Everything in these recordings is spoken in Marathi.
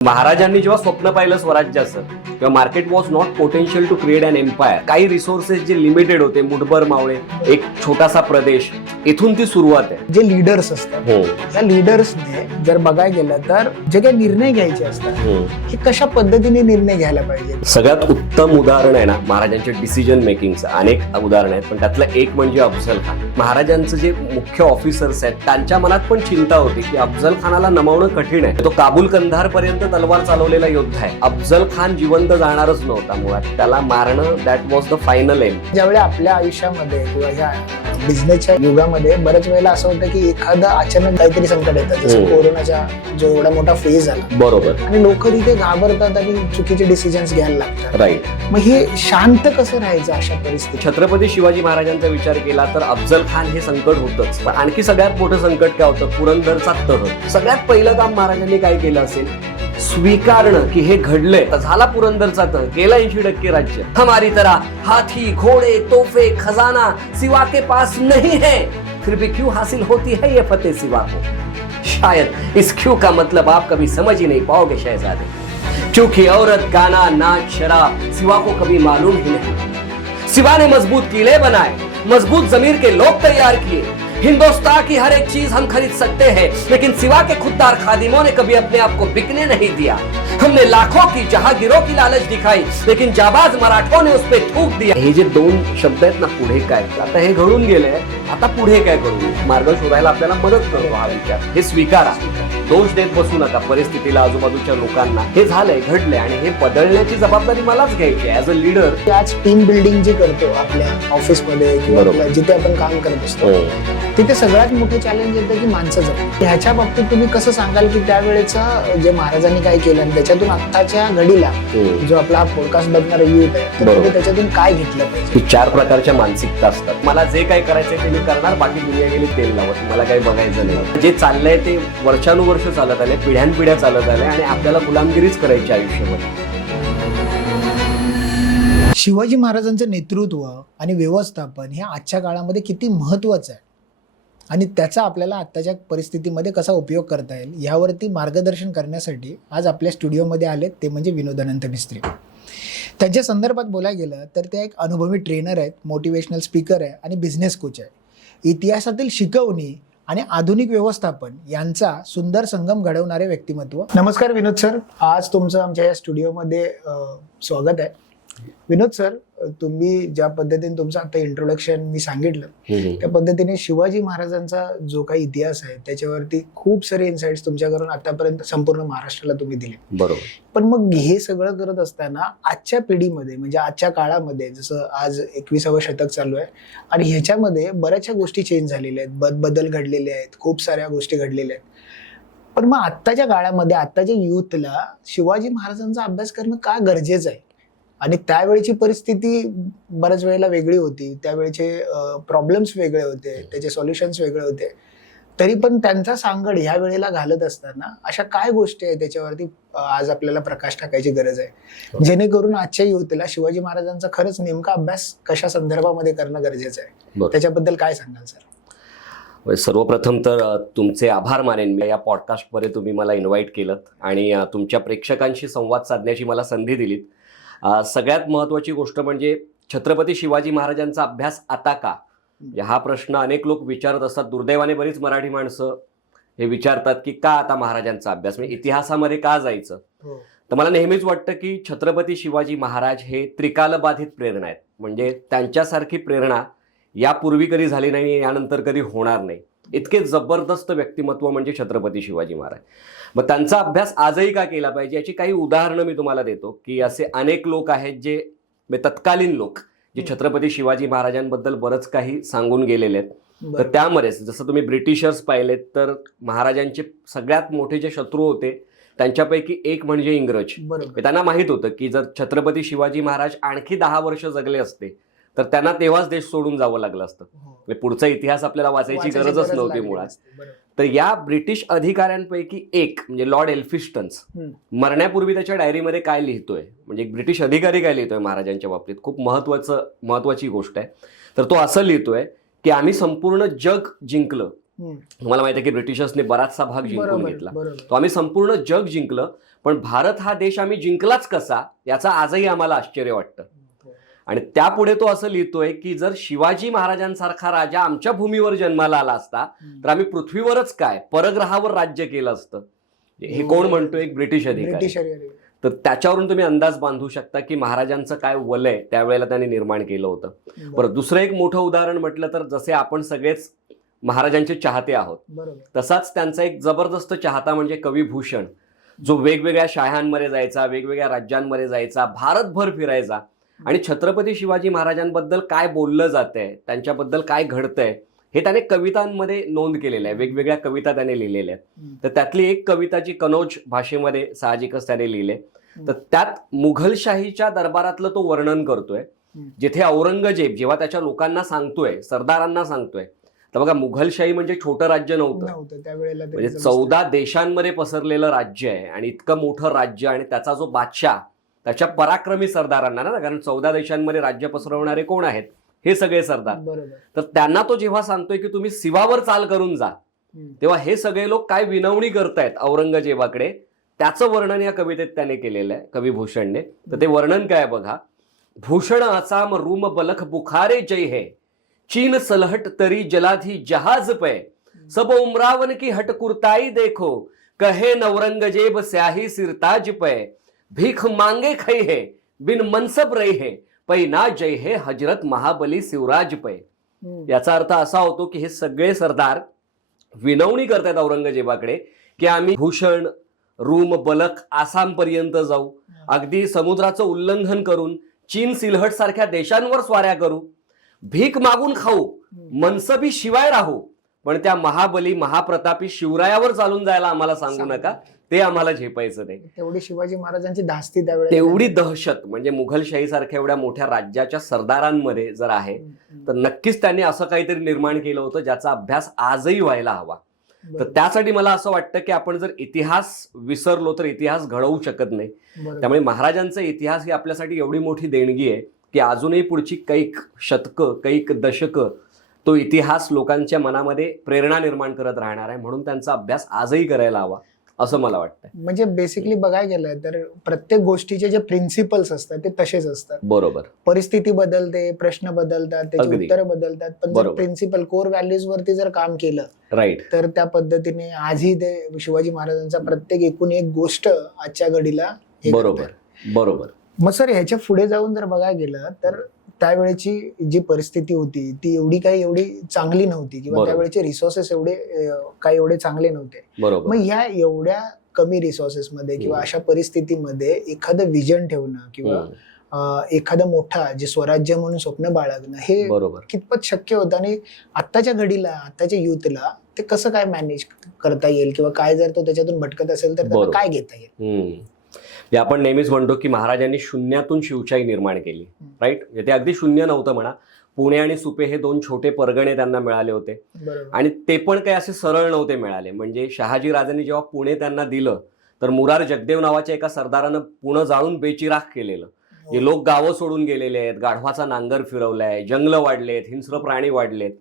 महाराजांनी जेव्हा स्वप्न पाहिलं स्वराज्याचं तेव्हा market was not potential to create an empire. काही रिसोर्सेस जे लिमिटेड होते, मुठभर मावळे, एक छोटासा प्रदेश, इथून ती सुरुवात आहे. जे लीडर्स असतात त्या लीडर्सने जर बघायला गेलं तर जे काही निर्णय घ्यायचे असतात हे कशा पद्धतीने निर्णय घ्यायला पाहिजे. सगळ्यात उत्तम उदाहरण आहे ना महाराजांच्या डिसिजन मेकिंगचं. अनेक उदाहरण आहेत, पण त्यातलं एक म्हणजे अफझल खान. महाराजांचं जे मुख्य ऑफिसर्स आहेत त्यांच्या मनात पण चिंता होती की अफझल खानाला नमवणं कठीण आहे. तो काबूल कंधार पर्यंत तलवार चालवलेला योद्धा आहे. अफझल खान जिवंत जाणारच नव्हता मुळात. त्याला मारणं that was the final aim. ज्यावेळी आपल्या आयुष्यामध्ये किंवा ह्या बिझनेसच्या युगामध्ये बऱ्याच वेळेला असं होतं की एखादं अचानक काहीतरी संकट येतं, जसं कोरोनाचा जो एवढा मोठा फेज आला, बरोबर, आणि लोक तिथे घाबरतात आणि चुकीचे डिसिजन्स घ्यायला लागतात. राईट. मग हे शांत कसं राहायचं अशा परिस्थितीत. छत्रपती शिवाजी महाराजांचा विचार केला तर अफझल खान हे संकट होतच, पण आणखी सगळ्यात मोठं संकट काय होतं, पुरंदरचा तह. सगळ्यात पहिलं काम महाराजांनी काय केलं असेल, स्वीकारणं की हे घडलंय. झाला पुरंदरचा तह, गेला 80% राज्य. हमारी तरह हाथी, घोड़े, तोफे, खजाना सिवा के पास नहीं है, फिर भी क्यों हासिल होती है ये फतेह सिवा को. शायद इस क्यों का मतलब आप कभी समझ ही नहीं पाओगे शहजादे, क्योंकि औरत, गाना, नाच, शराब सिवा को कभी मालूम ही नहीं. सिवा ने मजबूत किले बनाए, मजबूत जमीर के लोग तैयार किए. हिंदुस्तान की हर एक चीज हम खरीद सकते हैं, लेकिन सिवा के खुददार खादिमों ने कभी अपने आप को बिकने नहीं दिया. हमने लाखों की जहांगीरों की लालच दिखाई, लेकिन जाबाज मराठों ने उस पे थूक दिया. हे जे दोन शब्द आहेत ना, पुढे काय, आता हे घडून गेले, आता पुढे काय करू, मार्ग शोधायला आपल्याला मदत करतो हा विचार. हे स्वीकारा, दोष देत बसू नका परिस्थितीला, आजूबाजूच्या लोकांना. हे झालंय, घडलंय, आणि हे बदलण्याची जबाबदारी मलाच घ्यायची आहे ऍज अ लीडर. आज टीम बिल्डिंग जे करतो आपल्या ऑफिसमध्ये किंवा जिथे आपण काम करत असतो, तिथे सगळ्यात मोठं चॅलेंज येतं की माणसं जपणं. ह्याच्या बाबतीत तुम्ही कसं सांगाल की त्यावेळेचं जे महाराजांनी काय केलं आणि त्याच्यातून आत्ताच्या घडीला जो आपला पॉडकास्ट बघणारा युथ आहे तर तुम्ही त्याच्यातून काय घेतलं पाहिजे. 4 प्रकारच्या मानसिकता असतात. मला जे काही करायचंय ते मी करणार, बाकी दुनिया गेली तेल लावत, मला काही बघायचं नाही. जे चाललंय ते वर्षानुवर्ष चालत आले, पिढ्यानपिढ्या चालत आले, आणि आपल्याला गुलामगिरीच करायची आयुष्यामध्ये. शिवाजी महाराजांचं नेतृत्व आणि व्यवस्थापन हे आजच्या काळामध्ये किती महत्वाचं आहे आणि त्याचा आपल्याला आत्ताच्या परिस्थितीमध्ये कसा उपयोग करता येईल यावरती मार्गदर्शन करण्यासाठी आज आपल्या स्टुडिओमध्ये आलेत ते म्हणजे विनोद अनंत मिस्त्री. त्यांच्या संदर्भात बोलायला गेलं तर ते एक अनुभवी ट्रेनर आहेत, मोटिवेशनल स्पीकर आहे आणि बिझनेस कोच आहे. इतिहासातील शिकवणी आणि आधुनिक व्यवस्थापन यांचा सुंदर संगम घडवणारे व्यक्तिमत्व. नमस्कार विनोद सर, आज तुमचं आमच्या या स्टुडिओमध्ये स्वागत आहे. विनोद सर, तुम्ही ज्या पद्धतीने तुमचं आता इंट्रोडक्शन मी सांगितलं त्या पद्धतीने शिवाजी महाराजांचा जो काही इतिहास आहे त्याच्यावरती खूप सारे इन्साइट्स तुमच्याकडून आतापर्यंत संपूर्ण महाराष्ट्राला तुम्ही दिले. बरोबर. पण मग हे सगळं करत असताना आजच्या पिढीमध्ये म्हणजे आजच्या काळामध्ये जसं आज 21वे शतक चालू आहे आणि ह्याच्यामध्ये बऱ्याचशा गोष्टी चेंज झालेल्या आहेत, बदल घडलेले आहेत, खूप साऱ्या गोष्टी घडलेल्या आहेत. पण मग आत्ताच्या काळामध्ये आत्ताच्या युथला शिवाजी महाराजांचा अभ्यास करणं का गरजेचं आहे? आणि त्यावेळेची परिस्थिती बऱ्याच वेळेला वेगळी होती, त्यावेळेचे प्रॉब्लेम्स वेगळे होते, त्याचे सॉल्युशन्स वेगळे होते, तरी पण त्यांचा सांगड ह्या वेळेला घालत असताना अशा काय गोष्टी आहेत त्याच्यावरती आज आपल्याला प्रकाश टाकायची गरज आहे, जेणेकरून आजच्या युथला शिवाजी महाराजांचा खरंच नेमका अभ्यास कशा संदर्भामध्ये करणं गरजेचं आहे, त्याच्याबद्दल काय सांगाल सर? सर्वप्रथम तर तुमचे आभार मानेन मी, या पॉडकास्टमध्ये तुम्ही मला इन्व्हाइट केलं आणि तुमच्या प्रेक्षकांशी संवाद साधण्याची मला संधी दिलीत. सगळ्यात महत्त्वाची गोष्ट म्हणजे छत्रपती शिवाजी महाराजांचा अभ्यास आता का, हा प्रश्न अनेक लोक विचारत असतात. दुर्दैवाने बरीच मराठी माणसं हे विचारतात की का आता महाराजांचा अभ्यास, म्हणजे इतिहासामध्ये का जायचं. तर मला नेहमीच वाटतं की छत्रपती शिवाजी महाराज हे त्रिकालबाधित प्रेरणा आहेत. म्हणजे त्यांच्यासारखी प्रेरणा यापूर्वी कधी झाली नाही, यानंतर कधी होणार नाही. इतके जबरदस्त व्यक्तिमत्व म्हणजे छत्रपती शिवाजी महाराज. मग त्यांचा अभ्यास आजही का केला पाहिजे याची काही उदाहरणं मी तुम्हाला देतो की असे अनेक लोक आहेत जे तत्कालीन लोक जे छत्रपती शिवाजी महाराजांबद्दल बरंच काही सांगून गेलेले आहेत. तर त्यामध्येच जसं तुम्ही ब्रिटिशर्स पाहिलेत तर महाराजांचे सगळ्यात मोठे जे शत्रू होते त्यांच्यापैकी एक म्हणजे इंग्रज. त्यांना माहित होतं की जर छत्रपती शिवाजी महाराज आणखी 10 वर्ष जगले असते तर त्यांना तेव्हाच देश सोडून जावं लागलं असतं. पुढचा इतिहास आपल्याला वाचायची गरजच नव्हती मुळात. तर या ब्रिटिश अधिकाऱ्यांपैकी एक म्हणजे लॉर्ड एल्फिस्टन्स मरण्यापूर्वी त्याच्या डायरीमध्ये काय लिहितोय, म्हणजे एक ब्रिटिश अधिकारी काय लिहितोय महाराजांच्या बाबतीत, खूप महत्वाची गोष्ट आहे. तर तो असं लिहितोय की आम्ही संपूर्ण जग जिंकलं तुम्हाला माहिती आहे की ब्रिटिशर्सने बराचसा भाग जिंकून घेतला. बरोबर. तो आम्ही संपूर्ण जग जिंकलं, पण भारत हा देश आम्ही जिंकलाच कसा याचा आजही आम्हाला आश्चर्य वाटतं. आणि त्यापुढे तो असं लिहितोय की जर शिवाजी महाराजांसारखा राजा आमच्या भूमीवर जन्माला आला असता तर आम्ही पृथ्वीवरच काय परग्रहावर राज्य केलं असतं. हे कोण म्हणतोय? एक ब्रिटिश अधिकारी. तर त्याच्यावरून तुम्ही अंदाज बांधू शकता की महाराजांचं काय वलय त्यावेळेला त्यांनी निर्माण केलं होतं. बरं, दुसरं एक मोठं उदाहरण म्हटलं तर जसे आपण सगळेच महाराजांचे चाहते आहोत, तसाच त्यांचा एक जबरदस्त चाहता म्हणजे कविभूषण, जो वेगवेगळ्या शाह्यांमध्ये जायचा, वेगवेगळ्या राज्यांमध्ये जायचा, भारतभर फिरायचा आणि छत्रपती शिवाजी महाराजांबद्दल काय बोललं जातंय, त्यांच्याबद्दल काय घडतंय हे त्याने कवितांमध्ये नोंद केलेलं आहे. वेगवेगळ्या कविता त्याने लिहिलेल्या आहेत. तर त्यातली एक कविता जी कनौज भाषेमध्ये साहजिकच त्याने लिहिले, तर त्यात मुघलशाहीच्या दरबारातलं तो वर्णन करतोय, जिथे औरंगजेब जेव्हा त्याच्या लोकांना सांगतोय, सरदारांना सांगतोय, तर बघा मुघलशाही म्हणजे छोटं राज्य नव्हतं त्यावेळेला, म्हणजे 14 देशांमध्ये पसरलेलं राज्य आहे आणि इतकं मोठं राज्य आणि त्याचा जो बादशाह त्याच्या पराक्रमी सरदारांना ना, कारण 14 देशांमध्ये राज्य पसरवणारे कोण आहेत? हे सगळे सरदार. तर त्यांना तो जेव्हा सांगतोय की तुम्ही शिवावर चाल करून जा, तेव्हा हे सगळे लोक काय विनवणी करतायत औरंगजेबाकडे, त्याचं वर्णन या कवितेत त्याने केलेलं आहे कविभूषणने. तर ते वर्णन काय बघा. भूषण असाम रूम बलख बुखारे जय है, चीन सलहट तरी जलाधी जहाज पे, सब उमरावन की हट कुर्ताई देखो, कहे नौरंगजेब स्याही सिरताज पे, भीख मांगे खई है बिन मनसब रही है, पै ना जय हे हजरत महाबली शिवराज पै. याचा अर्थ असा होतो की हे सगळे सरदार विनवणी करतात औरंगजेबाकडे की आम्ही भूषण, रूम, बलख, आसाम पर्यंत जाऊ, अगदी समुद्राचं उल्लंघन करून चीन, सिलहट सारख्या देशांवर स्वाऱ्या करू, भीक मागून खाऊ, मनसबी शिवाय राहू, पण त्या महाबली महाप्रतापी शिवरायावर चालून जायला आम्हाला सांगू नका, ते आम्हाला झेपायचं नाही. तेवढी शिवाजी महाराजांची धास्ती त्यावेळेस, तेवढी दहशत म्हणजे मुघलशाही सारख्या एवढ्या मोठ्या राज्याच्या सरदारांमध्ये जर आहे तर नक्कीच त्यांनी असं काहीतरी निर्माण केलं होतं ज्याचा अभ्यास आजही व्हायला हवा. तर त्यासाठी मला असं वाटतं की आपण जर इतिहास विसरलो तर इतिहास घडवू शकत नाही. त्यामुळे महाराजांचा इतिहास ही आपल्यासाठी एवढी मोठी देणगी आहे की अजूनही पुढची कैक शतकं, कैक दशकं तो इतिहास लोकांच्या मनामध्ये प्रेरणा निर्माण करत राहणार आहे. म्हणून त्यांचा अभ्यास आजही करायला हवा असं मला वाटतं. म्हणजे बेसिकली बघायला गेलं तर प्रत्येक गोष्टीचे जे प्रिन्सिपल्स असतात ते तसेच असतात. बरोबर. परिस्थिती बदलते, प्रश्न बदलतात, त्याची उत्तरं बदलतात, पण जर प्रिन्सिपल कोर व्हॅल्यूज वरती जर काम केलं राईट तर त्या पद्धतीने आजही ते शिवाजी महाराजांचा प्रत्येक एकूण एक गोष्ट आजच्या घडीला. बरोबर. मग सर ह्याच्या पुढे जाऊन जर बघायला गेलं तर त्यावेळेची जी परिस्थिती होती ती एवढी चांगली नव्हती किंवा त्यावेळेचे रिसोर्सेस एवढे चांगले नव्हते. बरोबर. मग ह्या एवढ्या कमी रिसोर्सेस मध्ये किंवा अशा परिस्थितीमध्ये एखादं विजन ठेवणं किंवा एखादं मोठा जे स्वराज्य म्हणून स्वप्न बाळगणं हे कितपत शक्य होतं आणि आत्ताच्या घडीला, आत्ताच्या युथला ते कसं काय मॅनेज करता येईल किंवा काय जर तो त्याच्यातून भटकत असेल तर त्याला काय घेता येईल? आपण नेहमीच म्हणतो की महाराजांनी शून्यातून शिवशाही निर्माण केली, राईट. ते अगदी शून्य नव्हतं म्हणा. पुणे आणि सुपे हे 2 छोटे परगणे त्यांना मिळाले होते आणि ते पण काही असे सरळ नव्हते मिळाले. म्हणजे शहाजी राजांनी जेव्हा पुणे त्यांना दिलं तर मुरार जगदेव नावाच्या एका सरदारानं पुणे जाळून बेचिराख केलेलं. हे लोक गावं सोडून गेलेले आहेत, गाढवाचा नांगर फिरवलाय, जंगलं वाढलेत, हिंस्र प्राणी वाढलेत,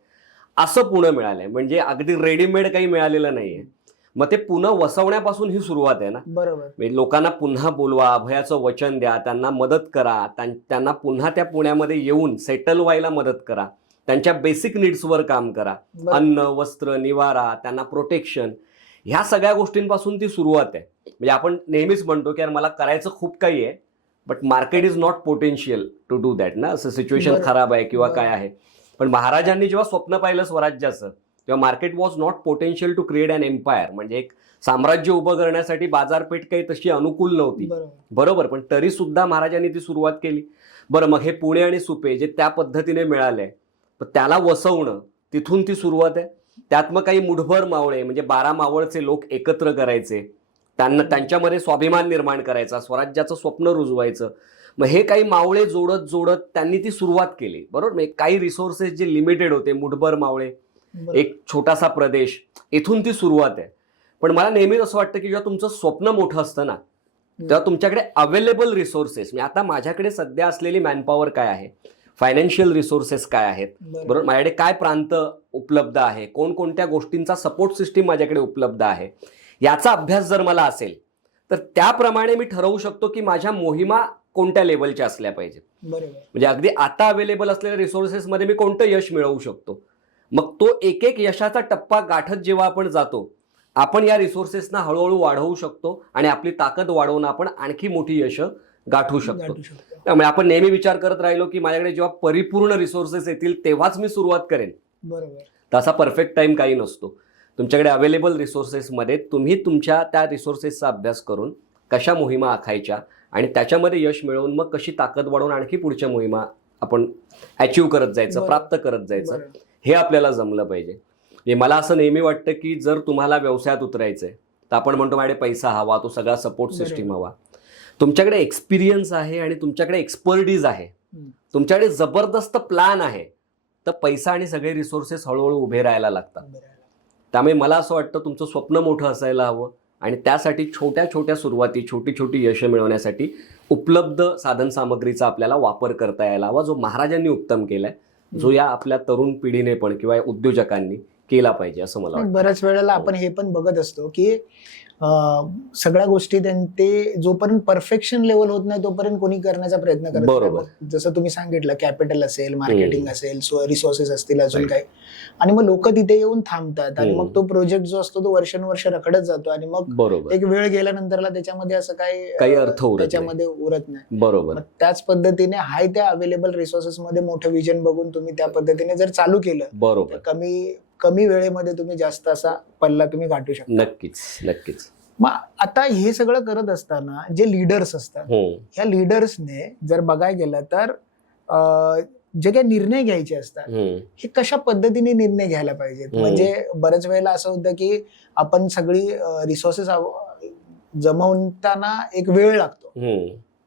असं पुणे मिळालंय. म्हणजे अगदी रेडीमेड काही मिळालेलं नाहीये. मग ते पुन्हा वसवण्यापासून ही सुरुवात आहे ना. बरोबर. लोकांना पुन्हा बोलवा, अभयाचं वचन द्या, त्यांना मदत करा, त्यांना पुन्हा त्या पुण्यामध्ये येऊन सेटल व्हायला मदत करा, त्यांच्या बेसिक नीड्सवर काम करा, अन्न, वस्त्र, निवारा, त्यांना प्रोटेक्शन, ह्या सगळ्या गोष्टींपासून ती सुरुवात आहे. म्हणजे आपण नेहमीच म्हणतो की यार मला करायचं खूप काही आहे, but market is not potential to do that ना. असं सिच्युएशन खराब आहे किंवा काय आहे. पण महाराजांनी जेव्हा स्वप्न पाहिलं स्वराज्याचं तेव्हा market was not potential to create an empire. म्हणजे एक साम्राज्य उभं करण्यासाठी बाजारपेठ काही तशी अनुकूल नव्हती. बरोबर. पण तरी सुद्धा महाराजांनी ती सुरुवात केली. बरं, मग हे पुणे आणि सुपे जे त्या पद्धतीने मिळाले त्याला वसवणं, तिथून ती सुरुवात आहे. त्यात मग काही मुठभर मावळे म्हणजे 12 मावळचे लोक एकत्र करायचे, त्यांच्यामध्ये स्वाभिमान निर्माण करायचा, स्वराज्याचं स्वप्न रुजवायचं. मग हे काही मावळे जोडत त्यांनी ती सुरुवात केली. बरोबर. म्हणजे काही रिसोर्सेस जे लिमिटेड होते, मुठभर मावळे, एक छोटासा प्रदेश, इथून ती सुरुवात आहे. पण मला नेहमीच असं वाटतं की जेव्हा तुमचं स्वप्न मोठं असतं ना तेव्हा तुमच्याकडे अवेलेबल रिसोर्सेस, म्हणजे आता माझ्याकडे सध्या असलेली मॅनपॉवर काय आहे, फायनान्शियल रिसोर्सेस काय आहेत, बरोबर, माझ्याकडे काय प्रांत उपलब्ध आहे, कोणकोणत्या गोष्टींचा सपोर्ट सिस्टीम माझ्याकडे उपलब्ध आहे, याचा अभ्यास जर मला असेल तर त्याप्रमाणे मी ठरवू शकतो की माझ्या मोहिमा कोणत्या लेवलच्या असल्या पाहिजेत. बरोबर. म्हणजे अगदी आता अवेलेबल असलेल्या रिसोर्सेसमध्ये मी कोणतं यश मिळवू शकतो. मग तो एक एक यशाचा टप्पा गाठत जेव्हा आपण जातो, आपण या रिसोर्सेसना हळूहळू वाढवू शकतो आणि आपली ताकद वाढवून आपण आणखी मोठी यश गाठू शकतो. त्यामुळे आपण नेहमी विचार करत राहिलो की माझ्याकडे जेव्हा परिपूर्ण रिसोर्सेस येतील तेव्हाच मी सुरुवात करेन, बरोबर, तसा परफेक्ट टाइम काही नसतो. तुमच्याकडे अवेलेबल रिसोर्सेसमध्ये तुम्ही तुमच्या त्या रिसोर्सेसचा अभ्यास करून कशा मोहिमा आखायच्या आणि त्याच्यामध्ये यश मिळवून मग कशी ताकद वाढवून आणखी पुढच्या मोहिमा आपण अचीव्ह करत जायचं, प्राप्त करत जायचं, हे आपल्याला जमलं पाहिजे. म्हणजे मला असं नेहमी वाटतं की जर तुम्हाला व्यवसायात उतरायचंय तर आपण म्हणतो माझ्याकडे पैसा हवा, तो सगळा सपोर्ट सिस्टीम हवा. तुमच्याकडे एक्सपिरियन्स आहे आणि तुमच्याकडे एक्सपर्टीज आहे, तुमच्याकडे जबरदस्त प्लॅन आहे, तर पैसा आणि सगळे रिसोर्सेस हळूहळू उभे राहायला लागतात. त्यामुळे मला असं वाटतं तुमचं स्वप्न मोठं असायला हवं आणि त्यासाठी छोट्या छोट्या सुरुवाती, छोटी छोटी यश मिळवण्यासाठी उपलब्ध साधन सामग्रीचा आपल्याला वापर करता यायला हवा, जो महाराजांनी उत्तम केलाय, जो या आपल्या तरुण पिढीने पण किंवा उद्योजकांनी केला पाहिजे असं मला वाटतं. बऱ्याच वेळेला आपण हे पण बघत असतो की सगळ्या गोष्टी ते जोपर्यंत परफेक्शन लेवल होत नाही तोपर्यंत कोणी करण्याचा प्रयत्न करत नाही. जसं तुम्ही सांगितलं, कॅपिटल असेल, मार्केटिंग असेल, रिसोर्सेस असतील, अजून काही, आणि मग लोक तिथे येऊन थांबतात आणि मग तो प्रोजेक्ट जो असतो तो वर्षानुवर्ष रखडत जातो आणि मग एक वेळ गेल्यानंतरला त्याच्यामध्ये असं काही अर्थ त्याच्यामध्ये उरत नाही. बरोबर. त्याच पद्धतीने हाय त्या अवेलेबल रिसोर्सेस मध्ये मोठं विजन बघून तुम्ही त्या पद्धतीने जर चालू केलं, बरोबर, कमी वेळेमध्ये तुम्ही जास्त असा पल्ला तुम्ही गाठू शकता. नक्कीच नक्कीच. मग आता हे सगळं करत असताना जे लीडर्स असतात, ह्या लीडर्सने जर बघायला गेलं तर जे काही निर्णय घ्यायचे असतात हे कशा पद्धतीने निर्णय घ्यायला पाहिजेत. म्हणजे बऱ्याच वेळेला असं होतं की आपण सगळी रिसोर्सेस जमवताना एक वेळ लागतो,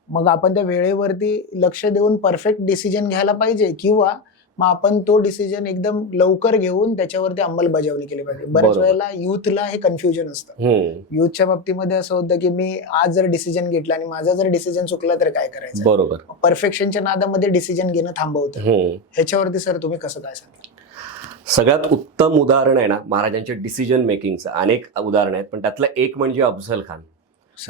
मग आपण त्या वेळेवरती लक्ष देऊन परफेक्ट डिसिजन घ्यायला पाहिजे, किंवा मग आपण तो डिसिजन एकदम लवकर घेऊन त्याच्यावरती अंमलबजावणी केली पाहिजे. बऱ्याच वेळेला युथला हे कन्फ्युजन असतं. युथच्या बाबतीमध्ये असं होतं की मी आज जर डिसिजन घेतला आणि माझा जर डिसिजन चुकला तर काय करायचं. बरोबर. परफेक्शनच्या नादामध्ये डिसिजन घेणं थांबवतं. ह्याच्यावरती सर तुम्ही कसं काय सांगाल? सगळ्यात उत्तम उदाहरण आहे ना महाराजांच्या डिसिजन मेकिंगचं. अनेक उदाहरण आहेत, पण त्यातलं एक म्हणजे अफझल खान.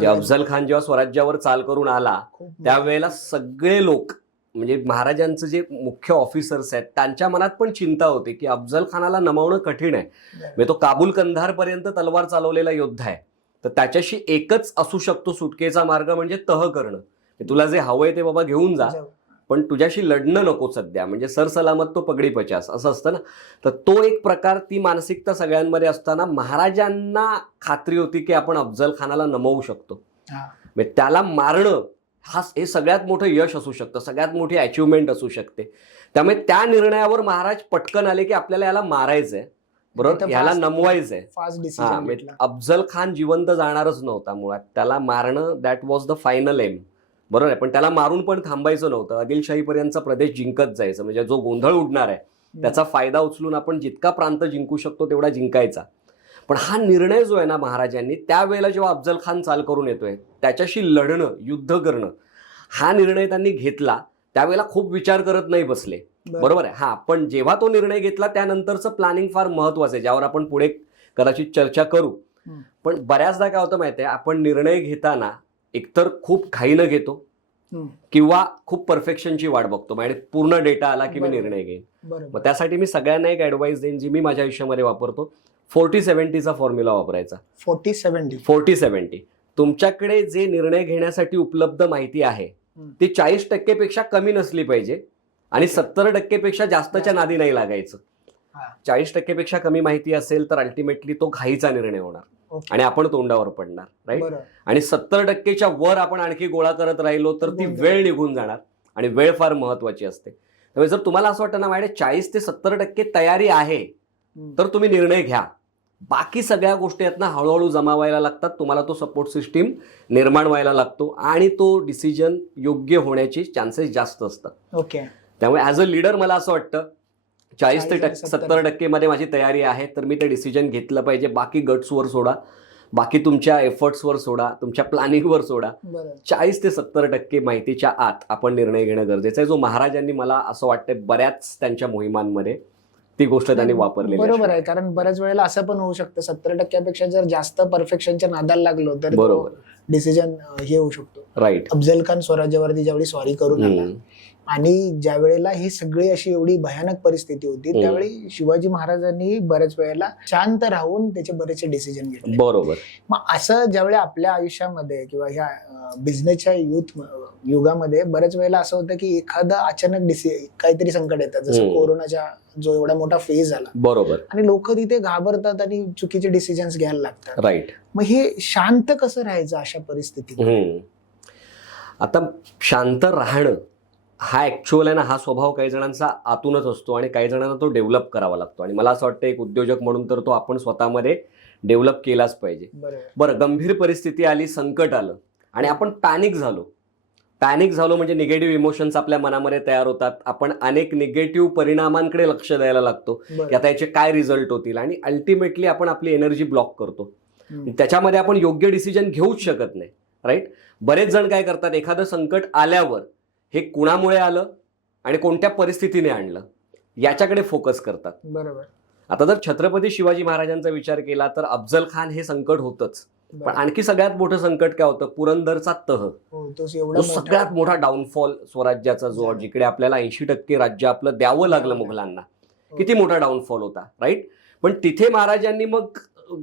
अफझल खान जेव्हा स्वराज्यावर चाल करून आला त्यावेळेला सगळे लोक, म्हणजे महाराजांचं जे मुख्य ऑफिसर्स आहेत त्यांच्या मनात पण चिंता होती की अफझल खानाला नमवणं कठीण आहे. म्हणजे तो काबूल कंधार पर्यंत तलवार चालवलेला योद्धा आहे, तर त्याच्याशी एकच असू शकतो सुटकेचा मार्ग म्हणजे तह करणं. तुला जे हवंय ते बाबा घेऊन जा, पण तुझ्याशी लढणं नको सध्या, म्हणजे सरसलामत तो पगडी पचास असं असतं ना. तर तो एक प्रकार, ती मानसिकता सगळ्यांमध्ये असताना महाराजांना खात्री होती की आपण अफझल खानाला नमवू शकतो. म्हणजे त्याला मारणं हे सगळ्यात मोठं यश असू शकतं, सगळ्यात मोठी अचिव्हमेंट असू शकते. त्यामुळे त्या निर्णयावर महाराज पटकन आले की आपल्याला याला मारायचंय, बरोबर, याला नमवायचंय. अफझल खान जिवंत जाणारच नव्हता मुळात, त्याला मारणं that was the final aim, बरोबर आहे. पण त्याला मारून पण थांबायचं नव्हतं, आदिलशाहीपर्यंतचा प्रदेश जिंकत जायचं. म्हणजे जो गोंधळ उडणार आहे त्याचा फायदा उचलून आपण जितका प्रांत जिंकू शकतो तेवढा जिंकायचा. पण हा निर्णय जो आहे ना महाराजांनी त्यावेळेला जेव्हा अफझल खान चाल करून येतोय त्याच्याशी लढणं, युद्ध करणं, हा निर्णय त्यांनी घेतला. त्यावेळेला खूप विचार करत नाही बसले, बरोबर आहे. हा, पण जेव्हा तो निर्णय घेतला त्यानंतरचं प्लॅनिंग फार महत्वाचं आहे, ज्यावर आपण पुढे कदाचित चर्चा करू. पण बऱ्याचदा काय होतं माहितीये, आपण निर्णय घेताना एकतर खूप घाईनं घेतो किंवा खूप परफेक्शनची वाट बघतो. म्हणजे पूर्ण डेटा आला की मी निर्णय घेईन. मग त्यासाठी मी सगळ्यांना एक ऍडवाइस देईन जी मी माझ्या आयुष्यामध्ये वापरतो. 40-70चा फॉर्म्युला वापरायचा. 40-70. तुमच्याकडे जे निर्णय घेण्यासाठी उपलब्ध माहिती आहे ती 40% पेक्षा कमी नसली पाहिजे आणि 70% पेक्षा जास्तच्या नादी नाही लागायचं. 40% पेक्षा कमी माहिती असेल तर अल्टिमेटली तो घाईचा निर्णय होणार आणि आपण तोंडावर पडणार, राईट. आणि 70%च्या वर आपण आणखी गोळा करत राहिलो तर ती वेळ निघून जाणार आणि वेळ फार महत्वाची असते. त्यामुळे जर तुम्हाला असं वाटतं ना माझ्याकडे 40 ते 70% तयारी आहे तर तुम्ही निर्णय घ्या. बाकी सगळ्या गोष्टी आहेत ना हळूहळू जमावायला लागतात, तुम्हाला तो सपोर्ट सिस्टीम निर्माण व्हायला लागतो आणि तो डिसिजन योग्य होण्याची चान्सेस जास्त असतात. ओके. त्यामुळे ॲज अ लीडर मला असं वाटतं 40 ते 70% मध्ये माझी तयारी आहे तर मी ते डिसिजन घेतलं पाहिजे. बाकी गट्सवर सोडा. बाकी तुमच्या एफर्ट्सवर सोडा, तुमच्या प्लॅनिंगवर सोडा. बरोबर 40 ते 70% माहितीच्या आत आपण निर्णय घेणं गरजेचं आहे, जो महाराजांनी मला असं वाटतं बऱ्याच त्यांच्या मोहिमांमध्ये ती गोष्ट त्यांनी वापरलेली बरोबर आहे. कारण बऱ्याच वेळेला असं पण होऊ शकतं 70%पेक्षा जर जास्त परफेक्शनच्या नादाला लागलो तर बरोबर. डिसिजन हे होऊ शकतो. राईट. अफजल खान स्वराज्यावरती ज्यावेळी स्वारी करून आला आणि ज्या वेळेला ही सगळी अशी एवढी भयानक परिस्थिती होती त्यावेळी शिवाजी महाराजांनी बऱ्याच वेळेला शांत राहून त्याचे बरेचसे डिसिजन घेतले. बरोबर. मग असं ज्यावेळी आपल्या आयुष्यामध्ये किंवा ह्या बिझनेसच्या युगामध्ये बऱ्याच वेळेला असं होतं की एखादं अचानक काहीतरी संकट येतं, जसं कोरोनाच्या जो एवढा मोठा फेज आला. बरोबर. आणि लोक तिथे घाबरतात आणि चुकीचे डिसिजन्स घ्यायला लागतात. राईट. मग हे शांत कसं राहायचं अशा परिस्थितीत? आता शांत राहणं हा ऍक्च्युअल आहे ना, हा स्वभाव काही जणांचा आतूनच असतो आणि काही जणांना तो डेव्हलप करावा लागतो. आणि मला असं वाटतं एक उद्योजक म्हणून तर तो आपण स्वतःमध्ये डेव्हलप केलाच पाहिजे. बरं, गंभीर परिस्थिती आली, संकट आलं आणि आपण पॅनिक झालो म्हणजे निगेटिव्ह इमोशन्स आपल्या मनामध्ये तयार होतात. आपण अनेक निगेटिव्ह परिणामांकडे लक्ष द्यायला लागतो की आता याचे काय रिझल्ट होतील आणि अल्टिमेटली आपण आपली एनर्जी ब्लॉक करतो. त्याच्यामध्ये आपण योग्य डिसिजन घेऊच शकत नाही. राईट. बरेच जण काय करतात, एखादं संकट आल्यावर हे कुणामुळे आलं आणि कोणत्या परिस्थितीने आणलं याच्याकडे फोकस करतात. बरोबर. आता जर छत्रपती शिवाजी महाराजांचा विचार केला तर अफजल खान हे संकट होतच, पण आणखी सगळ्यात मोठं संकट काय होतं, पुरंदरचा तह. तो सगळ्यात मोठा डाऊनफॉल स्वराज्याचा, जो जिकडे आपल्याला 80% राज्य आपलं द्यावं लागलं मुघलांना, किती मोठा डाऊनफॉल होता. राईट. पण तिथे महाराजांनी मग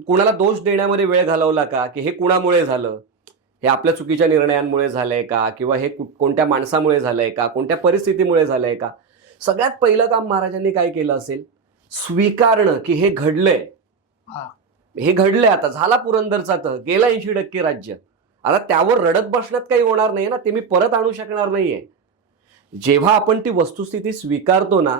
कुणाला दोष देण्यामध्ये वेळ घालवला का, की हे कुणामुळे झालं, हे आपल्या चुकीच्या निर्णयांमुळे झालंय का, किंवा हे कोणत्या माणसामुळे झालंय का, कोणत्या परिस्थितीमुळे झालंय का. सगळ्यात पहिलं काम महाराजांनी काय केलं असेल, स्वीकारणं की हे घडलंय. हे घडलंय, आता झाला पुरंदरचा तह, गेला 80% राज्य. आता त्यावर रडत बसण्यात काही होणार नाही ना, ते मी परत आणू शकणार नाहीये. जेव्हा आपण ती वस्तुस्थिती स्वीकारतो ना,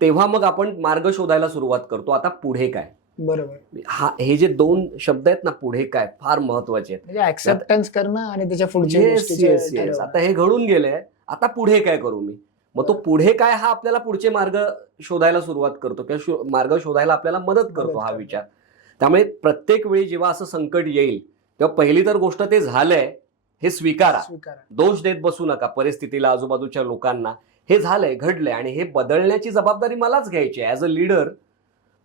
तेव्हा मग आपण मार्ग शोधायला सुरुवात करतो. आता पुढे काय. बरोबर. हे जे दोन शब्द आहेत ना, पुढे काय, फार महत्वाचे आहेत. म्हणजे ऍक्सेप्टन्स करणं आणि त्याच्या पुढचे. आता हे घडून गेलंय, आता पुढे काय करू मी. मग तो पुढे काय हा आपल्याला पुढचे मार्ग शोधायला सुरुवात करतो किंवा मार्ग शोधायला आपल्याला मदत करतो हा विचार. त्यामुळे प्रत्येक वेळी जेव्हा असं संकट येईल तेव्हा पहिली तर गोष्ट ते झालंय हे स्वीकारा. दोष देत बसू नका परिस्थितीला, आजूबाजूच्या लोकांना. हे झालंय, घडलंय आणि हे बदलण्याची जबाबदारी मलाच घ्यायची आहे ऍज अ लीडर.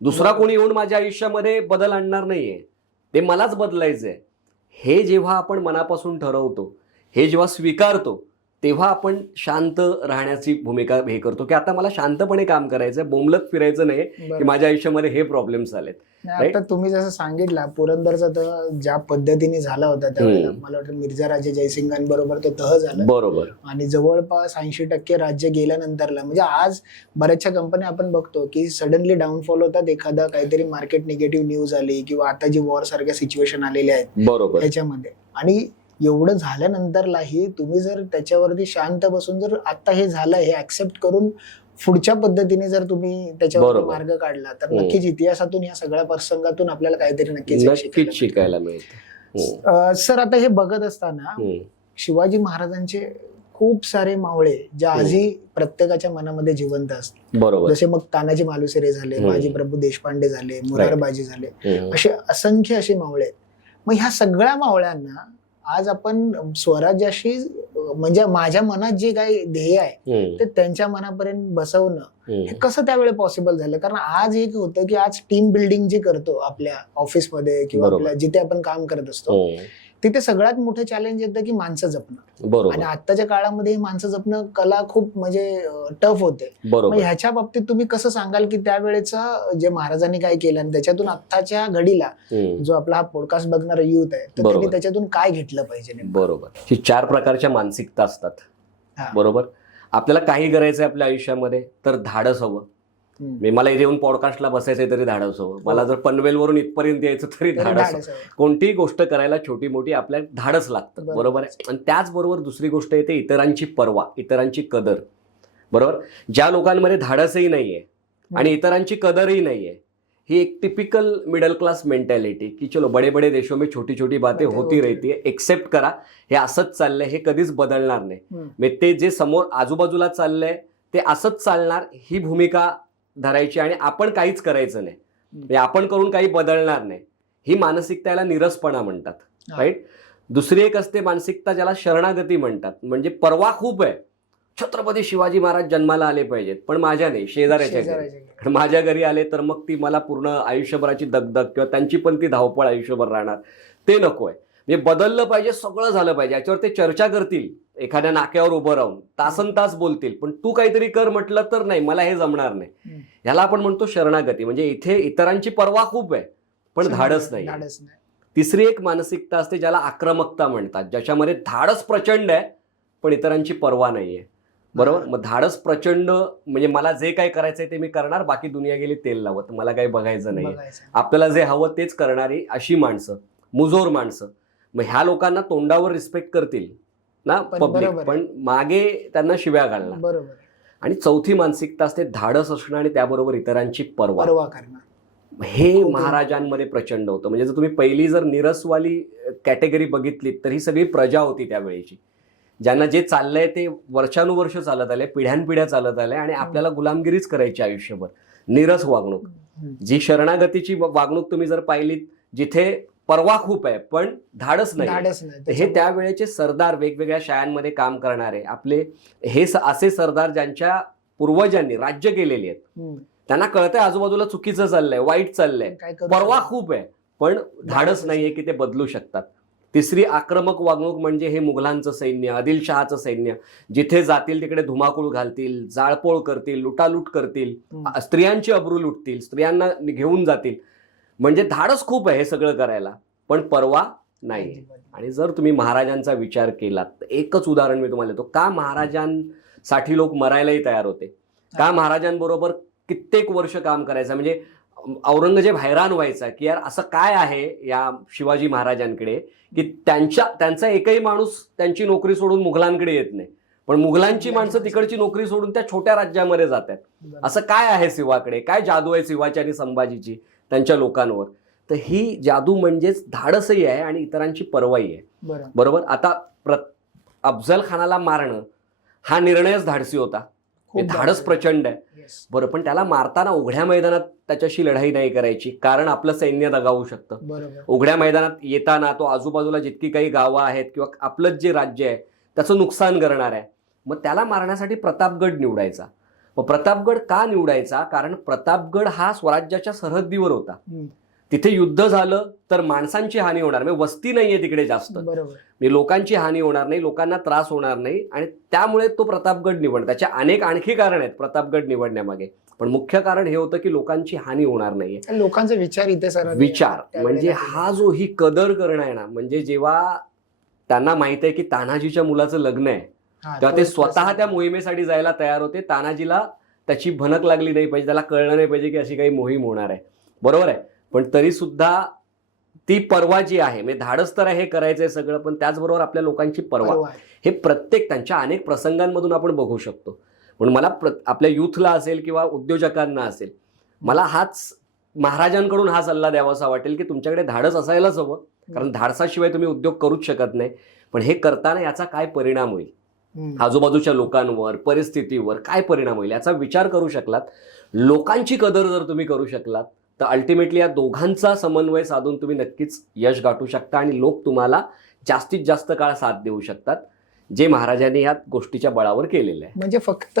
दुसरा कोणी येऊन माझ्या आयुष्यामध्ये बदल आणणार नाहीये, ते मलाच बदलायचंय. हे जेव्हा आपण मनापासून ठरवतो, हे जेव्हा स्वीकारतो, तेव्हा आपण शांत राहण्याची भूमिका हे करतो की आता मला शांतपणे काम करायचंय, बोंबलत फिरायचं नाही की माझ्या आयुष्यामध्ये हे प्रॉब्लेम्स आलेत. आता तुम्ही जसं सांगितलं पुरंदरचा तह ज्या पद्धतीने झाला होता त्यावेळेला मला वाटतं मिर्झा राजे जयसिंगांबरोबर तो तह झाला. बरोबर. आणि जवळपास 80% राज्य गेल्यानंतरला म्हणजे आज बऱ्याचशा कंपन्या आपण बघतो की सडनली डाऊनफॉल होतात, एखादा काहीतरी मार्केट निगेटिव्ह न्यूज आली किंवा आता जी वॉर सारख्या सिच्युएशन आलेल्या आहेत बरोबर त्याच्यामध्ये. आणि एवढं झाल्यानंतरलाही तुम्ही जर त्याच्यावरती शांत बसून जर आता हे झालं हे ऍक्सेप्ट करून पुढच्या पद्धतीने जर तुम्ही त्याच्यावर मार्ग काढला तर नक्कीच इतिहासातून या सगळ्या प्रसंगातून आपल्याला काहीतरी नक्कीच शिकायला मिळतं. सर आता हे बघत असताना शिवाजी महाराजांचे खूप सारे मावळे ज्या आजही प्रत्येकाच्या मनामध्ये जिवंत असतात. बरोबर. जसे मग तानाजी मालुसरे झाले, माजी प्रभू देशपांडे झाले, मुरारबाजी झाले, असे असंख्य असे मावळे. मग ह्या सगळ्या मावळ्यांना आज आपण स्वराज्याशी म्हणजे माझ्या मनात जे काही ध्येय आहे ते त्यांच्या मनापर्यंत बसवणं हे कसं त्यावेळी पॉसिबल झालं. कारण आज एक होतं की आज टीम बिल्डिंग जी करतो आपल्या ऑफिसमध्ये किंवा आपल्या जिथे आपण काम करत असतो तिथे सगळ्यात मोठं चॅलेंज येतं की माणसं जपणं. आणि आताच्या काळामध्ये माणसं जपणं कला खूप म्हणजे टफ होते. ह्याच्या बाबतीत तुम्ही कसं सांगाल की त्यावेळेचं जे महाराजांनी काय केलं आणि त्याच्यातून आत्ताच्या घडीला जो आपला हा पॉडकास्ट बघणारा युथ आहे तर त्यांनी त्याच्यातून काय घेतलं पाहिजे. बरोबर. ही 4 प्रकारच्या मानसिकता असतात. बरोबर. आपल्याला काही करायचंय आपल्या आयुष्यामध्ये तर धाडस हवं. मला इथे येऊन पॉडकास्टला बसायचंय तरी धाडस हवं. मला जर पनवेलवरून इथपर्यंत यायचं तरी धाडस. कोणतीही गोष्ट करायला छोटी मोठी आपल्याला धाडस लागतं. बरोबर आहे. आणि त्याचबरोबर दुसरी गोष्ट येते इतरांची पर्वा, इतरांची कदर. बरोबर. ज्या लोकांमध्ये धाडसही नाहीये आणि इतरांची कदरही नाहीये, ही एक टिपिकल मिडल क्लास मेंटॅलिटी की चलो बडे बडे देशों में छोटी छोटी बातें होती रहती है, एक्सेप्ट करा, हे असंच चाललंय, हे कधीच बदलणार नाही. म्हणजे ते जे समोर आजूबाजूला चाललंय ते असंच चालणार, ही भूमिका धरायची आणि आपण काहीच करायचं नाही, आपण करून काही बदलणार नाही, ही मानसिकता याला निरसपणा म्हणतात, हा. राईट. दुसरी एक असते मानसिकता ज्याला शरणागती म्हणतात, म्हणजे परवा खूप आहे, छत्रपती शिवाजी महाराज जन्माला आले पाहिजेत पण माझ्या नाही, शेजाऱ्याच्या घरी. माझ्या घरी आले तर मग ती मला पूर्ण आयुष्यभराची दगदग किंवा त्यांची पण ती धावपळ आयुष्यभर राहणार, ते नकोय. म्हणजे बदललं पाहिजे, सगळं झालं पाहिजे. याच्यावर ते चर्चा करतील, एखाद्या नाक्यावर उभं राहून तासन तास बोलतील, पण तू काहीतरी कर म्हटलं तर नाही, मला हे जमणार नाही. ह्याला आपण म्हणतो शरणागती. म्हणजे इथे इतरांची परवा खूप आहे पण धाडस नाही. तिसरी एक मानसिकता असते ज्याला आक्रमकता म्हणतात, ज्याच्यामध्ये धाडस प्रचंड आहे पण इतरांची पर्वा नाहीये. बरोबर. मग धाडस प्रचंड म्हणजे मला जे काही करायचंय ते मी करणार, बाकी दुनिया गेली तेल लावत, मला काही बघायचं नाही. आपल्याला जे हवं तेच करणारी अशी माणसं, मुजोर माणसं. मग ह्या लोकांना तोंडावर रिस्पेक्ट करतील ना पब्लिक, पण मागे त्यांना शिव्या घालणार. बरोबर. आणि चौथी मानसिकता असते धाडस असणं आणि त्याबरोबर इतरांची पर्वा करणं. हे महाराजांमध्ये प्रचंड होतं. म्हणजे जर तुम्ही पहिली जर निरसवाली कॅटेगरी बघितली तर ही सगळी प्रजा होती त्यावेळेची, ज्यांना जे चाललंय ते वर्षानुवर्ष चालत आले, पिढ्यानपिढ्या चालत आले आणि आपल्याला गुलामगिरीच करायची आयुष्यभर. निरस वागणूक. जी शरणागतीची वागणूक तुम्ही जर पाहिलीत, जिथे परवा खूप आहे पण धाडस नाही, हे त्यावेळेचे सरदार, वेगवेगळ्या शाळांमध्ये काम करणारे आपले हे असे सरदार ज्यांच्या पूर्वजांनी राज्य केलेली आहेत. त्यांना कळतंय आजूबाजूला चुकीचं चाललंय, वाईट चाललंय, परवा खूप आहे पण धाडस नाहीये की ते बदलू शकतात. तिसरी आक्रमक वागणूक म्हणजे हे मुघलांचं सैन्य, आदिलशहाचं सैन्य, जिथे जातील तिकडे धुमाकूळ घालतील, जाळपोळ करतील, लुटालूट करतील, स्त्रियांची अब्रू लुटतील, स्त्रियांना घेऊन जातील. म्हणजे धाडस खूप आहे हे सगळं करायला पण परवा नाही. आणि जर तुम्ही महाराजांचा विचार केलात तर एकच उदाहरण मी तुम्हाला देतो, का महाराजांसाठी लोक मरायलाही तयार होते, का महाराजांबरोबर कित्येक वर्ष काम करायचं. म्हणजे औरंगजेब हैराण व्हायचा की यार असं काय आहे या शिवाजी महाराजांकडे की त्यांचा एकही माणूस त्यांची नोकरी सोडून मुघलांकडे येत नाही, पण मुघलांची माणसं तिकडची नोकरी सोडून त्या छोट्या राज्यामध्ये जातात. असं काय आहे शिवाकडे, काय जादू आहे शिवाची आणि संभाजीची त्यांच्या लोकांवर. तर ही जादू म्हणजेच धाडसही आहे आणि इतरांची पर्वाही आहे. बरोबर. आता अफजल खानाला मारणं हा निर्णयच धाडसी होता, धाडस प्रचंड आहे. बरं, पण त्याला मारताना उघड्या मैदानात त्याच्याशी लढाई नाही करायची, कारण आपलं सैन्य दगावू शकतं. उघड्या मैदानात येताना तो आजूबाजूला जितकी काही गावं आहेत किंवा आपलं जे राज्य आहे त्याचं नुकसान करणार आहे. मग त्याला मारण्यासाठी प्रतापगड निवडायचा. मग प्रतापगड का निवडायचा, कारण प्रतापगड हा स्वराज्याच्या सरहद्दीवर होता. तिथे युद्ध झालं तर माणसांची हानी होणार, म्हणजे वस्ती नाहीये तिकडे जास्त, म्हणजे लोकांची हानी होणार नाही, लोकांना त्रास होणार नाही, आणि त्यामुळे तो प्रतापगड निवड. त्याचे अनेक आणखी कारण आहेत प्रतापगड निवडण्यामागे, पण मुख्य कारण हे होतं की लोकांची हानी होणार नाहीये. लोकांचा विचार इथे विचार म्हणजे हा जो ही कदर करणं आहे ना, म्हणजे जेव्हा त्यांना माहित आहे की तानाजीच्या मुलाचं लग्न आहे तेव्हा ते स्वतः त्या मोहिमेसाठी जायला तयार होते. तानाजीला त्याची भनक लागली नाही पाहिजे, त्याला कळलं नाही पाहिजे की अशी काही मोहीम होणार आहे. बरोबर आहे. पण तरी सुद्धा ती पर्वा जी आहे, म्हणजे धाडस तर आहे, हे करायचंय सगळं, पण त्याचबरोबर आपल्या लोकांची पर्वा, हे प्रत्येक त्यांच्या अनेक प्रसंगांमधून आपण बघू शकतो. म्हणून मला आपल्या युथला असेल किंवा उद्योजकांना असेल, मला हाच महाराजांकडून हा सल्ला द्यावासा वाटेल की तुमच्याकडे धाडस असायलाच हवं, कारण धाडसाशिवाय तुम्ही उद्योग करूच शकत नाही. पण हे करताना याचा काय परिणाम होईल, आजूबाजूच्या लोकांवर, परिस्थितीवर काय परिणाम होईल याचा विचार करू शकलात, लोकांची कदर जर तुम्ही करू शकलात, तर अल्टिमेटली या दोघांचा समन्वय साधून तुम्ही नक्कीच यश गाठू शकता आणि लोक तुम्हाला जास्तीत जास्त काळ साथ देऊ शकतात, जे महाराजांनी या गोष्टीच्या बळावर केलेलं आहे. म्हणजे फक्त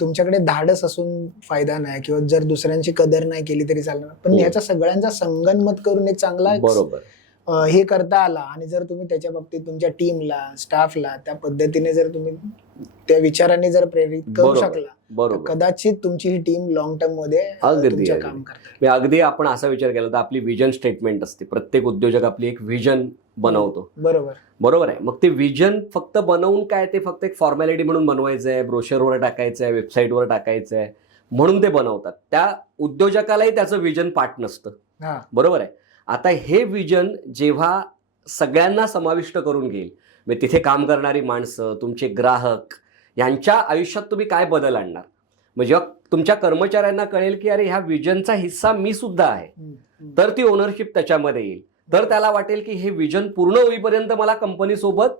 तुमच्याकडे धाडस असून फायदा नाही, किंवा जर दुसऱ्यांची कदर नाही केली तरी चालणार, पण याचा सगळ्यांचा संगनमत करून एक चांगला बरोबर हे करता आला, आणि जर तुम्ही त्याच्या बाबतीत तुमच्या टीमला, स्टाफला त्या पद्धतीने जर तुम्ही त्या विचाराने जर प्रेरित करू शकला, कदाचित तुमची ही टीम लॉंग टर्म मध्ये काम करते. अगदी आपण असा विचार केला तर आपली विजन स्टेटमेंट असते, प्रत्येक उद्योजक आपली एक विजन बनवतो. बरोबर आहे. मग ते विजन फक्त बनवून काय, ते फक्त एक फॉर्मॅलिटी म्हणून बनवायचं आहे, ब्रोशरवर टाकायचं आहे, वेबसाईटवर टाकायचं आहे म्हणून ते बनवतात. त्या उद्योजकालाही त्याचं विजन पाठ नसतं. बरोबर आहे. आता हे विजन जेव्हा सगळ्यांना समाविष्ट करून घेईल, म्हणजे तिथे काम करणारी माणसं, तुमचे ग्राहक, यांच्या आयुष्यात तुम्ही काय बदल आणणार, म्हणजे जेव्हा तुमच्या कर्मचाऱ्यांना कळेल की अरे ह्या विजनचा हिस्सा मी सुद्धा आहे, तर ती ओनरशिप त्याच्यामध्ये येईल, तर त्याला वाटेल की हे विजन पूर्ण होईपर्यंत मला कंपनी सोबत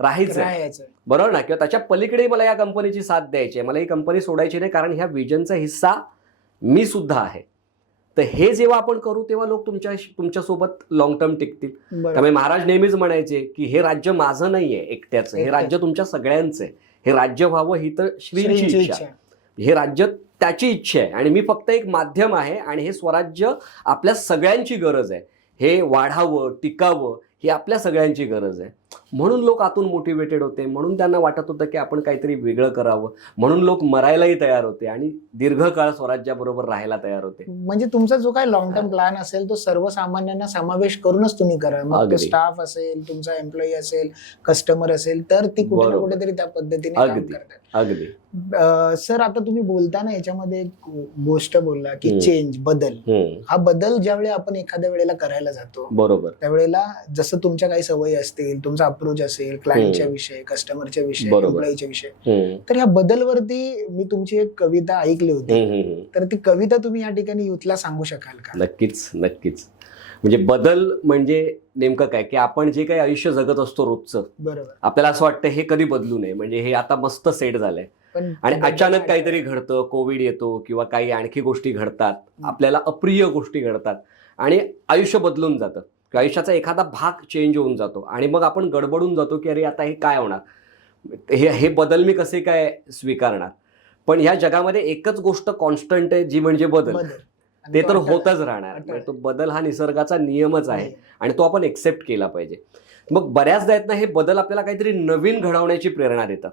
राहायचं, बरोबर ना, किंवा त्याच्या पलीकडे मला या कंपनीची साथ द्यायची आहे, मला ही कंपनी सोडायची नाही, कारण ह्या विजनचा हिस्सा मी सुद्धा आहे. तर हे जेव्हा आपण करू तेव्हा लोक तुमच्यासोबत लॉंग टर्म टिकतील. बरोबर. त्यामुळे महाराज नेहमीच म्हणायचे की हे राज्य माझं नाहीये एकट्याचं, हे राज्य तुमच्या सगळ्यांचं आहे. हे राज्य व्हावं ही तर श्रींची इच्छा, हे राज्य त्याची इच्छा आहे आणि मी फक्त एक माध्यम आहे आणि हे स्वराज्य आपल्या सगळ्यांची गरज आहे. हे वाढावं, टिकावं ही आपल्या सगळ्यांची गरज आहे. म्हणून लोक आतून मोटिवेटेड होते, म्हणून त्यांना वाटत होतं की आपण काहीतरी वेगळं करावं, म्हणून लोक मरायलाही तयार होते आणि दीर्घकाळ स्वराज्याबरोबर राहायला तयार होते. म्हणजे तुमचा जो काही लॉंग टर्म प्लॅन असेल तो सर्वसामान्यांना समावेश करूनच तुम्ही करा. मग तो स्टाफ असेल, तुमचा एम्प्लॉई असेल, कस्टमर असेल, तर ती कुठे ना कुठेतरी त्या पद्धतीने काम करतात. अगदी. सर, आता तुम्ही बोलताना याच्यामध्ये एक गोष्ट बोलला की चेंज, बदल. हा बदल ज्यावेळी आपण एखाद्या वेळेला करायला जातो, बरोबर, त्यावेळेला जसं तुमच्या काही सवयी असतील, तुमचा अप्रोच असेल, क्लायंटच्या विषय, कस्टमरच्या विषय, एम्प्लॉईच्या विषय, तर ह्या बदलवरती मी तुमची एक कविता ऐकली होती. तर ती कविता तुम्ही या ठिकाणी युथला सांगू शकाल का? नक्कीच नक्कीच. म्हणजे बदल म्हणजे नेमकं काय की आपण जे काही आयुष्य जगत असतो रोजचं, बरोबर, आपल्याला असं वाटतं हे कधी बदलू नये, म्हणजे हे आता मस्त सेट झालंय. आणि अचानक काहीतरी घडतं, कोविड येतो किंवा काही आणखी गोष्टी घडतात, आपल्याला अप्रिय गोष्टी घडतात आणि आयुष्य बदलून जातं, आयुष्याचा एखादा भाग चेंज होऊन जातो आणि मग आपण गडबडून जातो की अरे आता हे काय होणार, हे बदल मी कसे काय स्वीकारणार. पण ह्या जगामध्ये एकच गोष्ट कॉन्स्टंट आहे, जी म्हणजे बदल. ते तर होतच राहणार. तो बदल हा निसर्गाचा नियमच आहे आणि तो आपण एक्सेप्ट केला पाहिजे. मग बऱ्याचदा आहेत ना, हे बदल आपल्याला काहीतरी नवीन घडवण्याची प्रेरणा देतात.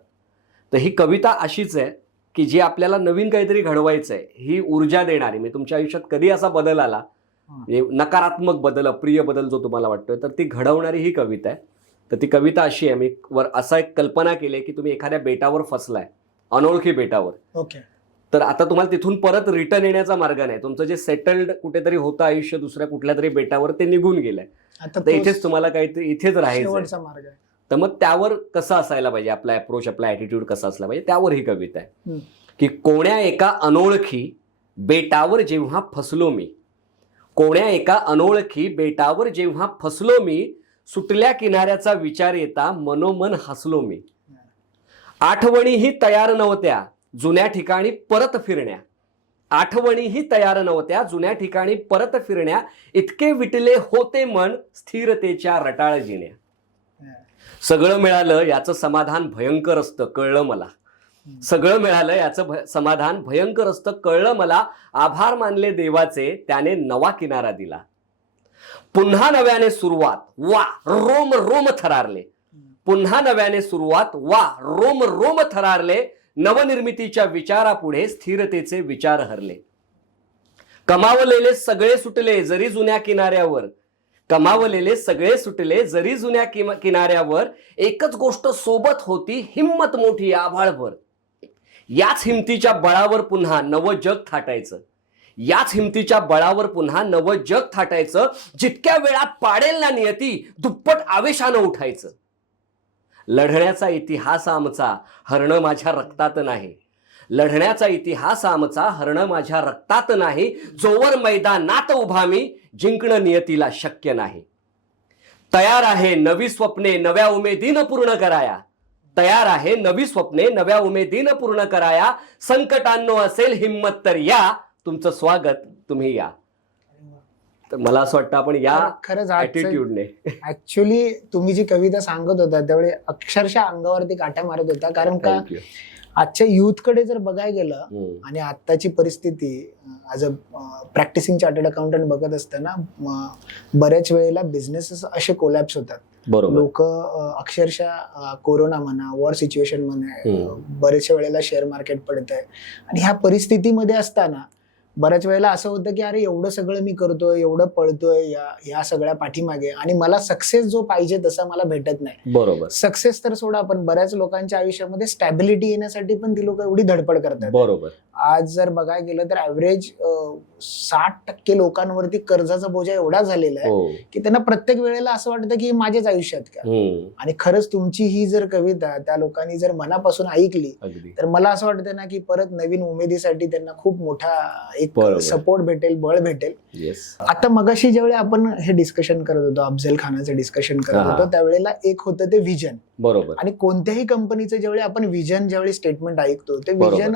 तर ही कविता अशीच आहे की जी आपल्याला नवीन काहीतरी घडवायचं आहे, ही ऊर्जा देणारी. म्हणजे तुमच्या आयुष्यात कधी असा बदल आला, नकारात्मक बदल, अप्रिय बदल जो तुम्हाला वाटतोय, तर ती घडवणारी ही कविता आहे. तर ती कविता अशी आहे, मी असा एक कल्पना केली की तुम्ही एखाद्या बेटावर फसलाय, अनोळखी बेटावर. ओके. तर आता तुम्हाला तिथून परत रिटर्न येण्याचा मार्ग नाही. तुमचं जे सेटल्ड कुठेतरी होतं आयुष्य दुसऱ्या कुठल्या तरी बेटावर, ते निघून गेलंय. तर इथेच तुम्हाला काहीतरी इथेच राहायचं मार्ग आहे. तर मग त्यावर कसं असायला पाहिजे, आपला अप्रोच, आपला ॲटिट्यूड कसा असला पाहिजे, त्यावर ही कविता आहे की कोण्या एका अनोळखी बेटावर जेव्हा फसलो मी, कोण्या एका अनोळखी बेटावर जेव्हा फसलो मी, सुटल्या किनाऱ्याचा विचार येता मनोमन हसलो मी. आठवणीही तयार नव्हत्या जुन्या ठिकाणी परत फिरण्या, आठवणीही तयार नव्हत्या जुन्या ठिकाणी परत फिरण्या, इतके विटले होते मन स्थिरतेच्या रटाळ जिण्या. सगळं मिळालं याचं समाधान भयंकर असतं कळलं मला, सगळं मिळालं याचं समाधान भयंकर असतं कळलं मला, आभार मानले देवाचे त्याने नवा किनारा दिला. पुन्हा नव्याने सुरुवात, वा रोम रोम थरारले, पुन्हा नव्याने सुरुवात, वा रोम रोम थरारले, नवनिर्मितीच्या विचारापुढे स्थिरतेचे विचार हरले. कमावलेले सगळे सुटले जरी जुन्या किनाऱ्यावर, कमावलेले सगळे सुटले जरी जुन्या किनाऱ्यावर, एकच गोष्ट सोबत होती हिम्मत मोठी आभाळभर. याच हिमतीच्या बळावर पुन्हा नवं जग थाटायचं, याच हिमतीच्या बळावर पुन्हा नवं जग थाटायचं, जितक्या वेळात पाडेल ना नियती दुप्पट आवेशानं उठायचं. लढण्याचा इतिहास आमचा हरणं माझ्या रक्तात नाही, लढण्याचा इतिहास आमचा हरणं माझ्या रक्तात नाही, जोवर मैदानात उभा मी जिंकणं नियतीला शक्य नाही. तयार आहे नवी स्वप्ने नव्या उमेदीनं पूर्ण कराया, तयार आहे नवी स्वप्ने नव्या उमेदीनं पूर्ण कराया, संकटांनो असेल हिम्मत तर या, तुमचं स्वागत तुम्ही या. तर मला असं वाटतं आपण या खरंच ॲटिट्यूडने, ऍक्च्युली तुम्ही जी कविता सांगत होता त्यावेळी अक्षरशः अंगावरती काट्या मारत होता. कारण का आजच्या युथकडे जर बघायला गेलं आणि आत्ताची परिस्थिती as a practising chartered accountant बघत असताना बऱ्याच वेळेला बिझनेसेस असे कोलॅप्स होतात. लोक अक्षरशः कोरोना म्हणा, वॉर सिच्युएशन म्हणा, बरेचशा वेळेला शेअर मार्केट पडत आहे आणि ह्या परिस्थितीमध्ये असताना बऱ्याच वेळेला असं होतं की अरे एवढं सगळं मी करतोय, एवढं पळतोय या सगळ्या पाठीमागे आणि मला सक्सेस जो पाहिजे तसा मला भेटत नाही. बरोबर. सक्सेस तर सोडा, पण बऱ्याच लोकांच्या आयुष्यामध्ये स्टॅबिलिटी येण्यासाठी पण ती लोक एवढी धडपड करतात. बरोबर. आज जर बघायला गेलं तर ऍव्हरेज 60% लोकांवरती कर्जाचा बोजा एवढा झालेला आहे की त्यांना प्रत्येक वेळेला असं वाटतं की माझ्याच आयुष्यात का. आणि खरंच तुमची ही जर कविता त्या लोकांनी जर मनापासून ऐकली तर मला असं वाटतं ना की परत नवीन उमेदीसाठी त्यांना खूप मोठा एक सपोर्ट भेटेल, बळ भेटेल. आता मगाशी ज्यावेळी आपण हे डिस्कशन करत होतो, अफजल खानाचं डिस्कशन करत होतो, त्यावेळेला एक होतं ते व्हिजन. बरोबर. आणि कोणत्याही कंपनीचं ज्यावेळी आपण व्हिजन ज्यावेळी स्टेटमेंट ऐकतो, ते व्हिजन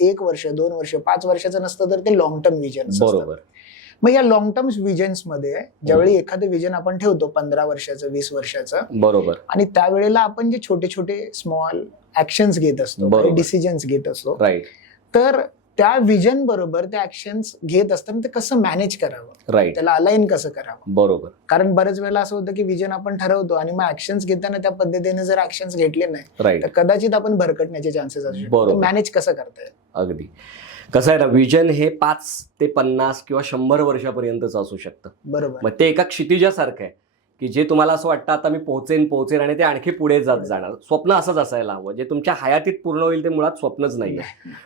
एक वर्ष, 2 वर्ष, 5 वर्षाचं नसतं तर ते लॉंग टर्म व्हिजन असतं. मग या लॉंग टर्म विजन्स मध्ये ज्यावेळी एखादं विजन आपण ठेवतो 15 वर्षाचं 20 वर्षाचं, बरोबर, आणि त्यावेळेला आपण जे छोटे छोटे स्मॉल ऍक्शन्स घेत असतो, बरोबर. डिसिजन्स घेत असतो, राईट तर त्या विजन बरोबर ते ऍक्शन्स घेत असताना ते कसं मॅनेज करावं, राईट, त्याला अलाइन कसं करावं. बरोबर, कारण बरेच वेळेला असं होतं की विजन आपण ठरवतो आणि मग ऍक्शन्स घेताना त्या पद्धतीने जर ऍक्शन्स घेतले नाही राईट, तर कदाचित आपण भरकटण्याचे चान्सेस असू शकतात. बरोबर. मॅनेज कसं करता येईल? अगदी. कसं आहे ना, विजन हे 5 ते 50 किंवा 100 वर्षापर्यंतच असू शकतं. बरोबर. मग ते एका क्षितिजासारखं आहे की जे तुम्हाला असं वाटतं आता मी पोहोचेन आणि ते आणखी पुढे जात जाणार. स्वप्न असंच असायला हवं, जे तुमच्या हयातीत पूर्ण होईल ते मुळात स्वप्नच नाहीये.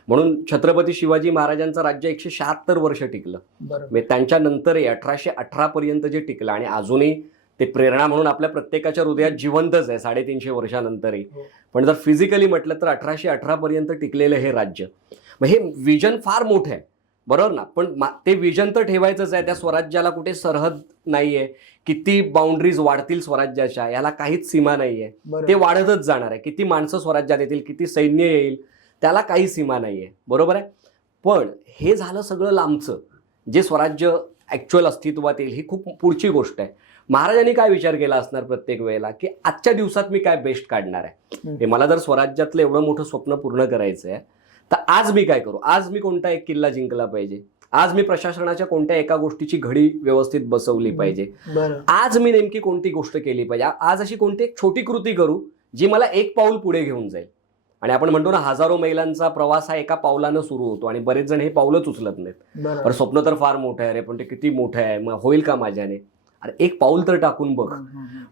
म्हणून छत्रपती शिवाजी महाराजांचं राज्य 176 वर्ष टिकलं. बरोबर. म्हणजे त्यांच्या नंतरही 1818 पर्यंत जे टिकलं आणि अजूनही ते प्रेरणा म्हणून आपल्या प्रत्येकाच्या हृदयात जिवंतच आहे 350 वर्षानंतरही. हो. पण जर फिजिकली म्हटलं तर 1818 पर्यंत टिकलेलं हे राज्य, मग हे विजन फार मोठं आहे, बरोबर ना. पण ते विजन तर ठेवायचंच आहे. त्या स्वराज्याला कुठे सरहद नाहीये. किती बाउंड्रीज वाढतील स्वराज्याच्या, याला काहीच सीमा नाहीये. बरोबर. ते वाढतच जाणार आहे. किती माणसं स्वराज्यात येतील, किती सैन्य येईल, त्याला काही सीमा नाहीये, बरोबर आहे. पण हे झालं सगळं लांबचं. जे स्वराज्य ऍक्च्युअल अस्तित्वात येईल ही खूप पुढची गोष्ट आहे. महाराजांनी काय विचार केला असणार प्रत्येक वेळेला की आजच्या दिवसात मी काय बेस्ट काढणार आहे. हे मला जर स्वराज्यातलं एवढं मोठं स्वप्न पूर्ण करायचं आहे तर आज मी काय करू. आज मी कोणता एक किल्ला जिंकला पाहिजे. आज मी प्रशासनाच्या कोणत्या एका गोष्टीची घडी व्यवस्थित बसवली पाहिजे. बरं. आज मी नेमकी कोणती गोष्ट केली पाहिजे. आज अशी कोणती एक छोटी कृती करू जी मला एक पाऊल पुढे घेऊन जाईल. आणि आपण म्हणतो ना, हजारो मैलांचा प्रवास हा एका पावलानं सुरू होतो आणि बरेच जण हे पावलंच उचलत नाहीत. बरं. पण स्वप्न तर फार मोठं आहे रे, पण ते किती मोठं आहे, मग होईल का माझ्याने. अरे एक पाऊल तर टाकून बघ.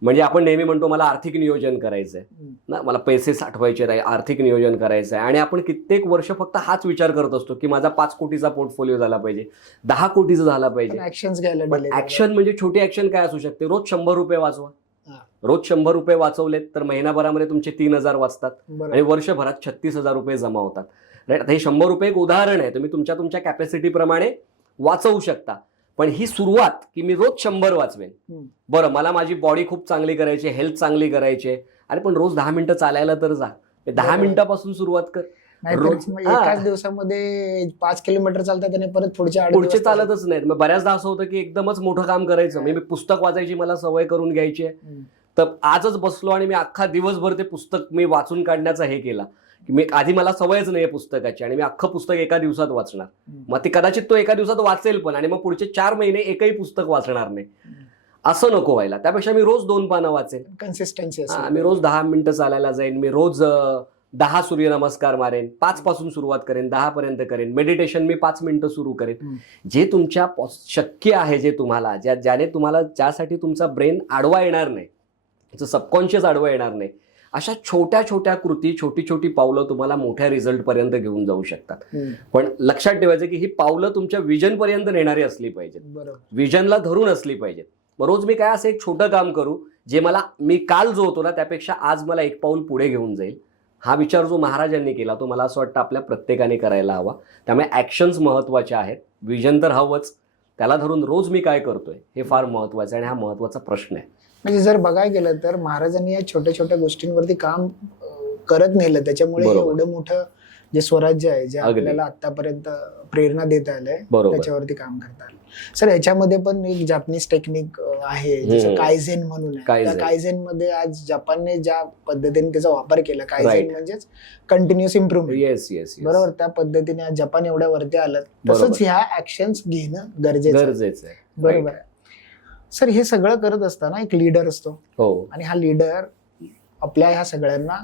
म्हणजे आपण नेहमी म्हणतो मला आर्थिक नियोजन करायचंय ना, मला पैसे साठवायचे आहे, आर्थिक नियोजन करायचं आहे. आणि आपण कित्येक वर्ष फक्त हाच विचार करत असतो की माझा 5 कोटीचा पोर्टफोलिओ झाला पाहिजे, 10 कोटीचा झाला पाहिजे. ऍक्शन्स घ्यायला पण ऍक्शन म्हणजे छोटी ऍक्शन काय असू शकते. रोज 100 रुपये वाचवा. रोज 100 रुपये वाचवलेत तर महिनाभरामध्ये तुमचे 3000 वाचतात आणि वर्षभरात 36,000 रुपये जमा होतात. राईट. आता हे 100 रुपये एक उदाहरण आहे. तुम्ही तुमच्या कॅपॅसिटीप्रमाणे वाचवू शकता. पण ही सुरुवात की मी रोज 100 वाचवेन. बरं, मला माझी बॉडी खूप चांगली करायची, हेल्थ चांगली करायची आहे. अरे पण रोज 10 मिनिटं चालायला तर जा. 10 मिनिटापासून सुरुवात कर. रोज एकाच दिवसामध्ये 5 किलोमीटर चालतात आणि परत पुढचे चालतच नाहीत. मग बऱ्याचदा असं होतं की एकदमच मोठं काम करायचं. मी पुस्तक वाचायची मला सवय करून घ्यायची आहे. तर आजच बसलो आणि मी अख्खा दिवसभर ते पुस्तक मी वाचून काढण्याचा हे केला की मी आधी मला सवयच नाही पुस्तकाची आणि मी अख्खं पुस्तक एका दिवसात वाचणार. मग ते कदाचित तो एका दिवसात वाचेल पण, आणि मग पुढचे 4 महिने एकही पुस्तक वाचणार नाही. असं नको व्हायला. त्यापेक्षा मी रोज 2 पानं वाचेन. कन्सिस्टन्सी. मी रोज 10 मिनिटं चालायला जाईन. मी रोज 10 सूर्यनमस्कार मारेन. 5 पासून सुरुवात करेन, 10 पर्यंत करेन. मेडिटेशन मी 5 मिनिटं सुरू करेन. जे तुमच्या शक्य आहे, जे तुम्हाला ज्याने तुम्हाला ज्यासाठी तुमचा ब्रेन आडवा येणार नाही, सबकॉन्शियस आडवा येणार नाही, अशा छोट्या छोट्या कृती, छोटी छोटी पावलं तुम्हाला मोठ्या रिझल्ट पर्यंत घेऊन जाऊ शकतात. पण लक्षात ठेवायचं की ही पावलं तुमच्या विजन पर्यंत नेणारी असली पाहिजेत. विजनला धरून असली पाहिजेत. मग रोज मी काय असं एक छोटं काम करू जे मी काल जो होतो ना त्यापेक्षा आज मला एक पाऊल पुढे घेऊन जाईल. हा विचार जो महाराजांनी केला तो मला असं वाटतं आपल्या प्रत्येकाने करायला हवा. त्यामुळे ऍक्शन्स महत्वाचे आहेत. विजन तर हवंच, त्याला धरून रोज मी काय करतोय हे फार महत्वाचं आहे आणि हा महत्वाचा प्रश्न आहे. म्हणजे जर बघायला गेलं तर महाराजांनी या छोट्या छोट्या गोष्टींवरती काम करत नेलं, त्याच्यामुळे एवढं मोठं जे स्वराज्य आहे, जे आपल्याला आतापर्यंत प्रेरणा देत आलंय, त्याच्यावरती काम करता आलं. सर, याच्यामध्ये पण एक जापनीज टेक्निक आहे जसं कायझेन म्हणून आहे. त्या कायझेन मध्ये आज जपानने ज्या पद्धतीने त्याचा वापर केला, कायझेन म्हणजेच कंटिन्युअस इम्प्रुव्हमेंट, बरोबर, त्या पद्धतीने आज जपान एवढ्या वरती आलं. तसंच ह्या ऍक्शन्स घेणं गरजेचं आहे. बरोबर आहे. सर, हे सगळं करत असताना एक लीडर असतो आणि हा लीडर आपल्या ह्या सगळ्यांना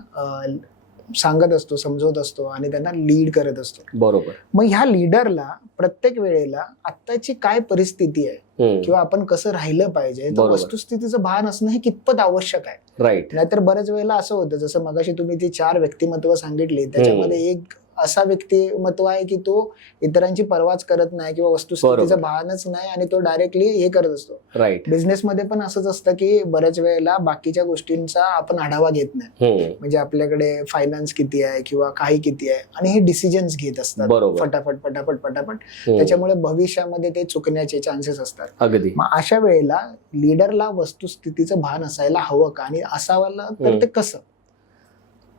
सांगत असतो, समजवत असतो आणि त्यांना लीड करत असतो. बरोबर. मग ह्या लीडरला प्रत्येक वेळेला आत्ताची काय परिस्थिती आहे किंवा आपण कसं राहिलं पाहिजे, वस्तुस्थितीचं भान असणं हे कितपत आवश्यक आहे. राईट. नाहीतर बऱ्याच वेळेला असं होतं, जसं मगाशी तुम्ही ती 4 व्यक्तिमत्व सांगितली, त्याच्यामध्ये एक असा व्यक्तिमत्व आहे की तो इतरांची पर्वाच करत नाही किंवा वस्तुस्थितीचं भानच नाही आणि तो डायरेक्टली हे करत असतो. राईट. बिझनेसमध्ये पण असंच असतं की बऱ्याच वेळेला बाकीच्या गोष्टींचा आपण आढावा घेत नाही. म्हणजे आपल्याकडे फायनान्स किती आहे किंवा काही किती आहे आणि हे डिसिजन्स घेत असतात फटाफट. त्याच्यामुळे भविष्यामध्ये ते चुकण्याचे चान्सेस असतात. अगदी. मग अशा वेळेला लीडरला वस्तुस्थितीचं भान असायला हवं का, आणि असावं तर ते कसं?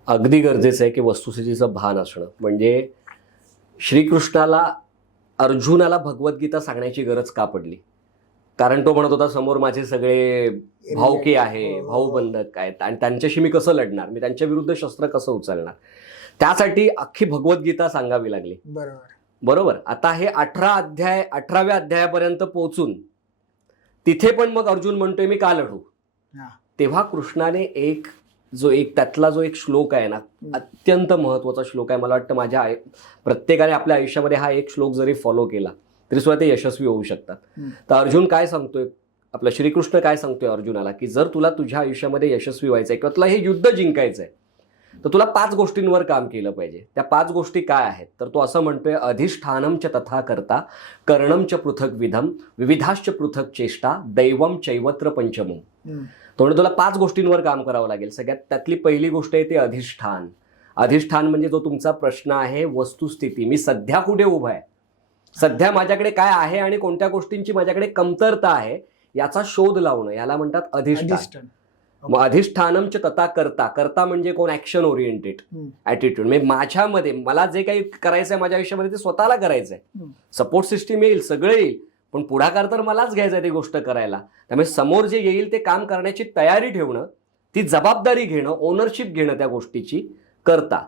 अगदी गरजेचं आहे की वस्तुस्थितीचं भान असणं. म्हणजे श्रीकृष्णाला अर्जुनाला भगवद्गीता सांगण्याची गरज का पडली? कारण तो म्हणत होता समोर माझे सगळे भावके आहे, भाऊबंधक आहेत आणि त्यांच्याशी मी कसं लढणार, मी त्यांच्या विरुद्ध शस्त्र कसं उचलणार. त्यासाठी अख्खी भगवद्गीता सांगावी लागली. बरोबर. आता हे 18व्या अध्यायापर्यंत पोहोचून तिथे पण मग अर्जुन म्हणतोय मी का लढू. तेव्हा कृष्णाने त्यातला जो एक श्लोक आहे ना, अत्यंत महत्वाचा श्लोक आहे. मला वाटतं प्रत्येकाने आपल्या आयुष्यामध्ये हा एक श्लोक जरी फॉलो केला तरी सुद्धा ते यशस्वी होऊ शकतात. तर अर्जुन काय सांगतोय, आपला श्रीकृष्ण काय सांगतोय अर्जुनाला, की जर तुला तुझ्या आयुष्यामध्ये यशस्वी व्हायचंय किंवा तुला हे युद्ध जिंकायचंय तर तुला 5 गोष्टींवर काम केलं पाहिजे. त्या 5 गोष्टी काय आहेत तर तो असं म्हणतोय, अधिष्ठानम च तथा कर्ता, कर्णम च पृथक विधम, विविधाश्च पृथक चेष्टा, दैवम चैवत्र पंचमम. तो म्हणजे तुला 5 गोष्टींवर काम करावं लागेल. सगळ्यात त्यातली पहिली गोष्ट आहे ते अधिष्ठान. अधिष्ठान म्हणजे जो तुमचा प्रश्न आहे, वस्तुस्थिती, मी सध्या कुठे उभा आहे, सध्या माझ्याकडे काय आहे आणि कोणत्या गोष्टींची माझ्याकडे कमतरता आहे याचा शोध लावणं, याला म्हणतात अधिष्ठान. मग अधिष्ठानम च तथा कर्ता, कर्ता म्हणजे कोण, ऍक्शन ओरिएंटेड ऍटिट्यूड. म्हणजे माझ्यामध्ये मला जे काही करायचंय माझ्या आयुष्यामध्ये ते स्वतःला करायचंय. सपोर्ट सिस्टीम येईल, सगळं येईल, पण पुढाकार तर मलाच घ्यायचा आहे ती गोष्ट करायला. त्यामुळे समोर जे येईल ते काम करण्याची तयारी ठेवणं, ती जबाबदारी घेणं, ओनरशिप घेणं त्या गोष्टीची करता.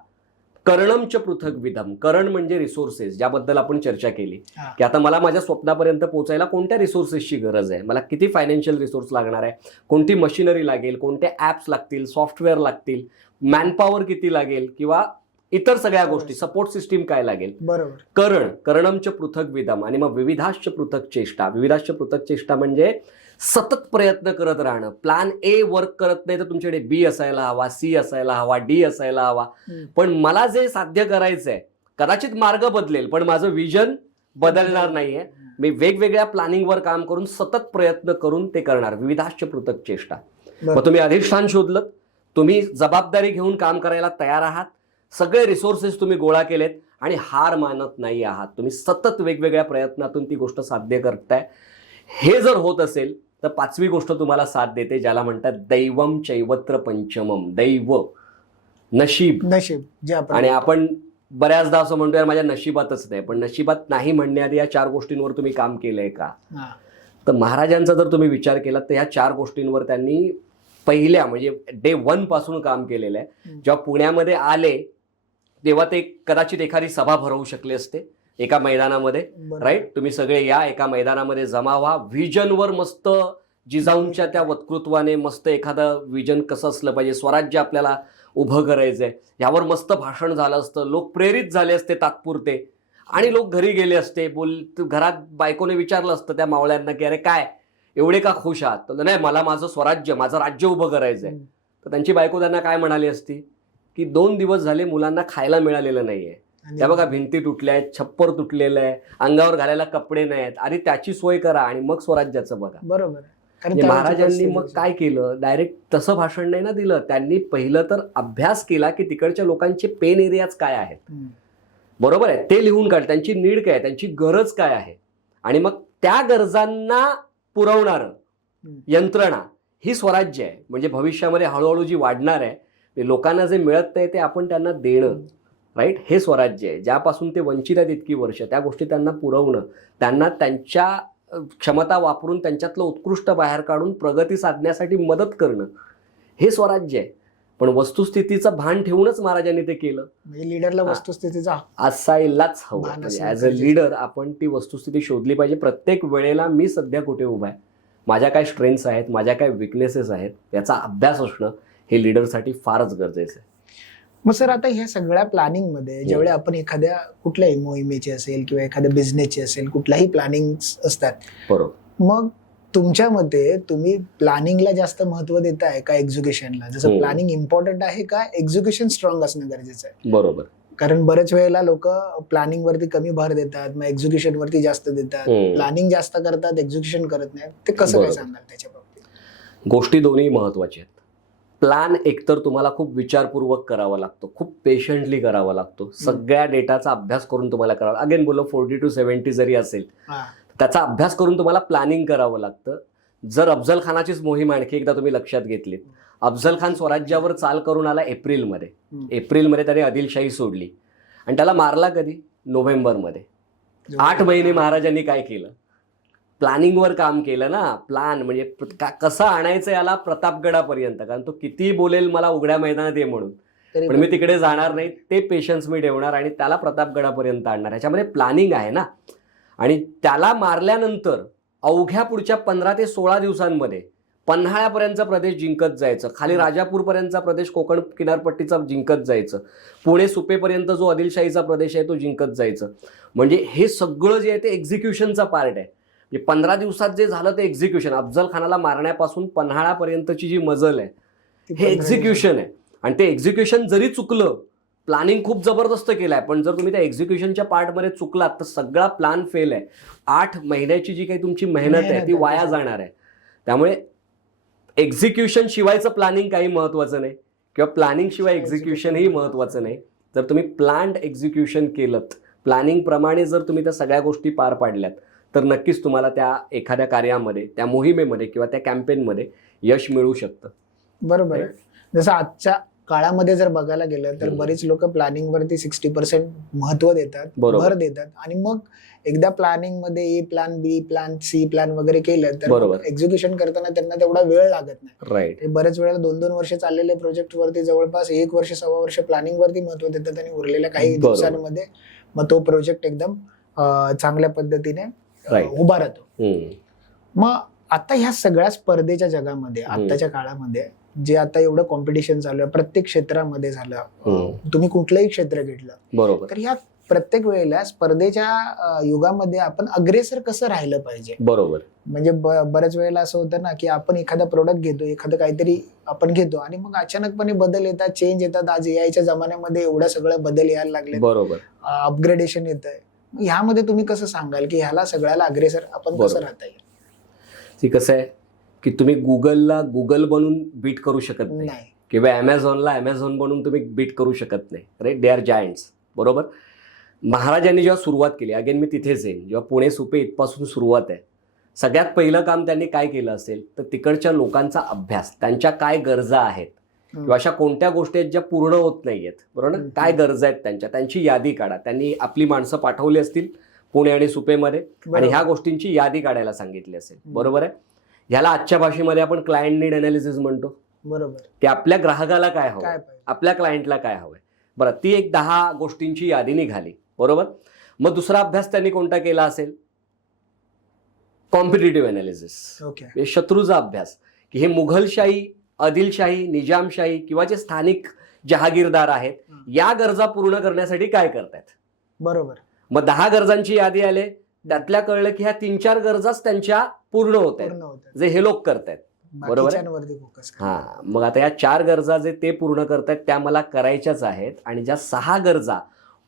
कर्णमच पृथक विधम, करण म्हणजे रिसोर्सेस, ज्याबद्दल आपण चर्चा केली की आता मला माझ्या स्वप्नापर्यंत पोहोचायला कोणत्या रिसोर्सेसची गरज आहे, मला किती फायनान्शियल रिसोर्स लागणार आहे, कोणती मशिनरी लागेल, कोणते ॲप्स लागतील, सॉफ्टवेअर लागतील, मॅनपॉवर किती लागेल किंवा इतर सगळ्या गोष्टी, सपोर्ट सिस्टीम काय लागेल. बरोबर. कर्णमच पृथक विधम. आणि मग विविधाश्च पृथक चेष्टा. विविधाश्च पृथक चेष्टा म्हणजे सतत प्रयत्न करत राहणं. प्लॅन ए वर्क करत नाही तर तुमच्याकडे बी असायला हवा, सी असायला हवा, डी असायला हवा. पण मला जे साध्य करायचंय, कदाचित मार्ग बदलेल पण माझं विजन बदलणार नाहीये. मी वेगवेगळ्या प्लॅनिंगवर काम करून सतत प्रयत्न करून ते करणार. विविधाश्च पृथक चेष्टा. मग तुम्ही अधिष्ठान शोधलं, तुम्ही जबाबदारी घेऊन काम करायला तयार आहात, सगळे रिसोर्सेस तुम्ही गोळा केलेत आणि हार मानत नाही आहात, तुम्ही सतत वेगवेगळ्या प्रयत्नातून ती गोष्ट साध्य करताय. हे जर होत असेल तर 5वी गोष्ट तुम्हाला साथ देते, ज्याला म्हणतात दैवम चैवत्र पंचमम. दैव, नशीब. आणि आपण बऱ्याचदा असं म्हणतोय माझ्या नशिबातच नाही, पण नशिबात नाही म्हणण्याआधी या 4 गोष्टींवर तुम्ही काम केलंय का. तर महाराजांचा जर तुम्ही विचार केला तर ह्या 4 गोष्टींवर त्यांनी पहिल्या म्हणजे डे 1 पासून काम केलेलं आहे. जेव्हा पुण्यामध्ये आले तेव्हा ते कदाचित एखादी सभा भरवू शकले असते एका मैदानामध्ये, राईट. तुम्ही सगळे या, एका मैदानामध्ये जमा व्हा, व्हिजनवर मस्त जिजाऊंच्या त्या वक्तृत्वाने मस्त एखादं व्हिजन कसं असलं पाहिजे, स्वराज्य आपल्याला उभं करायचंय, यावर मस्त भाषण झालं असतं, लोक प्रेरित झाले असते तात्पुरते आणि लोक घरी गेले असते. घरात बायकोने विचारलं असतं त्या मावळ्यांना की अरे काय एवढे का खुश आहात, तर नाही मला माझं स्वराज्य, माझं राज्य उभं करायचंय. तर त्यांची बायको त्यांना काय म्हणाली असती की 2 दिवस झाले मुलांना खायला मिळालेलं नाहीये, त्या बघा भिंती तुटल्या आहेत, छप्पर तुटलेलं आहे, अंगावर घालायला कपडे नाहीत, अरे त्याची सोय करा आणि मग स्वराज्याचं बघा. बरोबर. महाराजांनी मग काय केलं, डायरेक्ट तसं भाषण नाही ना दिलं, त्यांनी पहिलं तर अभ्यास केला की तिकडच्या लोकांचे पेन एरियाज काय आहेत, बरोबर आहे, ते लिहून काढ, त्यांची नीड काय आहे, त्यांची गरज काय आहे, आणि मग त्या गरजांना पुरवणारं यंत्रणा ही स्वराज्य आहे. म्हणजे भविष्यामध्ये हळूहळू जी वाढणार आहे, लोकांना जे मिळत नाही ते आपण त्यांना देणं, राईट, हे स्वराज्य आहे. ज्यापासून ते वंचित आहेत इतकी वर्ष, त्या गोष्टी त्यांना पुरवणं, त्यांना त्यांच्या क्षमता वापरून त्यांच्यातलं उत्कृष्ट बाहेर काढून प्रगती साधण्यासाठी मदत करणं, हे स्वराज्य आहे. पण वस्तुस्थितीचं भान ठेवूनच महाराजांनी ते केलं. म्हणजे लीडरला वस्तुस्थितीचा असायलाच हवं. ॲज अ लीडर आपण ती वस्तुस्थिती शोधली पाहिजे प्रत्येक वेळेला. मी सध्या कुठे उभा आहे, माझ्या काय स्ट्रेंथ्स आहेत, माझ्या काय विकनेसेस आहेत, याचा अभ्यास असणं हे लीडरसाठी फारच गरजेचं आहे. मग सर आता ह्या सगळ्या प्लॅनिंगमध्ये जेवढे आपण एखाद्या कुठल्याही मोहिमेची असेल किंवा एखाद्या बिझनेसची असेल, कुठलाही प्लॅनिंग असतात, बरोबर, मग तुमच्या मते तुम्ही प्लॅनिंगला जास्त महत्व देताय का एक्झिक्युशनला? जसं प्लॅनिंग इम्पॉर्टंट आहे का एक्झिक्युशन स्ट्रॉंग असणं गरजेचं आहे? बरोबर. कारण बरेच वेळेला लोक प्लॅनिंग वरती कमी भर देतात, मग एक्झिक्युशन वरती जास्त देतात, प्लॅनिंग जास्त करतात, एक्झिक्युशन करत नाही. ते कसं काय सांगाल त्याच्या बाबतीत? गोष्टी दोन्ही महत्वाच्या आहेत. प्लॅन एकतर तुम्हाला खूप विचारपूर्वक करावा लागतो, खूप पेशंटली करावा लागतो, सगळ्या डेटाचा अभ्यास करून तुम्हाला करावा. अगेन बोलो 40 to 70 जरी असेल त्याचा अभ्यास करून तुम्हाला प्लॅनिंग करावं लागतं. जर अफजल खानाचीच मोहीम आणखी एकदा तुम्ही लक्षात घेतलीत, अफजल खान स्वराज्यावर चाल करून आला एप्रिलमध्ये त्याने आदिलशाही सोडली आणि त्याला मारला कधी? नोव्हेंबरमध्ये. 8 महिने महाराजांनी काय केलं? प्लॅनिंगवर काम केलं ना. प्लॅन म्हणजे कसं आणायचं याला प्रतापगडापर्यंत, कारण तो किती बोलेल मला उघड्या मैदानात ये म्हणून, पण मी तिकडे जाणार नाही, ते पेशन्स मी ठेवणार आणि त्याला प्रतापगडापर्यंत आणणार. ह्याच्यामध्ये प्लॅनिंग आहे ना. आणि त्याला मारल्यानंतर अवघ्या पुढच्या 15 ते 16 दिवसांमध्ये पन्हाळ्यापर्यंतचा प्रदेश जिंकत जायचं, खाली राजापूरपर्यंतचा प्रदेश कोकण किनारपट्टीचा जिंकत जायचं, पुणे सुपेपर्यंत जो आदिलशाहीचा प्रदेश आहे तो जिंकत जायचं. म्हणजे हे सगळं जे आहे ते एक्झिक्युशनचा पार्ट आहे. 15 दिवसात जे झालं ते एक्झिक्युशन. अफजल खानाला मारण्यापासून पन्हाळ्यापर्यंतची जी मजल आहे हे एक्झिक्युशन आहे. आणि ते एक्झिक्युशन जरी चुकलं, प्लॅनिंग खूप जबरदस्त केलं आहे, पण जर तुम्ही त्या एक्झिक्युशनच्या पार्टमध्ये चुकलात तर सगळा प्लॅन फेल आहे. 8 महिन्याची जी काही तुमची मेहनत आहे ती वाया जाणार आहे. त्यामुळे एक्झिक्युशन शिवायचं प्लॅनिंग काही महत्त्वाचं नाही, किंवा प्लॅनिंग शिवाय एक्झिक्युशनही महत्त्वाचं नाही. जर तुम्ही प्लॅन्ड एक्झिक्युशन केलं, प्लॅनिंगप्रमाणे जर तुम्ही त्या सगळ्या गोष्टी पार पाडल्यात, तर नक्कीच तुम्हाला त्या एखाद्या कार्यामध्ये, त्या मोहिमेमध्ये किंवा त्या कॅम्पेनमध्ये यश मिळू शकतं. बरोबर आहे. जसं आजच्या काळामध्ये जर बघायला गेलं तर बरीच लोक प्लॅनिंग वरती 60% महत्व देतात, भर देतात, आणि मग एकदा प्लॅनिंग मध्ये ए प्लॅन, बी प्लॅन, सी प्लॅन वगैरे केलं तर एक्झिक्युशन करताना त्यांना तेवढा वेळ लागत नाही. राईट. बरेच वेळेला 2-2 वर्ष चाललेले प्रोजेक्ट वरती जवळपास 1 वर्ष 1.25 वर्ष प्लॅनिंग वरती महत्व देतात, आणि उरलेल्या काही दिवसांमध्ये मग तो प्रोजेक्ट एकदम चांगल्या पद्धतीने उभा राहतो. मग आता ह्या सगळ्या स्पर्धेच्या जगामध्ये, आताच्या काळामध्ये जे आता एवढं कॉम्पिटिशन चालू आहे प्रत्येक क्षेत्रामध्ये झालं, तुम्ही कुठलंही क्षेत्र घेतलं, बरोबर, तर ह्या प्रत्येक वेळेला स्पर्धेच्या युगामध्ये आपण अग्रेसर कसं राहिलं पाहिजे. बरोबर. म्हणजे बऱ्याच वेळेला असं होतं ना की आपण एखादा प्रोडक्ट घेतो, एखादं काहीतरी आपण घेतो, आणि मग अचानकपणे बदल येतात, चेंज येतात. आज एआयच्या जमान्यामध्ये एवढं सगळं बदल यायला लागले, बरोबर, अपग्रेडेशन येत आहे. ह्यामध्ये तुम्ही कसं सांगाल की ह्याला सगळ्याला अग्रेसर आपण कसं राहता येईल? ती कसं आहे की तुम्ही गुगलला गुगल बनून बीट करू शकत नाही, किंवा ॲमेझॉनला ॲमेझॉन बनून तुम्ही बीट करू शकत नाही. राईट. They are giants. बरोबर. महाराजांनी जेव्हा सुरुवात केली, अगेन मी तिथेच येईन, जेव्हा पुणे सुपे इथपासून सुरुवात आहे, सगळ्यात पहिलं काम त्यांनी काय केलं असेल तर तिकडच्या लोकांचा अभ्यास, त्यांच्या काय गरजा आहेत किंवा अशा कोणत्या गोष्टी आहेत ज्या पूर्ण होत नाही आहेत, बरोबर ना, काय गरजा आहेत त्यांची यादी काढा. त्यांनी आपली माणसं पाठवली असतील पुणे आणि सुपेमध्ये, आणि ह्या गोष्टींची यादी काढायला सांगितली असेल. बरोबर आहे. ह्याला आजच्या भाषेमध्ये आपण क्लायंट नीड अनालिसिस म्हणतो. बरोबर. की आपल्या ग्राहकाला काय हवं, आपल्या क्लायंटला काय हवंय. बरं, ती एक 10 गोष्टींची यादी निघाली. बरोबर. मग दुसरा अभ्यास त्यांनी कोणता केला असेल? Competitive analysis. ओके. शत्रूचा अभ्यास, की हे मुघलशाही, आदिलशाही, निजामशाही किंवा जे स्थानिक जहागीरदार आहेत, या गरजा पूर्ण करण्यासाठी काय करतायत. बरोबर. मग 10 गरजांची यादी आले, त्यातल्या कळलं की ह्या 3-4 गरजाच त्यांच्या पूर्ण होत आहेत जे हे लोक करतायत. बरोबर. हा. मग आता या 4 गरजा जे ते पूर्ण करतायत त्या मला करायच्याच आहेत, आणि ज्या 6 गरजा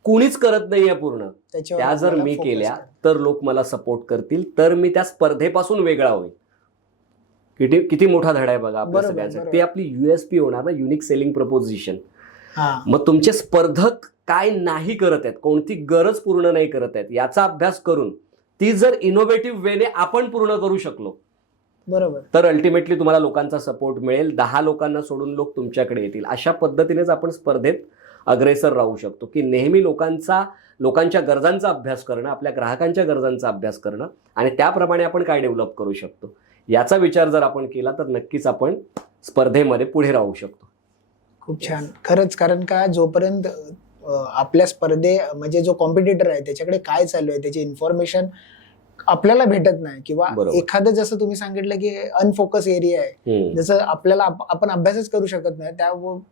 कुणीच करत नाहीये पूर्ण, त्या जर मी केल्या तर लोक मला सपोर्ट करतील, तर मी त्या स्पर्धेपासून वेगळा होईल. किती मोठा धडा आहे बघा आपल्या सगळ्यांचा. ते आपली USP होणार ना, युनिक सेलिंग प्रपोजिशन. मग तुमचे स्पर्धक काय नाही करत आहेत, कोणती गरज पूर्ण नाही करत आहेत, याचा अभ्यास करून ती जर इनोव्हेटिव्ह वेने आपण पूर्ण करू शकलो, बरोबर, तर अल्टिमेटली तुम्हाला लोकांचा सपोर्ट मिळेल. 10 लोकांना सोडून लोक तुमच्याकडे येतील. अशा पद्धतीनेच आपण स्पर्धेत अग्रेसर राहू शकतो, की नेहमी लोकांच्या गरजांचा अभ्यास करणं, आपल्या ग्राहकांच्या गरजांचा अभ्यास करणं, आणि त्याप्रमाणे आपण काय डेव्हलप करू शकतो याचा विचार जर आपण केला तर नक्कीच आपण स्पर्धेमध्ये पुढे राहू शकतो. खूप छान. खरंच. कारण का जोपर्यंत आपल्या म्हणजे जो कॉम्पिटिटर आहे त्याच्याकडे काय चालू आहे त्याची इन्फॉर्मेशन आपल्याला भेटत नाही, किंवा एखादं जसं तुम्ही सांगितलं की अनफोकस एरिया आहे, जसं आपल्याला आपण अभ्यासच करू शकत नाही,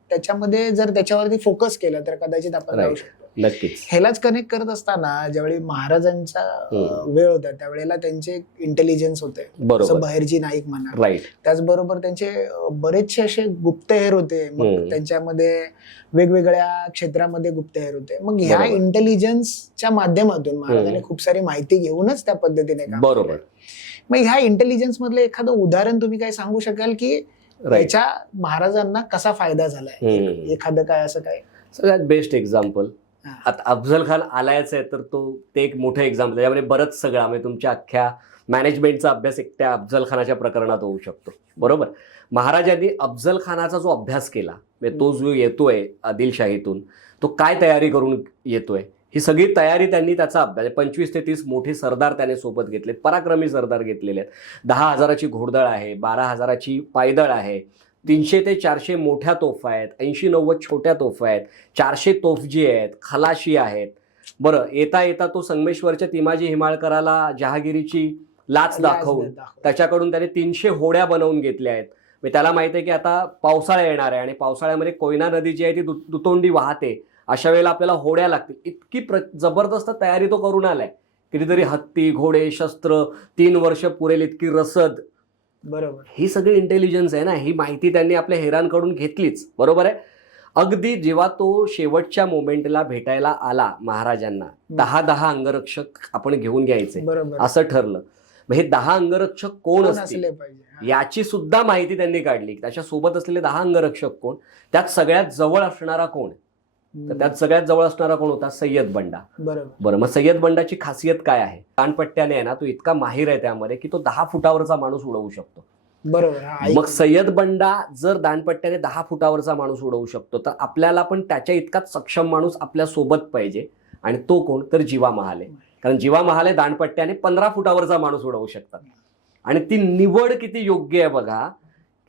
त्याच्यामध्ये जर त्याच्यावरती फोकस केलं तर कदाचित आपण राहू शकतो. नक्कीच. ह्यालाच कनेक्ट करत असताना ज्यावेळी महाराजांचा वेळ होता त्यावेळेला त्यांचे इंटेलिजन्स होते, जसं बहिर्जी नाईक म्हणा, त्याचबरोबर त्यांचे बरेचसे असे गुप्तहेर होते. मग त्यांच्यामध्ये वेगवेगळ्या क्षेत्रामध्ये गुप्तहेर होते. मग ह्या इंटेलिजन्सच्या माध्यमातून महाराजांनी खूप सारी माहिती घेऊनच त्या पद्धतीने काम. बरोबर. मग ह्या इंटेलिजन्स मधलं एखादं उदाहरण तुम्ही काय सांगू शकाल की याच्या महाराजांना कसा फायदा झालाय, एखादं काय असं काय? सगळ्यात बेस्ट एक्झाम्पल आता अफजल खान आलायच आहे, तर ते एक मोठं एक्झाम्पल. त्यामध्ये बरंच सगळं म्हणजे तुमच्या अख्ख्या मॅनेजमेंटचा अभ्यास एक त्या अफजल खानाच्या प्रकरणात होऊ शकतो. बरोबर. महाराजांनी अफजल खानाचा जो अभ्यास केला, तो जो येतोय आदिलशाहीतून, तो काय तयारी करून येतोय ही सगळी तयारी त्यांनी त्याचा अभ्यास 25 ते 30 मोठे सरदार त्याने सोबत घेतलेत, पराक्रमी सरदार घेतलेले आहेत. 10,000ची घोडदळ आहे, 12,000ची पायदळ आहे, 300 ते 400 मोठ्या तोफा आहेत, 80-90 छोट्या तोफा आहेत, 400 तोफजी आहेत, खलाशी आहेत. बरं, येता येता तो संगमेश्वरच्या तिमाजी हिमाळकराला जहागिरीची लाच दाखवून त्याच्याकडून त्याने 300 होड्या बनवून घेतल्या आहेत. त्याला माहिती आहे की आता पावसाळा येणार आहे आणि पावसाळ्यामध्ये कोयना नदी जी आहे ती दुतोंडी वाहते, अशा वेळेला आपल्याला होड्या लागतील. इतकी जबरदस्त तयारी तो करून आलाय. कितीतरी हत्ती, घोडे, शस्त्र, 3 वर्ष पुरेल इतकी रसद. बरोबर, ही सगळी इंटेलिजन्स आहे ना, ही माहिती त्यांनी आपल्या हेरांकडून घेतलीच. बरोबर आहे. अगदी जेव्हा तो शेवटच्या मोमेंटला भेटायला आला महाराजांना, 10 अंगरक्षक आपण घेऊन घ्यायचे बरोबर, असं ठरलं. मग हे 10 अंगरक्षक कोण असतील पाहिजे याची सुद्धा माहिती त्यांनी काढली. त्याच्या सोबत असलेले 10 अंगरक्षक कोण, त्यात सगळ्यात जवळ असणारा कोण. तर त्यात सगळ्यात जवळ असणारा कोण होता? सय्यद बंडा. बरं, मग सय्यद बंडाची खासियत काय आहे? दानपट्ट्याने आहे ना, तो इतका माहीर आहे त्यामध्ये की तो 10 फुटावरचा माणूस उडवू शकतो. बरोबर. मग सय्यद बंडा जर दानपट्ट्याने 10 फुटावरचा माणूस उडवू शकतो, तर आपल्याला पण त्याच्या इतकाच सक्षम माणूस आपल्या सोबत पाहिजे. आणि तो कोण? तर जीवा महाले. कारण जीवा महाले दानपट्ट्याने 15 फुटावरचा माणूस उडवू शकतात. आणि ती निवड किती योग्य आहे बघा,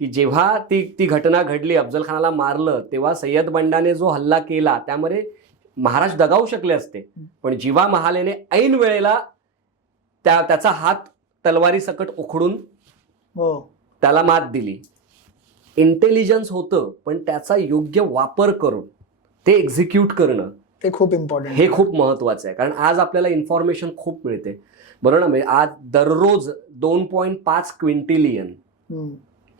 की जेव्हा ती घटना घडली, अफजल खानाला मारलं, तेव्हा सय्यद बंडाने जो हल्ला केला त्यामध्ये महाराज दगावू शकले असते, पण जीवा महालेने ऐन वेळेला त्याचा हात तलवारी सकट उखडून त्याला मात दिली. इंटेलिजन्स होतं, पण त्याचा योग्य वापर करून ते एक्झिक्यूट करणं ते खूप इम्पॉर्टंट, हे खूप महत्वाचं आहे. कारण आज आपल्याला इन्फॉर्मेशन खूप मिळते, बरोबर ना. म्हणजे आज दररोज 2.5 क्विंटिलियन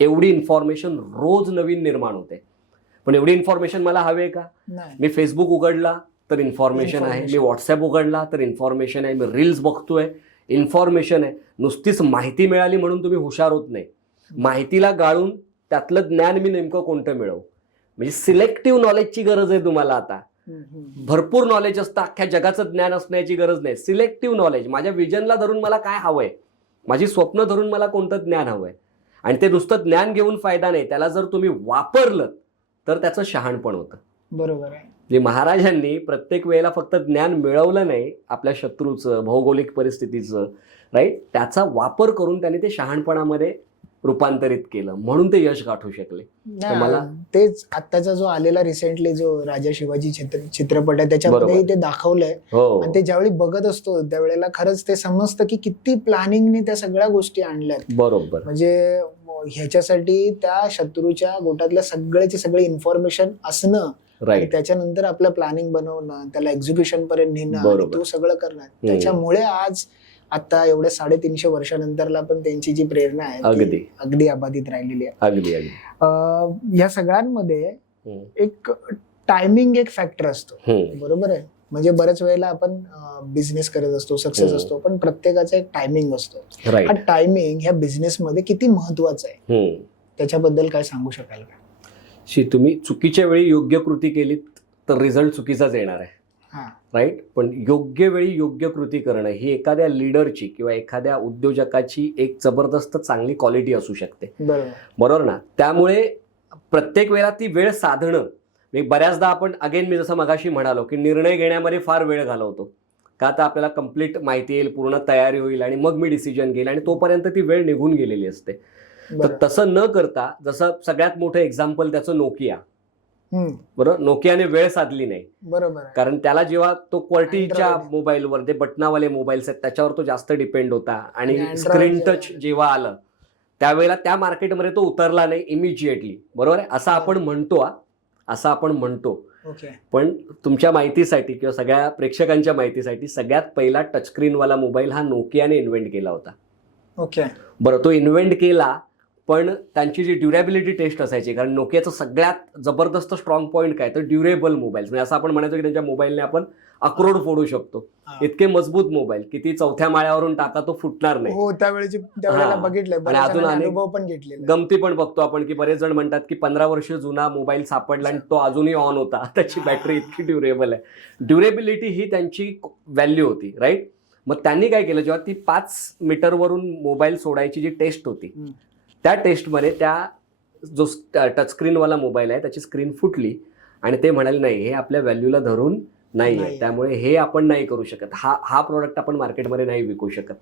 एवढी इन्फॉर्मेशन रोज नवीन निर्माण होते. पण एवढी इन्फॉर्मेशन मला हवी आहे का? मी फेसबुक उघडला तर इन्फॉर्मेशन आहे, मी व्हॉट्सअप उघडला तर इन्फॉर्मेशन आहे, मी रील्स बघतोय इन्फॉर्मेशन आहे. नुसतीच माहिती मिळाली म्हणून तुम्ही हुशार होत नाही. माहितीला गाळून त्यातलं ज्ञान मी नेमकं कोणतं मिळवू. म्हणजे सिलेक्टिव्ह नॉलेजची गरज आहे तुम्हाला आता. भरपूर नॉलेज असतं, अख्ख्या जगाचं ज्ञान असण्याची गरज नाही. सिलेक्टिव्ह नॉलेज, माझ्या विजनला धरून मला काय हवंय, माझी स्वप्न धरून मला कोणतं ज्ञान हवंय. आणि ते नुसतं ज्ञान घेऊन फायदा नाही, त्याला जर तुम्ही वापरलं तर त्याचं शहाणपण होतं. बरोबर आहे. जे महाराजांनी प्रत्येक वेळेला फक्त ज्ञान मिळवलं नाही, आपल्या शत्रूचं, भौगोलिक परिस्थितीचं, राईट, त्याचा वापर करून त्यांनी ते शहाणपणामध्ये रूपांतरित केलं, म्हणून ते यश गाठू शकले. मला तेच आत्ताचा जो आलेला रिसेंटली जो राजा शिवाजी चित्रपट आहे त्याच्यामध्ये ते दाखवलंय. आणि ते ज्यावेळी बघत असतो त्यावेळेला खरंच ते समजतं की किती प्लॅनिंगने त्या सगळ्या गोष्टी आणल्यात. बरोबर. म्हणजे ह्याच्यासाठी त्या शत्रूच्या गोटातल्या सगळ्याची सगळी इन्फॉर्मेशन असणं, आणि त्याच्यानंतर आपलं प्लॅनिंग बनवणं, त्याला एक्झिक्युशन पर्यंत नेणं, तो सगळं करणं. त्याच्यामुळे आज आता एवढ्या 350 वर्षानंतरला पण त्यांची जी प्रेरणा आहे अगदी अबाधित राहिलेली आहे. या सगळ्यांमध्ये एक टायमिंग एक फॅक्टर असतो, बरोबर आहे. म्हणजे बऱ्याच वेळेला आपण बिझनेस करत असतो, सक्सेस असतो, पण प्रत्येकाचा एक टायमिंग असतो. हा टायमिंग ह्या बिझनेस मध्ये किती महत्वाचा आहे त्याच्याबद्दल काय सांगू शकाल का? तुम्ही चुकीच्या वेळी योग्य कृती केलीत तर रिझल्ट चुकीचाच येणार आहे, राईट. पण योग्य वेळी योग्य कृती करणं ही एखाद्या लीडरची किंवा एखाद्या उद्योजकाची एक जबरदस्त चांगली क्वालिटी असू शकते, बरोबर ना. त्यामुळे प्रत्येक वेळेला ती वेळ साधणं. बऱ्याचदा आपण मी जसं मगाशी म्हणालो की निर्णय घेण्यामध्ये फार वेळ घालवतो का, तर आपल्याला कम्प्लीट माहिती येईल, पूर्ण तयारी होईल आणि मग मी डिसिजन घेईल, आणि तोपर्यंत ती वेळ निघून गेलेली असते. तर तसं न करता, जसं सगळ्यात मोठं एक्झाम्पल त्याचं नोकिया, बरोबर. नोकियाने वेळ साधली नाही, बरोबर. कारण त्याला जेव्हा तो क्वालिटीच्या मोबाईलवर, जे बटनावाले मोबाईल्स आहेत त्याच्यावर तो जास्त डिपेंड होता, आणि स्क्रीन टच जेव्हा आलं त्यावेळेला त्या मार्केटमध्ये तो उतरला नाही इमिजिएटली, बरोबर आहे. असं आपण म्हणतो. पण तुमच्या माहितीसाठी किंवा सगळ्या प्रेक्षकांच्या माहितीसाठी, सगळ्यात पहिला टचस्क्रीनवाला मोबाईल हा नोकियाने इन्व्हेंट केला होता. बरं, तो इन्व्हेंट केला, पण त्यांची जी ड्युरेबिलिटी टेस्ट असायची, कारण नोकियाचं सगळ्यात जबरदस्त स्ट्रॉंग पॉईंट काय, तर ड्युरेबल मोबाईल. म्हणजे असं आपण म्हणायचो की त्यांच्या मोबाईलने आपण अक्रोड फोडू शकतो, इतके मजबूत मोबाईल की ती 4थ्या माळ्यावरून टाका तो फुटणार नाही. आणि अजून अनुभव पण घेतले, गमती पण बघतो आपण की बरेच जण म्हणतात की 15 वर्ष जुना मोबाईल सापडला आणि तो अजूनही ऑन होता, त्याची बॅटरी इतकी ड्युरेबल आहे. ड्युरेबिलिटी ही त्यांची व्हॅल्यू होती, राईट. मग त्यांनी काय केलं, जेव्हा ती 5 मीटरवरून मोबाईल सोडायची जी टेस्ट होती, त्या टेस्टमध्ये त्या जो टचस्क्रीनवाला मोबाईल आहे त्याची स्क्रीन फुटली, आणि ते म्हणाले नाही, हे आपल्या व्हॅल्यूला धरून नाहीये. त्यामुळे हे आपण नाही करू शकत. हा प्रोडक्ट आपण मार्केटमध्ये नाही विकू शकत.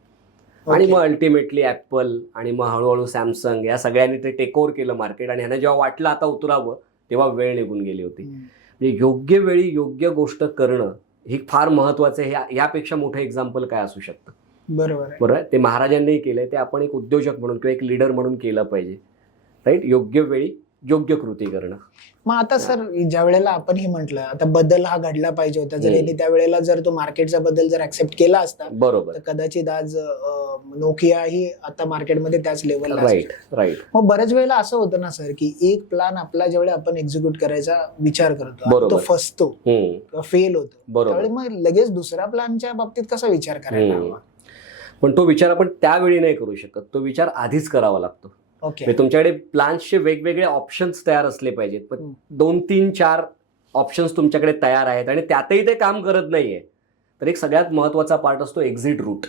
आणि मग अल्टिमेटली ऍपल आणि मग हळूहळू सॅमसंग या सगळ्यांनी ते टेक ओव्हर केलं मार्केट. आणि ह्यांना जेव्हा वाटलं आता उतरावं तेव्हा वेळ निघून गेली होती. म्हणजे योग्य वेळी योग्य गोष्ट करणं ही फार महत्वाचं आहे. यापेक्षा मोठं एक्झाम्पल काय असू शकतं. बरोबर आहे. ते महाराजांनीही केलंय. ते आपण एक उद्योजक म्हणून किंवा एक लीडर म्हणून केलं पाहिजे. राईट. योग्य वेळी योग्य कृती करणं. मग आता सर ज्या वेळेला आपण हे म्हटलं आता बदल हा घडला पाहिजे होता. जर यांनी त्यावेळेला जर तो मार्केटचा बदल जर ऍक्सेप्ट केला असता बरोबर तर कदाचित आज नोकिया ही आता मार्केटमध्ये त्याच लेवलला. राईट. मग बऱ्याच वेळेला असं होतं ना सर की एक प्लॅन आपला ज्यावेळी आपण एक्झिक्यूट करायचा विचार करतो तो फसतो किंवा फेल होतो त्यावेळी मग लगेच दुसऱ्या प्लॅनच्या बाबतीत कसा विचार करायला हवा. पण तो विचार आपण त्यावेळी नाही करू शकत. तो विचार आधीच करावा लागतो. तुमच्याकडे प्लॅन्सचे वेगवेगळे ऑप्शन्स तयार असले पाहिजेत. पण 2, 3, 4 ऑप्शन्स तुमच्याकडे तयार आहेत आणि त्यातही ते काम करत नाहीये तर एक सगळ्यात महत्वाचा पार्ट असतो एक्झिट रूट.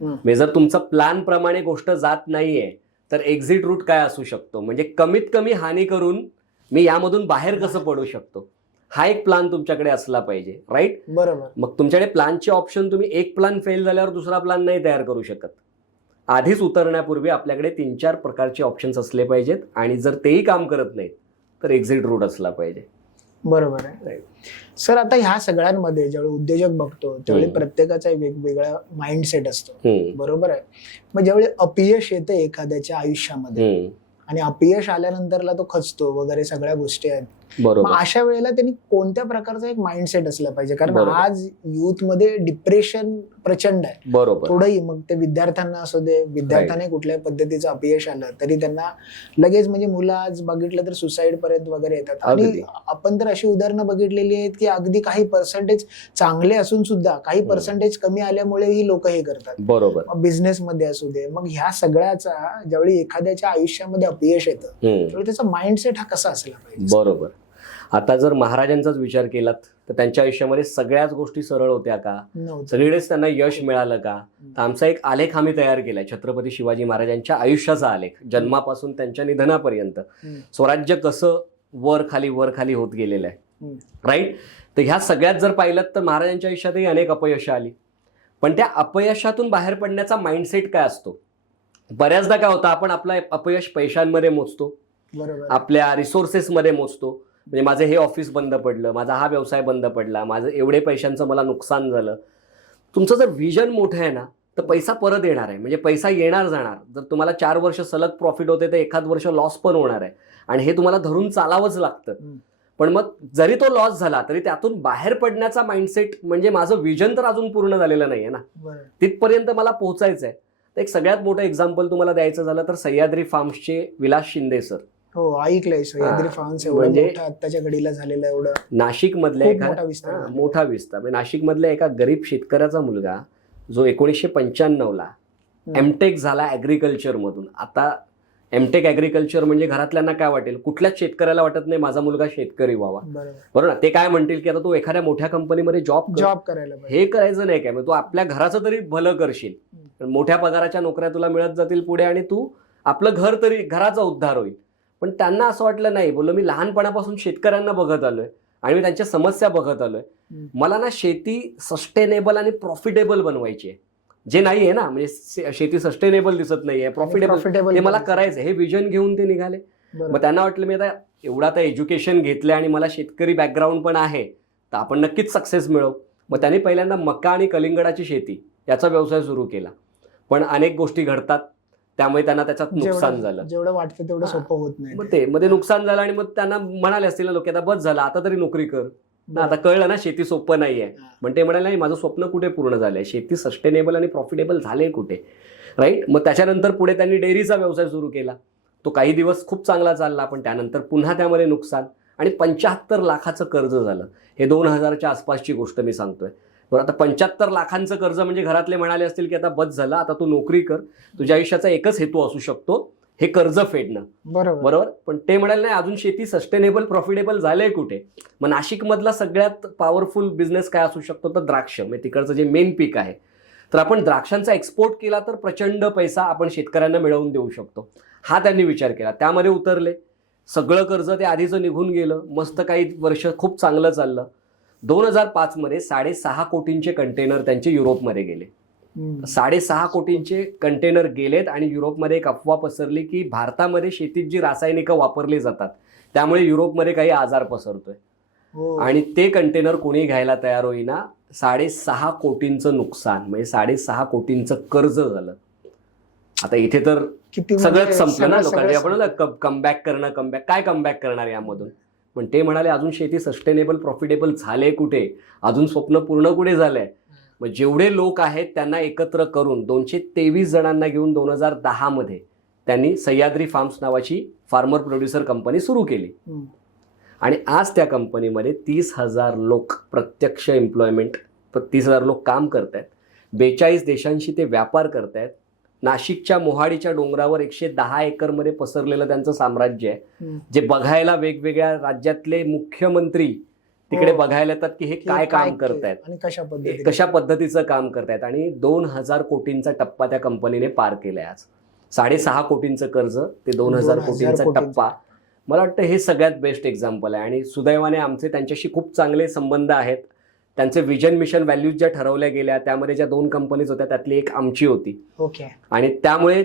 म्हणजे जर तुमचं प्लॅन प्रमाणे गोष्ट जात नाहीये तर एक्झिट रूट काय असू शकतो. म्हणजे कमीत कमी हानी करून मी यामधून बाहेर कसं पडू शकतो हा एक प्लॅन तुमच्याकडे असला पाहिजे. राईट. बरोबर. मग तुमच्याकडे प्लॅनचे ऑप्शन तुम्ही एक प्लॅन फेल झाल्यावर दुसरा प्लॅन नाही तयार करू शकत. आधीच उतरण्यापूर्वी आपल्याकडे 3-4 प्रकारचे ऑप्शन्स असले पाहिजेत. आणि जर तेही काम करत नाहीत तर एक्झिट रूट असला पाहिजे. बरोबर आहे. सर आता ह्या सगळ्यांमध्ये ज्यावेळी उद्योजक बघतो त्यावेळी प्रत्येकाचा वेगवेगळा माइंडसेट असतो. बरोबर आहे. मग ज्यावेळी अपयश येतं एखाद्याच्या आयुष्यामध्ये आणि अपयश आल्यानंतरला तो खचतो वगैरे सगळ्या गोष्टी आहेत. मग अशा वेळेला त्यांनी कोणत्या प्रकारचा एक माइंडसेट असला पाहिजे. कारण आज युथ मध्ये डिप्रेशन प्रचंड आहे. बरोबर. थोडंही मग ते विद्यार्थ्यांना असू दे विद्यार्थ्याने कुठल्याही पद्धतीचं अपयश आलं तरी त्यांना लगेच म्हणजे मुलं आज बघितलं तर सुसाईड पर्यंत वगैरे येतात. आणि आपण तर अशी उदाहरणं बघितलेली आहेत की अगदी काही पर्सेंटेज चांगले असून सुद्धा काही पर्सेंटेज कमी आल्यामुळे ही लोक हे करतात. बरोबर. बिझनेस मध्ये असू दे. मग ह्या सगळ्याचा ज्यावेळी एखाद्याच्या आयुष्यामध्ये अपयश येतं त्यावेळी त्याचा माइंडसेट हा कसा असला पाहिजे. बरोबर. आता जर महाराजांचाच विचार केलात तर त्यांच्या आयुष्यामध्ये सगळ्याच गोष्टी सरळ होत्या का. सगळीकडेच त्यांना यश मिळालं का. तर आमचा एक आलेख आम्ही तयार केलाय छत्रपती शिवाजी महाराजांच्या आयुष्याचा आलेख. जन्मापासून त्यांच्या निधनापर्यंत स्वराज्य कसं वर खाली होत गेलेलं आहे. राईट. तर ह्या सगळ्यात जर पाहिलं तर महाराजांच्या आयुष्यातही अनेक अपयश आली. पण त्या अपयशातून बाहेर पडण्याचा माइंडसेट काय असतो. बऱ्याचदा काय होतं आपण आपलं अपयश पैशांमध्ये मोजतो. आपल्या रिसोर्सेसमध्ये मोजतो. म्हणजे माझं हे ऑफिस बंद पडलं, माझा हा व्यवसाय बंद पडला, माझं एवढे पैशांचं मला नुकसान झालं. तुमचं जर विजन मोठं आहे ना तर पैसा परत येणार आहे. म्हणजे पैसा येणार जाणार. जर तुम्हाला 4 वर्ष सलग प्रॉफिट होते तर एखाद वर्ष लॉस पण होणार आहे आणि हे तुम्हाला धरून चालावंच लागतं. पण मग जरी तो लॉस झाला तरी त्यातून बाहेर पडण्याचा माइंडसेट म्हणजे माझं विजन तर अजून पूर्ण झालेलं नाहीये ना. तिथपर्यंत मला पोहोचायचं आहे. तर एक सगळ्यात मोठं एक्झाम्पल तुम्हाला द्यायचं झालं तर सह्याद्री फार्म्सचे विलास शिंदे सर. हो ऐकलंय. सह्याद्री फार्म्स म्हणजे आत्ताच्या घडीला झालेलं एवढं नाशिक मधल्या एका मोठा विस्तार. नाशिक मधल्या एका गरीब शेतकऱ्याचा मुलगा जो 1995ला एमटेक झाला ऍग्रिकल्चर मधून. आता एमटेक ऍग्रिकल्चर म्हणजे घरातल्यांना काय वाटेल कुठल्याच शेतकऱ्याला वाटत नाही माझा मुलगा शेतकरी व्हावा. बरोबर ना. ते काय म्हणतील की आता तू एखाद्या मोठ्या कंपनीमध्ये जॉब करायला हे करायचं नाही काय. मग तू आपल्या घराचं तरी भलं करशील. मोठ्या पगाराच्या नोकऱ्या तुला मिळत जातील पुढे आणि तू आपलं घर तरी घराचा उद्धार होईल. पण त्यांना असं वाटलं नाही. बोललो मी लहानपणापासून शेतकऱ्यांना बघत आलोय आणि मी त्यांच्या समस्या बघत आलोय. मला ना शेती सस्टेनेबल आणि प्रॉफिटेबल बनवायची आहे. जे नाहीये ना म्हणजे शेती सस्टेनेबल दिसत नाहीये प्रॉफिटेबल ते मला करायचं हे विजन घेऊन ते निघाले. मग त्यांना वाटलं मी आता एवढं आता एज्युकेशन घेतलंय आणि मला शेतकरी बॅकग्राऊंड पण आहे तर आपण नक्कीच सक्सेस मिळवू. मग त्यांनी पहिल्यांदा मका आणि कलिंगडाची शेती याचा व्यवसाय सुरू केला. पण अनेक गोष्टी घडतात त्यामुळे त्यांना त्याच्यात नुकसान झालं. जेवढं वाटतं तेवढं सोपं होत नाही. मग ते नुकसान झालं आणि मग त्यांना म्हणाले असतील लोक आता बस झालं आता तरी नोकरी कर. आता कळलं ना शेती सोपं नाहीये. पण ते म्हणाले नाही माझं स्वप्न कुठे पूर्ण झालंय. शेती सस्टेनेबल आणि प्रॉफिटेबल झाले कुठे. राईट. मग त्याच्यानंतर पुढे त्यांनी डेअरीचा व्यवसाय सुरू केला. तो काही दिवस खूप चांगला चालला पण त्यानंतर पुन्हा त्यामध्ये नुकसान आणि 75 लाखाचं कर्ज झालं. हे 2000च्या आसपासची गोष्ट मी सांगतोय. बरं आता 75 लाखांचं कर्ज म्हणजे घरातले म्हणाले असतील की आता बस झालं आता तू नोकरी कर. तुझ्या आयुष्याचा एकच हेतू असू शकतो हे कर्ज फेडणं. बरोबर. पण ते म्हणाले नाही अजून शेती सस्टेनेबल प्रॉफिटेबल झालंय कुठे. मग नाशिक मधला सगळ्यात पॉवरफुल बिझनेस काय असू शकतो तर द्राक्ष. म्हणजे तिकडचं जे मेन पीक आहे तर आपण द्राक्षांचा एक्सपोर्ट केला तर प्रचंड पैसा आपण शेतकऱ्यांना मिळवून देऊ शकतो. हा त्यांनी विचार केला. त्यामध्ये उतरले. सगळं कर्ज ते आधीचं निघून गेलं. मस्त काही वर्ष खूप चांगलं चाललं. 2005 मध्ये 6.5 कोटींचे कंटेनर त्यांचे युरोपमध्ये गेले. 6.5 कोटींचे कंटेनर गेलेत आणि युरोपमध्ये एक अफवा पसरली की भारतामध्ये शेतीत जी रासायनिकं वापरली जातात त्यामुळे युरोपमध्ये काही आजार पसरतोय. आणि ते कंटेनर कोणी घ्यायला तयार होईना. 6.5 कोटींचं नुकसान, म्हणजे 6.5 कोटींचं कर्ज झालं. आता इथे तर सगळंच संपलं ना. लोकांनी आपण कमबॅक काय कमबॅक करणार यामधून. पण ते म्हणाले अजून शेती सस्टेनेबल प्रॉफिटेबल झाले कुठे, अजून स्वप्न पूर्ण कुठे झालंय. मग जेवढे लोक आहेत त्यांना एकत्र करून 223 जणांना घेऊन 2010 मध्ये त्यांनी सह्याद्री फार्म्स नावाची फार्मर प्रोड्युसर कंपनी सुरू केली. आणि आज त्या कंपनीमध्ये 30,000 लोक प्रत्यक्ष एम्प्लॉयमेंट, 30,000 लोक काम करत आहेत. 42 देशांशी ते व्यापार करत आहेत. नाशिकच्या मोहाडीच्या डोंगरावर 110 एकरमध्ये पसरलेलं त्यांचं साम्राज्य आहे, जे बघायला वेगवेगळ्या राज्यातले मुख्यमंत्री तिकडे बघायला येतात की हे काय काम करतायत आणि कशा पद्धतीचं काम करतायत. आणि 2,000 कोटींचा टप्पा त्या कंपनीने पार केलाय आज. 6.5 कोटींचं कर्ज ते 2,000 कोटींचा टप्पा. मला वाटतं हे सगळ्यात बेस्ट एक्झाम्पल आहे. आणि सुदैवाने आमचे त्यांच्याशी खूप चांगले संबंध आहेत. त्यांचे विजन मिशन व्हॅल्यूज ज्या ठरवल्या गेल्या त्यामध्ये ज्या 2 कंपनीज होत्या त्यातली एक आमची होती. आणि त्यामुळे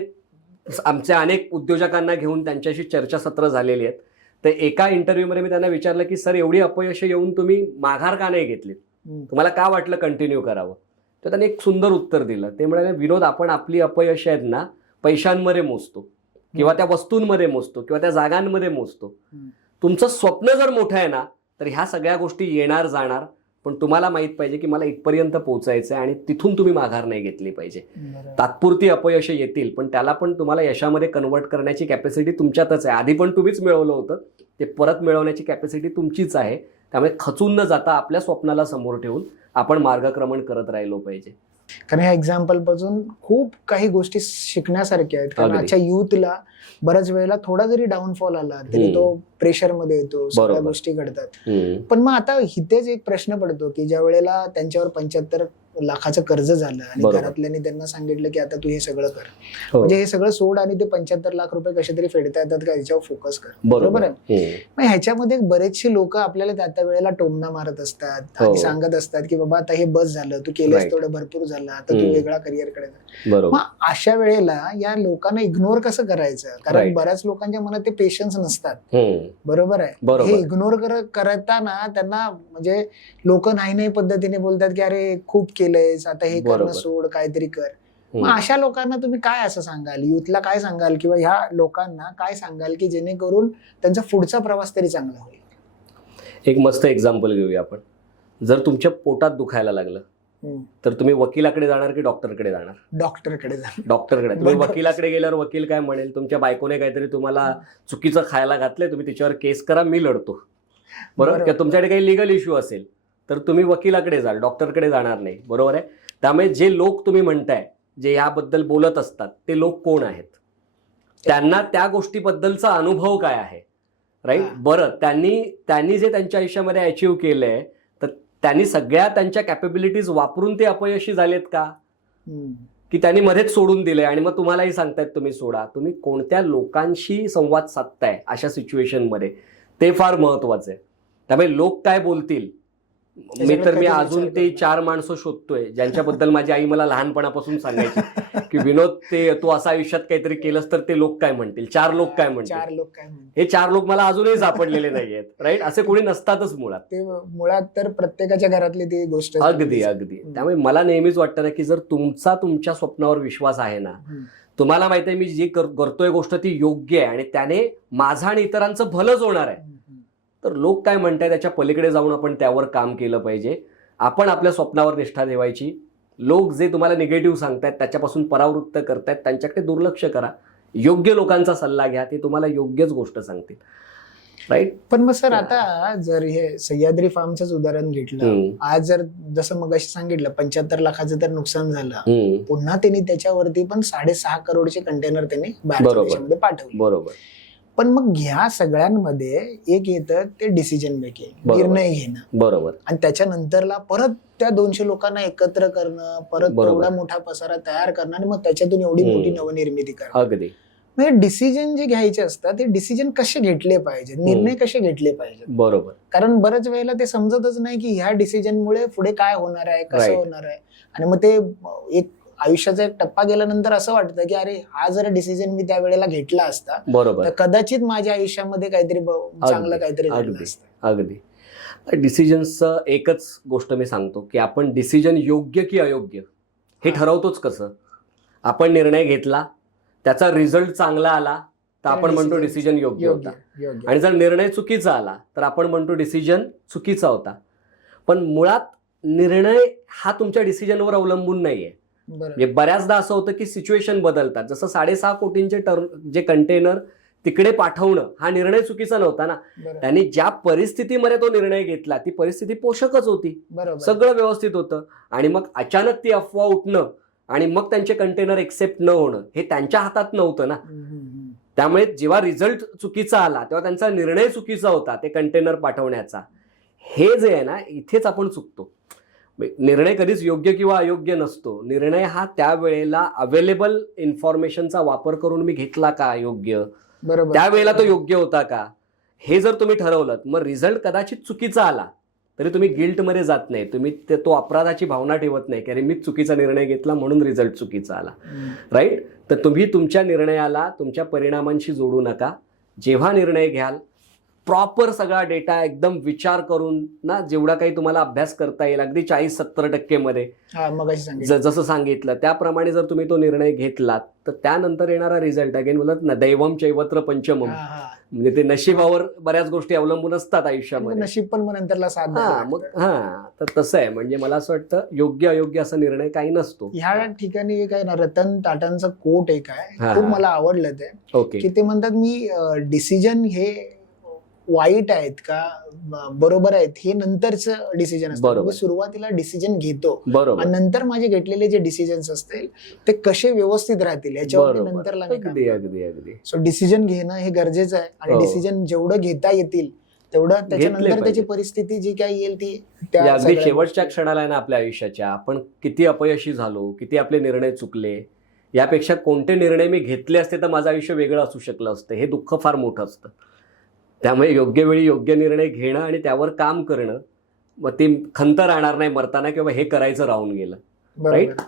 आमच्या अनेक उद्योजकांना घेऊन त्यांच्याशी चर्चासत्र झालेली आहेत. तर एका इंटरव्ह्यूमध्ये मी त्यांना विचारलं की सर, एवढी अपयश येऊन तुम्ही माघार का नाही घेतली, तुम्हाला का वाटलं कंटिन्यू करावं. तर त्यांनी एक सुंदर उत्तर दिलं. ते म्हणाले, विनोद, आपण आपली अपयश आहेत ना पैशांमध्ये मोजतो किंवा त्या वस्तूंमध्ये मोजतो किंवा त्या जागांमध्ये मोजतो. तुमचं स्वप्न जर मोठं आहे ना तर ह्या सगळ्या गोष्टी येणार जाणार, पण तुम्हाला माहित पाहिजे की मला इथपर्यंत पोहोचायचं आहे आणि तिथून तुम्ही माघार नाही घेतली पाहिजे. तात्पुरती अपयश येतील पण त्याला पण तुम्हाला यशामध्ये कन्वर्ट करण्याची कॅपॅसिटी तुमच्यातच आहे. आधी पण तुम्हीच मिळवलं होतं, ते परत मिळवण्याची कॅपॅसिटी तुमचीच आहे. त्यामुळे खचून न जाता आपल्या स्वप्नाला समोर ठेवून आपण मार्गक्रमण करत राहिलो पाहिजे. कारण ह्या एक्झाम्पल पासून खूप काही गोष्टी शिकण्यासारख्या आहेत. कारण आजच्या युथला बऱ्याच वेळेला थोडा जरी डाऊनफॉल आला तरी तो प्रेशर मध्ये येतो, सगळ्या गोष्टी घडतात. पण मग आता इथेच एक प्रश्न पडतो की ज्या वेळेला त्यांच्यावर 75 लाखाचं कर्ज झालं आणि घरातल्यांनी त्यांना सांगितलं की आता तू हे सगळं कर, म्हणजे हे सगळं सोड आणि ते 75 लाख रुपये कसे तरी फेडता येतात का याच्यावर फोकस कर. बरोबर आहे. मग ह्याच्यामध्ये बरेचसे लोक आपल्याला त्या वेळेला टोमणा मारत असतात आणि सांगत असतात की बाबा आता हे बस झालं, तू केलंस तेवढं भरपूर झालं, आता तू वेगळा करिअरकडे जा. मग अशा वेळेला या लोकांना इग्नोर कसं करायचं, कारण बऱ्याच लोकांच्या मनात ते पेशन्स नसतात. बरोबर आहे. हे इग्नोर करताना त्यांना म्हणजे लोक नाही पद्धतीने बोलतात की अरे खूप केलंयस, आता हे करणं सोड, काहीतरी कर. मग अशा लोकांना तुम्ही काय असं सांगाल, युथला काय सांगाल किंवा ह्या लोकांना काय सांगाल की जेणेकरून त्यांचा पुढचा प्रवास तरी चांगला होईल? एक मस्त एक्झाम्पल घेऊया आपण. जर तुमच्या पोटात दुखायला लागलं तर तुम्ही वकिलाकडे जाणार की डॉक्टरकडे जाणार? डॉक्टरकडे. तुम्ही वकिलाकडे गेल्यावर वकील काय म्हणेल, तुमच्या बायकोने काहीतरी तुम्हाला चुकीचं खायला घातलंय, तुम्ही तिच्यावर केस करा, मी लढतो. बरोबर. किंवा तुमच्याकडे काही लिगल इश्यू असेल तर तुम्ही वकिलाकडे जाल, डॉक्टरकडे जाणार नाही. बरोबर आहे. त्यामुळे जे लोक तुम्ही म्हणताय, जे याबद्दल बोलत असतात, ते लोक कोण आहेत, त्यांना त्या गोष्टीबद्दलचा अनुभव काय आहे, राईट? बरं, त्यांनी जे त्यांच्या आयुष्यामध्ये अचीव्ह केलंय तर त्यांनी सगळ्या त्यांच्या कॅपेबिलिटीज वापरून ते अपयशी झालेत का, की त्यांनी मध्येच सोडून दिलंय आणि मग तुम्हालाही सांगतायत तुम्ही सोडा? तुम्ही कोणत्या लोकांशी संवाद साधताय अशा सिच्युएशनमध्ये, ते फार महत्वाचं आहे. त्यामुळे लोक काय बोलतील, मी अजून ते 4 माणसं शोधतोय ज्यांच्याबद्दल माझी आई मला लहानपणापासून सांगायची की विनोद, ते तू असं आयुष्यात काहीतरी केलंस तर ते लोक काय म्हणतील, 4 लोक काय म्हणतील. हे 4 लोक मला अजूनही सापडलेले नाहीयेत, राईट? असे कोणी नसतातच मुळात. ते मुळात तर प्रत्येकाच्या घरातली ती गोष्ट. अगदी. त्यामुळे मला नेहमीच वाटतं ना की जर तुमच्या स्वप्नावर विश्वास आहे ना, तुम्हाला माहिती आहे मी जी करतोय गोष्ट ती योग्य आहे आणि त्याने माझं आणि इतरांचं भलंच होणार आहे, तर लोक काय म्हणताय त्याच्या पलीकडे जाऊन आपण त्यावर काम केलं पाहिजे. आपण आपल्या स्वप्नावर निष्ठा ठेवायची. लोक जे तुम्हाला निगेटिव्ह सांगतायत, त्याच्यापासून परावृत्त करतायत, त्यांच्याकडे दुर्लक्ष करा. योग्य लोकांचा सल्ला घ्या, ते तुम्हाला योग्यच गोष्ट सांगतील, राईट? पण मग सर, आता जर हे सह्याद्री फार्मचंच उदाहरण घेतलं, आज जर जसं मग सांगितलं 75 लाखाचं तर नुकसान झालं, पुन्हा त्यांनी त्याच्यावरती पण 6.5 करोडचे कंटेनर त्यांनी बाहेरच्या देशामध्ये पाठवले. बरोबर. पण मग ह्या सगळ्यांमध्ये एक येतं ते डिसिजन मेकिंग, निर्णय घेणं. बरोबर. आणि त्याच्यानंतरला परत त्या 200 लोकांना एकत्र करणं, परत एवढा मोठा पसारा तयार करणं आणि मग त्याच्यातून एवढी मोठी नवनिर्मिती करणं. अगदी. म्हणजे डिसिजन जे घ्यायचे असतात ते डिसिजन कसे घेतले पाहिजे, निर्णय कसे घेतले पाहिजे. बरोबर. कारण बऱ्याच वेळेला ते समजतच नाही की ह्या डिसिजनमुळे पुढे काय होणार आहे, कसं Right. होणार आहे. आणि मग ते एक आयुष्याचा एक टप्पा गेल्यानंतर असं वाटतं की अरे हा जर डिसिजन मी त्या वेळेला घेतला असता तर बरोबर. कदाचित माझ्या आयुष्यामध्ये काहीतरी चांगलं काहीतरी झालं अगदी असतं. अगदी. डिसिजनचं एकच गोष्ट मी सांगतो की आपण डिसिजन योग्य की अयोग्य हे ठरवतोच कसं. आपण निर्णय घेतला, त्याचा रिझल्ट चांगला आला तर आपण म्हणतो डिसिजन योग्य होता, योग्य. आणि जर निर्णय चुकीचा आला तर आपण म्हणतो डिसिजन चुकीचा होता. पण मुळात निर्णय हा तुमच्या डिसिजनवर अवलंबून नाहीये. बरोबर. म्हणजे बऱ्याचदा असं होतं की सिच्युएशन बदलतात. जसं 6.5 कोटींचे जे कंटेनर तिकडे पाठवणं हा निर्णय चुकीचा नव्हता ना. बरोबर. त्यांनी ज्या परिस्थितीमध्ये तो निर्णय घेतला ती परिस्थिती पोषकच होती, बरोबर. सगळं व्यवस्थित होतं. आणि मग अचानक ती अफवा उठणं आणि मग त्यांचे कंटेनर एक्सेप्ट न होणं हे त्यांच्या हातात नव्हतं ना. त्यामुळे जेव्हा रिझल्ट चुकीचा आला तेव्हा त्यांचा निर्णय चुकीचा होता ते कंटेनर पाठवण्याचा. हे जे आहे ना, इथेच आपण चुकतो. निर्णय कधीच योग्य किंवा अयोग्य नसतो. निर्णय हा त्यावेळेला अवेलेबल इन्फॉर्मेशनचा वापर करून मी घेतला का योग्य, बरोबर. त्यावेळेला तो योग्य होता का, हे जर तुम्ही ठरवलं मग रिझल्ट कदाचित चुकीचा आला तरी तुम्ही गिल्टमध्ये जात नाही. तुम्ही तो अपराधाची भावना ठेवत नाही की अरे मीच चुकीचा निर्णय घेतला म्हणून रिझल्ट चुकीचा आला. राईट. तर तुम्ही तुमच्या निर्णयाला तुमच्या परिणामांशी जोडू नका. जेव्हा निर्णय घ्याल प्रॉपर सगळा डेटा एकदम विचार करून ना, जेवढा काही तुम्हाला अभ्यास करता येईल अगदी 40-70% मध्ये जसं सांगितलं त्याप्रमाणे जर तुम्ही तो निर्णय घेतलात तर त्यानंतर येणारा रिझल्ट अगेन बोलत ना, दैवम चैवत्र पंचमम, म्हणजे ते नशिबावर बऱ्याच गोष्टी अवलंबून असतात आयुष्यामध्ये. नशीब पण मग नंतरला साथ द्यायला मग तर तसं आहे. म्हणजे मला असं वाटतं योग्य अयोग्य असा निर्णय काही नसतो. ह्या ठिकाणी काय ना, रतन टाटांचं कोट एक आहे, खूप मला आवडलं ते. ओके. की ते म्हणतात मी डिसिजन हे वाईट आहेत का बरोबर आहेत हे नंतरचं डिसिजन असतं. मी सुरुवातीला डिसिजन घेतो बरोबर, आणि नंतर माझे घेतलेले जे डिसिजन्स असतील ते कसे व्यवस्थित राहतील याच्यावर नंतरला मी काम अगदी अगदी अगदी. सो डिसिजन घेणं हे गरजेचं आहे. आणि डिसिजन जेवढं घेता येतील तेवढं त्याच्यानंतर त्याची परिस्थिती जी काही येईल ती त्या अगदी शेवटच्या क्षणाला ना आपल्या आयुष्याच्या आपण किती अपयशी झालो, किती आपले निर्णय चुकले, यापेक्षा कोणते निर्णय मी घेतले असते तर माझं आयुष्य वेगळं असू शकलं असतं, हे दुःख फार मोठं असतं. त्यामुळे योग्य वेळी योग्य निर्णय घेणं आणि त्यावर काम करणं, मग ती खंत राहणार नाही मरताना किंवा हे करायचं राहून गेलं. राईट.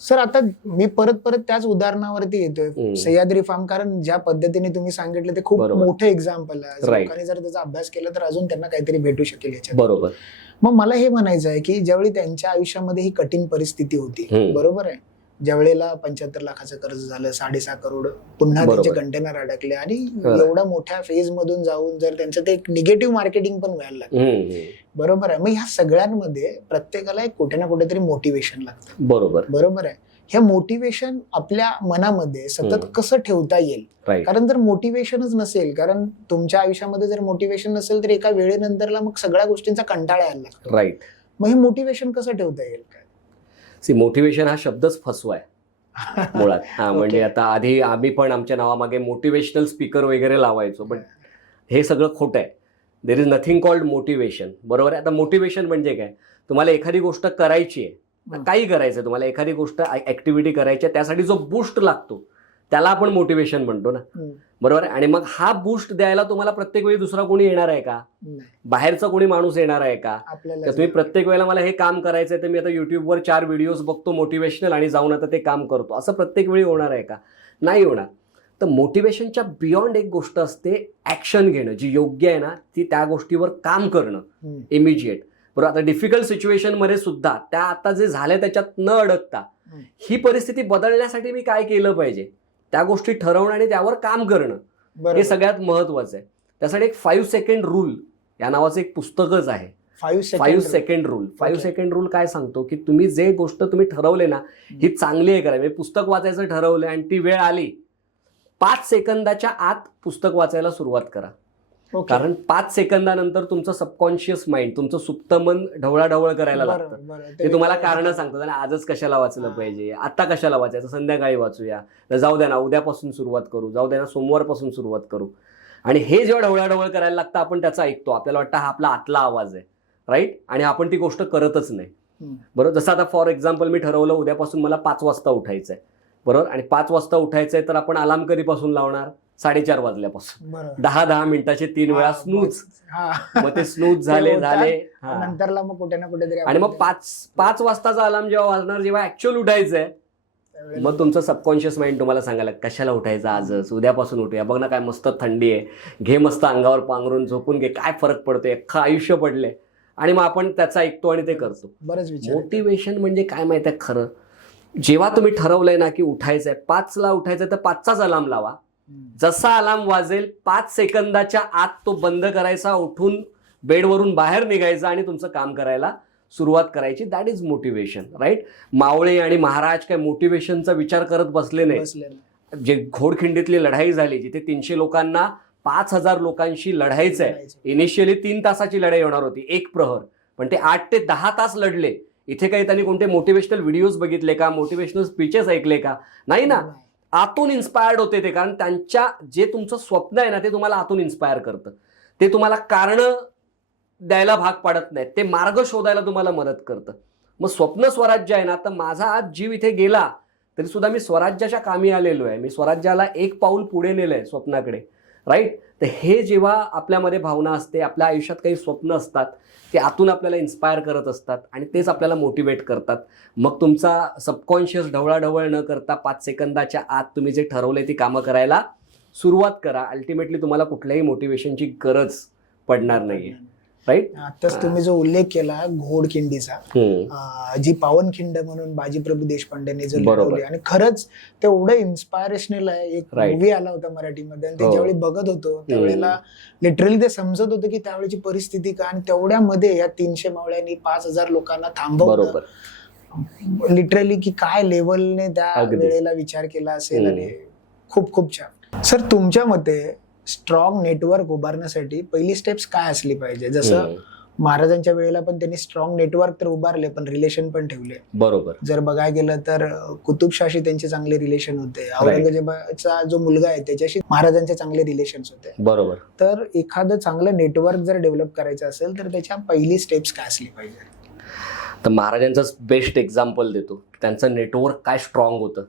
सर आता मी परत त्याच उदाहरणावरती येतोय, सह्याद्री फार्म. कारण ज्या पद्धतीने तुम्ही सांगितलं ते खूप मोठं एक्झाम्पल आहे. लोकांनी जर त्याचा अभ्यास केला तर अजून त्यांना काहीतरी भेटू शकेल याच्यात. बरोबर. मग मला हे म्हणायचं आहे की ज्यावेळी त्यांच्या आयुष्यामध्ये ही कठीण परिस्थिती होती, बरोबर आहे, ज्या वेळेला 75 लाखाचं कर्ज झालं, 6.5 करोड पुन्हा त्यांचे कंटेनर अडकले आणि एवढ्या मोठ्या फेज मधून जाऊन जर त्यांचं ते एक निगेटिव्ह मार्केटिंग पण व्हायला लागलं, बरोबर आहे. मग ह्या सगळ्यांमध्ये प्रत्येकाला एक कुठे ना कुठेतरी मोटिवेशन लागतं. बरोबर आहे. हे मोटिवेशन आपल्या मनामध्ये सतत कसं ठेवता येईल? कारण जर मोटिवेशनच नसेल, कारण तुमच्या आयुष्यामध्ये जर मोटिवेशन नसेल तर एका वेळेनंतरला मग सगळ्या गोष्टींचा कंटाळा यायला लागतो. राईट. मग हे मोटिवेशन कसं ठेवता येईल? काय मोटिवेशन हा शब्दच फसवा आहे मुळात. म्हणजे आता आधी आम्ही पण आमच्या नावामागे मोटिवेशनल स्पीकर वगैरे लावायचो, पण हे सगळं खोटं आहे. There is nothing called motivation. बरोबर आहे. आता मोटिवेशन म्हणजे काय? तुम्हाला एखादी गोष्ट करायची आहे, काही करायचं आहे, तुम्हाला एखादी गोष्ट ऍक्टिव्हिटी करायची आहे, त्यासाठी जो बूस्ट लागतो त्याला आपण मोटिवेशन म्हणतो ना, बरोबर आहे. आणि मग हा बूस्ट द्यायला तुम्हाला प्रत्येक वेळी दुसरा कोणी येणार आहे का? बाहेरचा कोणी माणूस येणार आहे का? तुम्ही प्रत्येक वेळेला मला हे काम करायचंय तर मी आता युट्यूबवर 4 व्हिडिओज बघतो मोटिवेशनल आणि जाऊन आता ते काम करतो, असं प्रत्येक वेळी होणार आहे का? नाही होणार. तर मोटिवेशनच्या बियॉन्ड एक गोष्ट असते ऍक्शन घेणं, जी योग्य आहे ना ती त्या गोष्टीवर काम करणं इमिजिएट. बरोबर. आता डिफिकल्ट सिच्युएशन मध्ये सुद्धा त्या आता जे झालंय त्याच्यात न अडकता ही परिस्थिती बदलण्यासाठी मी काय केलं पाहिजे त्या गोष्टी ठरवणं आणि त्यावर काम करणं हे सगळ्यात महत्वाचं आहे. त्यासाठी एक 5 सेकंड रूल या नावाचं एक पुस्तकच आहे. 5 सेकंड रूल. 5 सेकंड रूल काय सांगतो की तुम्ही जे गोष्ट तुम्ही ठरवले ना ही चांगली आहे करायला, पुस्तक वाचायचं ठरवलं आणि ती वेळ आली, 5 सेकंदाच्या आत पुस्तक वाचायला सुरुवात करा. कारण 5 सेकंदानंतर तुमचं सबकॉन्शियस माइंड, तुमचं सुप्त मन ढवळाढवळ करायला लागतं. ते तुम्हाला कारण सांगतात, आजच कशाला वाचलं पाहिजे, आता कशाला वाचायचं, संध्याकाळी वाचूया, जाऊ द्या ना उद्यापासून सुरुवात करू, जाऊ द्या ना सोमवारपासून सुरुवात करू. आणि हे जेव्हा ढवळाढवळ करायला लागतं आपण त्याचं ऐकतो, आपल्याला वाटतं हा आपला आतला आवाज आहे. राईट. आणि आपण ती गोष्ट करतच नाही. बरोबर. जसं आता फॉर एक्झाम्पल मी ठरवलं उद्यापासून मला 5 वाजता उठायचंय, बरोबर. आणि 5 वाजता उठायचंय तर आपण अलार्म कधीपासून लावणार? 4:30 वाजल्यापासून. बरोबर. 10-10 मिनिटाचे 3 वेळा स्नूज. हा. मग ते स्नूज झाले ते होतात. झाले हा. नंतरला मग कुठे ना कुठेतरी आणि मग आपण 5 वाजताचा अलार्म जेव्हा वाजणार, जेव्हा ऍक्च्युअल उठायचंय, त्यावेळेला मग तुमचं सबकॉन्शियस माइंड तुम्हाला सांगायला कशाला उठायचं आजच, उद्यापासून उठूया, बघ ना काय मस्त थंडी आहे, घे मस्त अंगावर पांघरून झोपून घे, काय फरक पडतोय, अख्खं आयुष्य पडलंय. आणि मग आपण त्याचा ऐकतो आणि ते करतो. बरंच विचार मोटिवेशन म्हणजे काय माहिती आहे खरं, जेव्हा तुम्ही ठरवलंय ना की उठायचंय, 5ला उठायचंय, तर 5चाच अलार्म लावा. जसा अलार्म वाजेल 5 सेकंदाच्या आत तो बंद करायचा, उठून बेडवरून बाहेर निघायचा आणि तुमचं काम करायला सुरुवात करायची. That is motivation, right. मावळे आणि महाराज काय मोटिवेशनचा विचार करत बसले नाही. बसलेलं. जे घोडखिंडीतली लढाई झाली, जिथे 300 लोकांना 5,000 लोकांशी लढायचं आहे. इनिशियली 3 तासाची लढाई होणार होती, 1 प्रहर, पण ते 8 ते 10 तास लढले. इथे काही त्यांनी कोणते मोटिवेशनल व्हिडिओज बघितले का, मोटिवेशनल स्पीचेस ऐकले का? नाही ना. आतून इन्स्पायर्ड होते ते, कारण त्यांच्या जे तुमचं स्वप्न आहे ना ते तुम्हाला आतून इन्स्पायर करतं. ते तुम्हाला कारण द्यायला भाग पाडत नाहीत, ते मार्ग शोधायला तुम्हाला मदत करतं. मग स्वप्न स्वराज्य आहे ना, तर माझा आज जीव इथे गेला तरी सुद्धा मी स्वराज्याच्या कामी आलेलो आहे, मी स्वराज्याला 1 पाऊल पुढे नेलंय स्वप्नाकडे, राईट. तर हे जेव्हा आपल्यामध्ये भावना असते, आपल्या आयुष्यात काही स्वप्न असतात, ते आतून आपल्याला इन्स्पायर करत असतात आणि तेच आपल्याला मोटिवेट करतात. मग तुमचा सबकॉन्शियस ढवळाढवळ न करता 5 सेकंदाच्या आत तुम्ही जे ठरवलंय ती कामं करायला सुरुवात करा. अल्टिमेटली तुम्हाला कुठल्याही मोटिवेशनची गरज पडणार नाहीये, राईट. आताच तुम्ही जो उल्लेख केला घोडखिंडीचा, जी पावनखिंड म्हणून बाजीप्रभू देशपांडेने जो लिहिली, आणि खरंच ते एवढं इन्स्पायरेशनल आहे. एक मूवी आला होता मराठीमध्ये, आणि ते ज्यावेळी बघत होतो त्यावेळेला लिटरली ते समजत होतं की त्यावेळेची परिस्थिती काय, आणि तेवढ्यामध्ये या 300 मावळ्यांनी 5,000 लोकांना थांबवलं. लिटरली की काय लेवलने त्या वेळेला विचार केला असेल. आणि खूप खूप छान. सर, तुमच्या मते स्ट्रॉंग नेटवर्क उभारण्यासाठी पहिली स्टेप्स काय असली पाहिजे? जसं महाराजांच्या वेळेला पण त्यांनी स्ट्रॉंग नेटवर्क तर उभारले, पण रिलेशन पण ठेवले. बरोबर. जर बघायला गेलं तर कुतुबशाही त्यांचे चांगले रिलेशन होते, औरंगजेबाचा जो मुलगा आहे त्याच्याशी महाराजांचे चांगले रिलेशन्स होते. बरोबर. तर एखादं चांगलं नेटवर्क जर डेव्हलप करायचं असेल तर त्याच्या पहिली स्टेप्स काय असली पाहिजे? तर महाराजांचं बेस्ट एक्झाम्पल देतो. त्यांचं नेटवर्क काय स्ट्रॉंग होतं.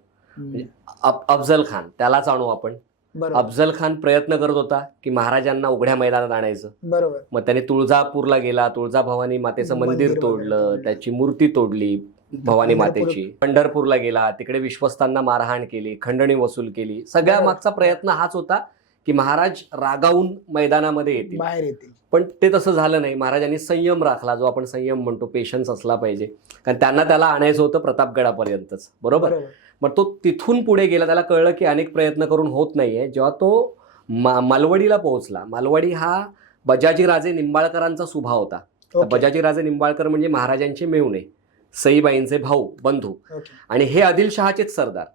अफजल खान, त्यालाच आणू आपण. अफजल खान प्रयत्न करत होता की महाराजांना उघड्या मैदानात आणायचं. बरोबर. मग त्याने तुळजापूरला गेला, तुळजाभवानी मातेचं मंदिर तोडलं, त्याची मूर्ती तोडली भवानी मातेची. पंढरपूरला गेला, तिकडे विश्वस्तांना मारहाण केली, खंडणी वसूल केली. सगळ्या मागचा प्रयत्न हाच होता की महाराज रागावून मैदानामध्ये येतील, बाहेर येतील. पण ते तसं झालं नाही. महाराजांनी संयम राखला, जो आपण संयम म्हणतो, पेशन्स असला पाहिजे, कारण त्यांना त्याला आणायचं होतं प्रतापगडापर्यंतच. बरोबर. मग तो तिथून पुढे गेला, त्याला कळलं की अनेक प्रयत्न करून होत नाहीये. जेव्हा तो मालवडीला पोहोचला, मालवडी हा बजाजीराजे निंबाळकरांचा सुभा होता. बजाजीराजे निंबाळकर म्हणजे महाराजांचे मेहुणे, सईबाईंचे भाऊ, बंधू, आणि हे आदिलशहाचेच सरदार.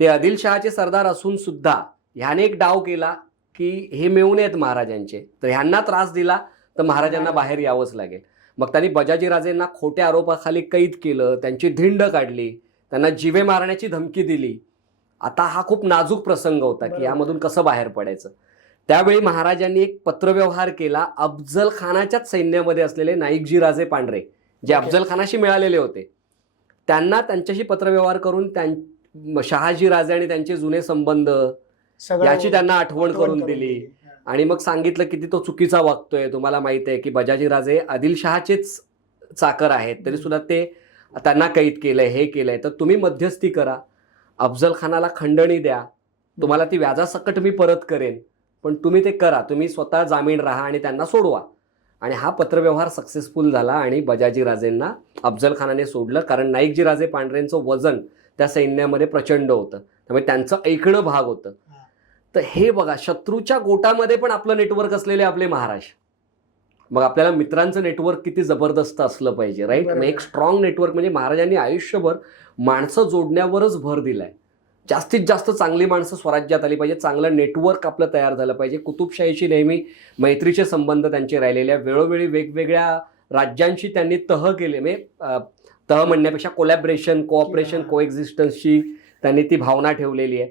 ते आदिलशहाचे सरदार असून सुद्धा ह्याने एक डाव केला की हे मेहुणे आहेत महाराजांचे, तर ह्यांना त्रास दिला तर महाराजांना बाहेर यावंच लागेल. मग त्यांनी बजाजीराजेंना खोट्या आरोपाखाली कैद केलं, त्यांची धिंड काढली, त्यांना जीवे मारण्याची धमकी दिली. आता हा खूप नाजूक प्रसंग होता की यामधून कसं बाहेर पडायचं. त्यावेळी महाराजांनी एक पत्रव्यवहार केला. अफजल खानाच्याच सैन्यामध्ये असलेले नाईकजी राजे पांढरे, जे अफजल खानाशी मिळालेले होते, त्यांना त्यांच्याशी पत्रव्यवहार करून शहाजी राजे आणि त्यांचे जुने संबंध याची त्यांना आठवण करून दिली. आणि मग सांगितलं किती तो चुकीचा वागतोय. तुम्हाला माहित आहे की बजाजीराजे आदिलशहाचेच चाकर आहेत, तरी सुद्धा ते त्यांना कैद केलंय, हे केलंय, तर तुम्ही मध्यस्थी करा, अफजल खानाला खंडणी द्या, तुम्हाला ती व्याजासकट मी परत करेन, पण तुम्ही ते करा, तुम्ही स्वतः जामीन राहा आणि त्यांना सोडवा. आणि हा पत्रव्यवहार सक्सेसफुल झाला आणि बजाजीराजेंना अफजल खानाने सोडलं, कारण नाईकजी राजे पांढरेंचं वजन त्या सैन्यामध्ये प्रचंड होतं, त्यामुळे त्यांचं ऐकणं भाग होतं. तर हे बघा, शत्रूच्या गोटामध्ये पण आपलं नेटवर्क असलेले आपले महाराज. मग आपल्याला मित्रांचं नेटवर्क किती जबरदस्त असलं पाहिजे, राईट. मग एक स्ट्रॉंग नेटवर्क म्हणजे महाराजांनी आयुष्यभर माणसं जोडण्यावरच भर दिलाय. जास्तीत जास्त चांगली माणसं स्वराज्यात आली पाहिजे, चांगलं नेटवर्क आपलं तयार झालं पाहिजे. कुतुबशाहीशी नेहमी मैत्रीचे संबंध त्यांचे राहिलेले, वेळोवेळी वेगवेगळ्या राज्यांशी त्यांनी तह केले, म्हणजे तह म्हणण्यापेक्षा कोलॅबरेशन, कोऑपरेशन, कोएक्झिस्टन्सची त्यांनी ती भावना ठेवलेली आहे.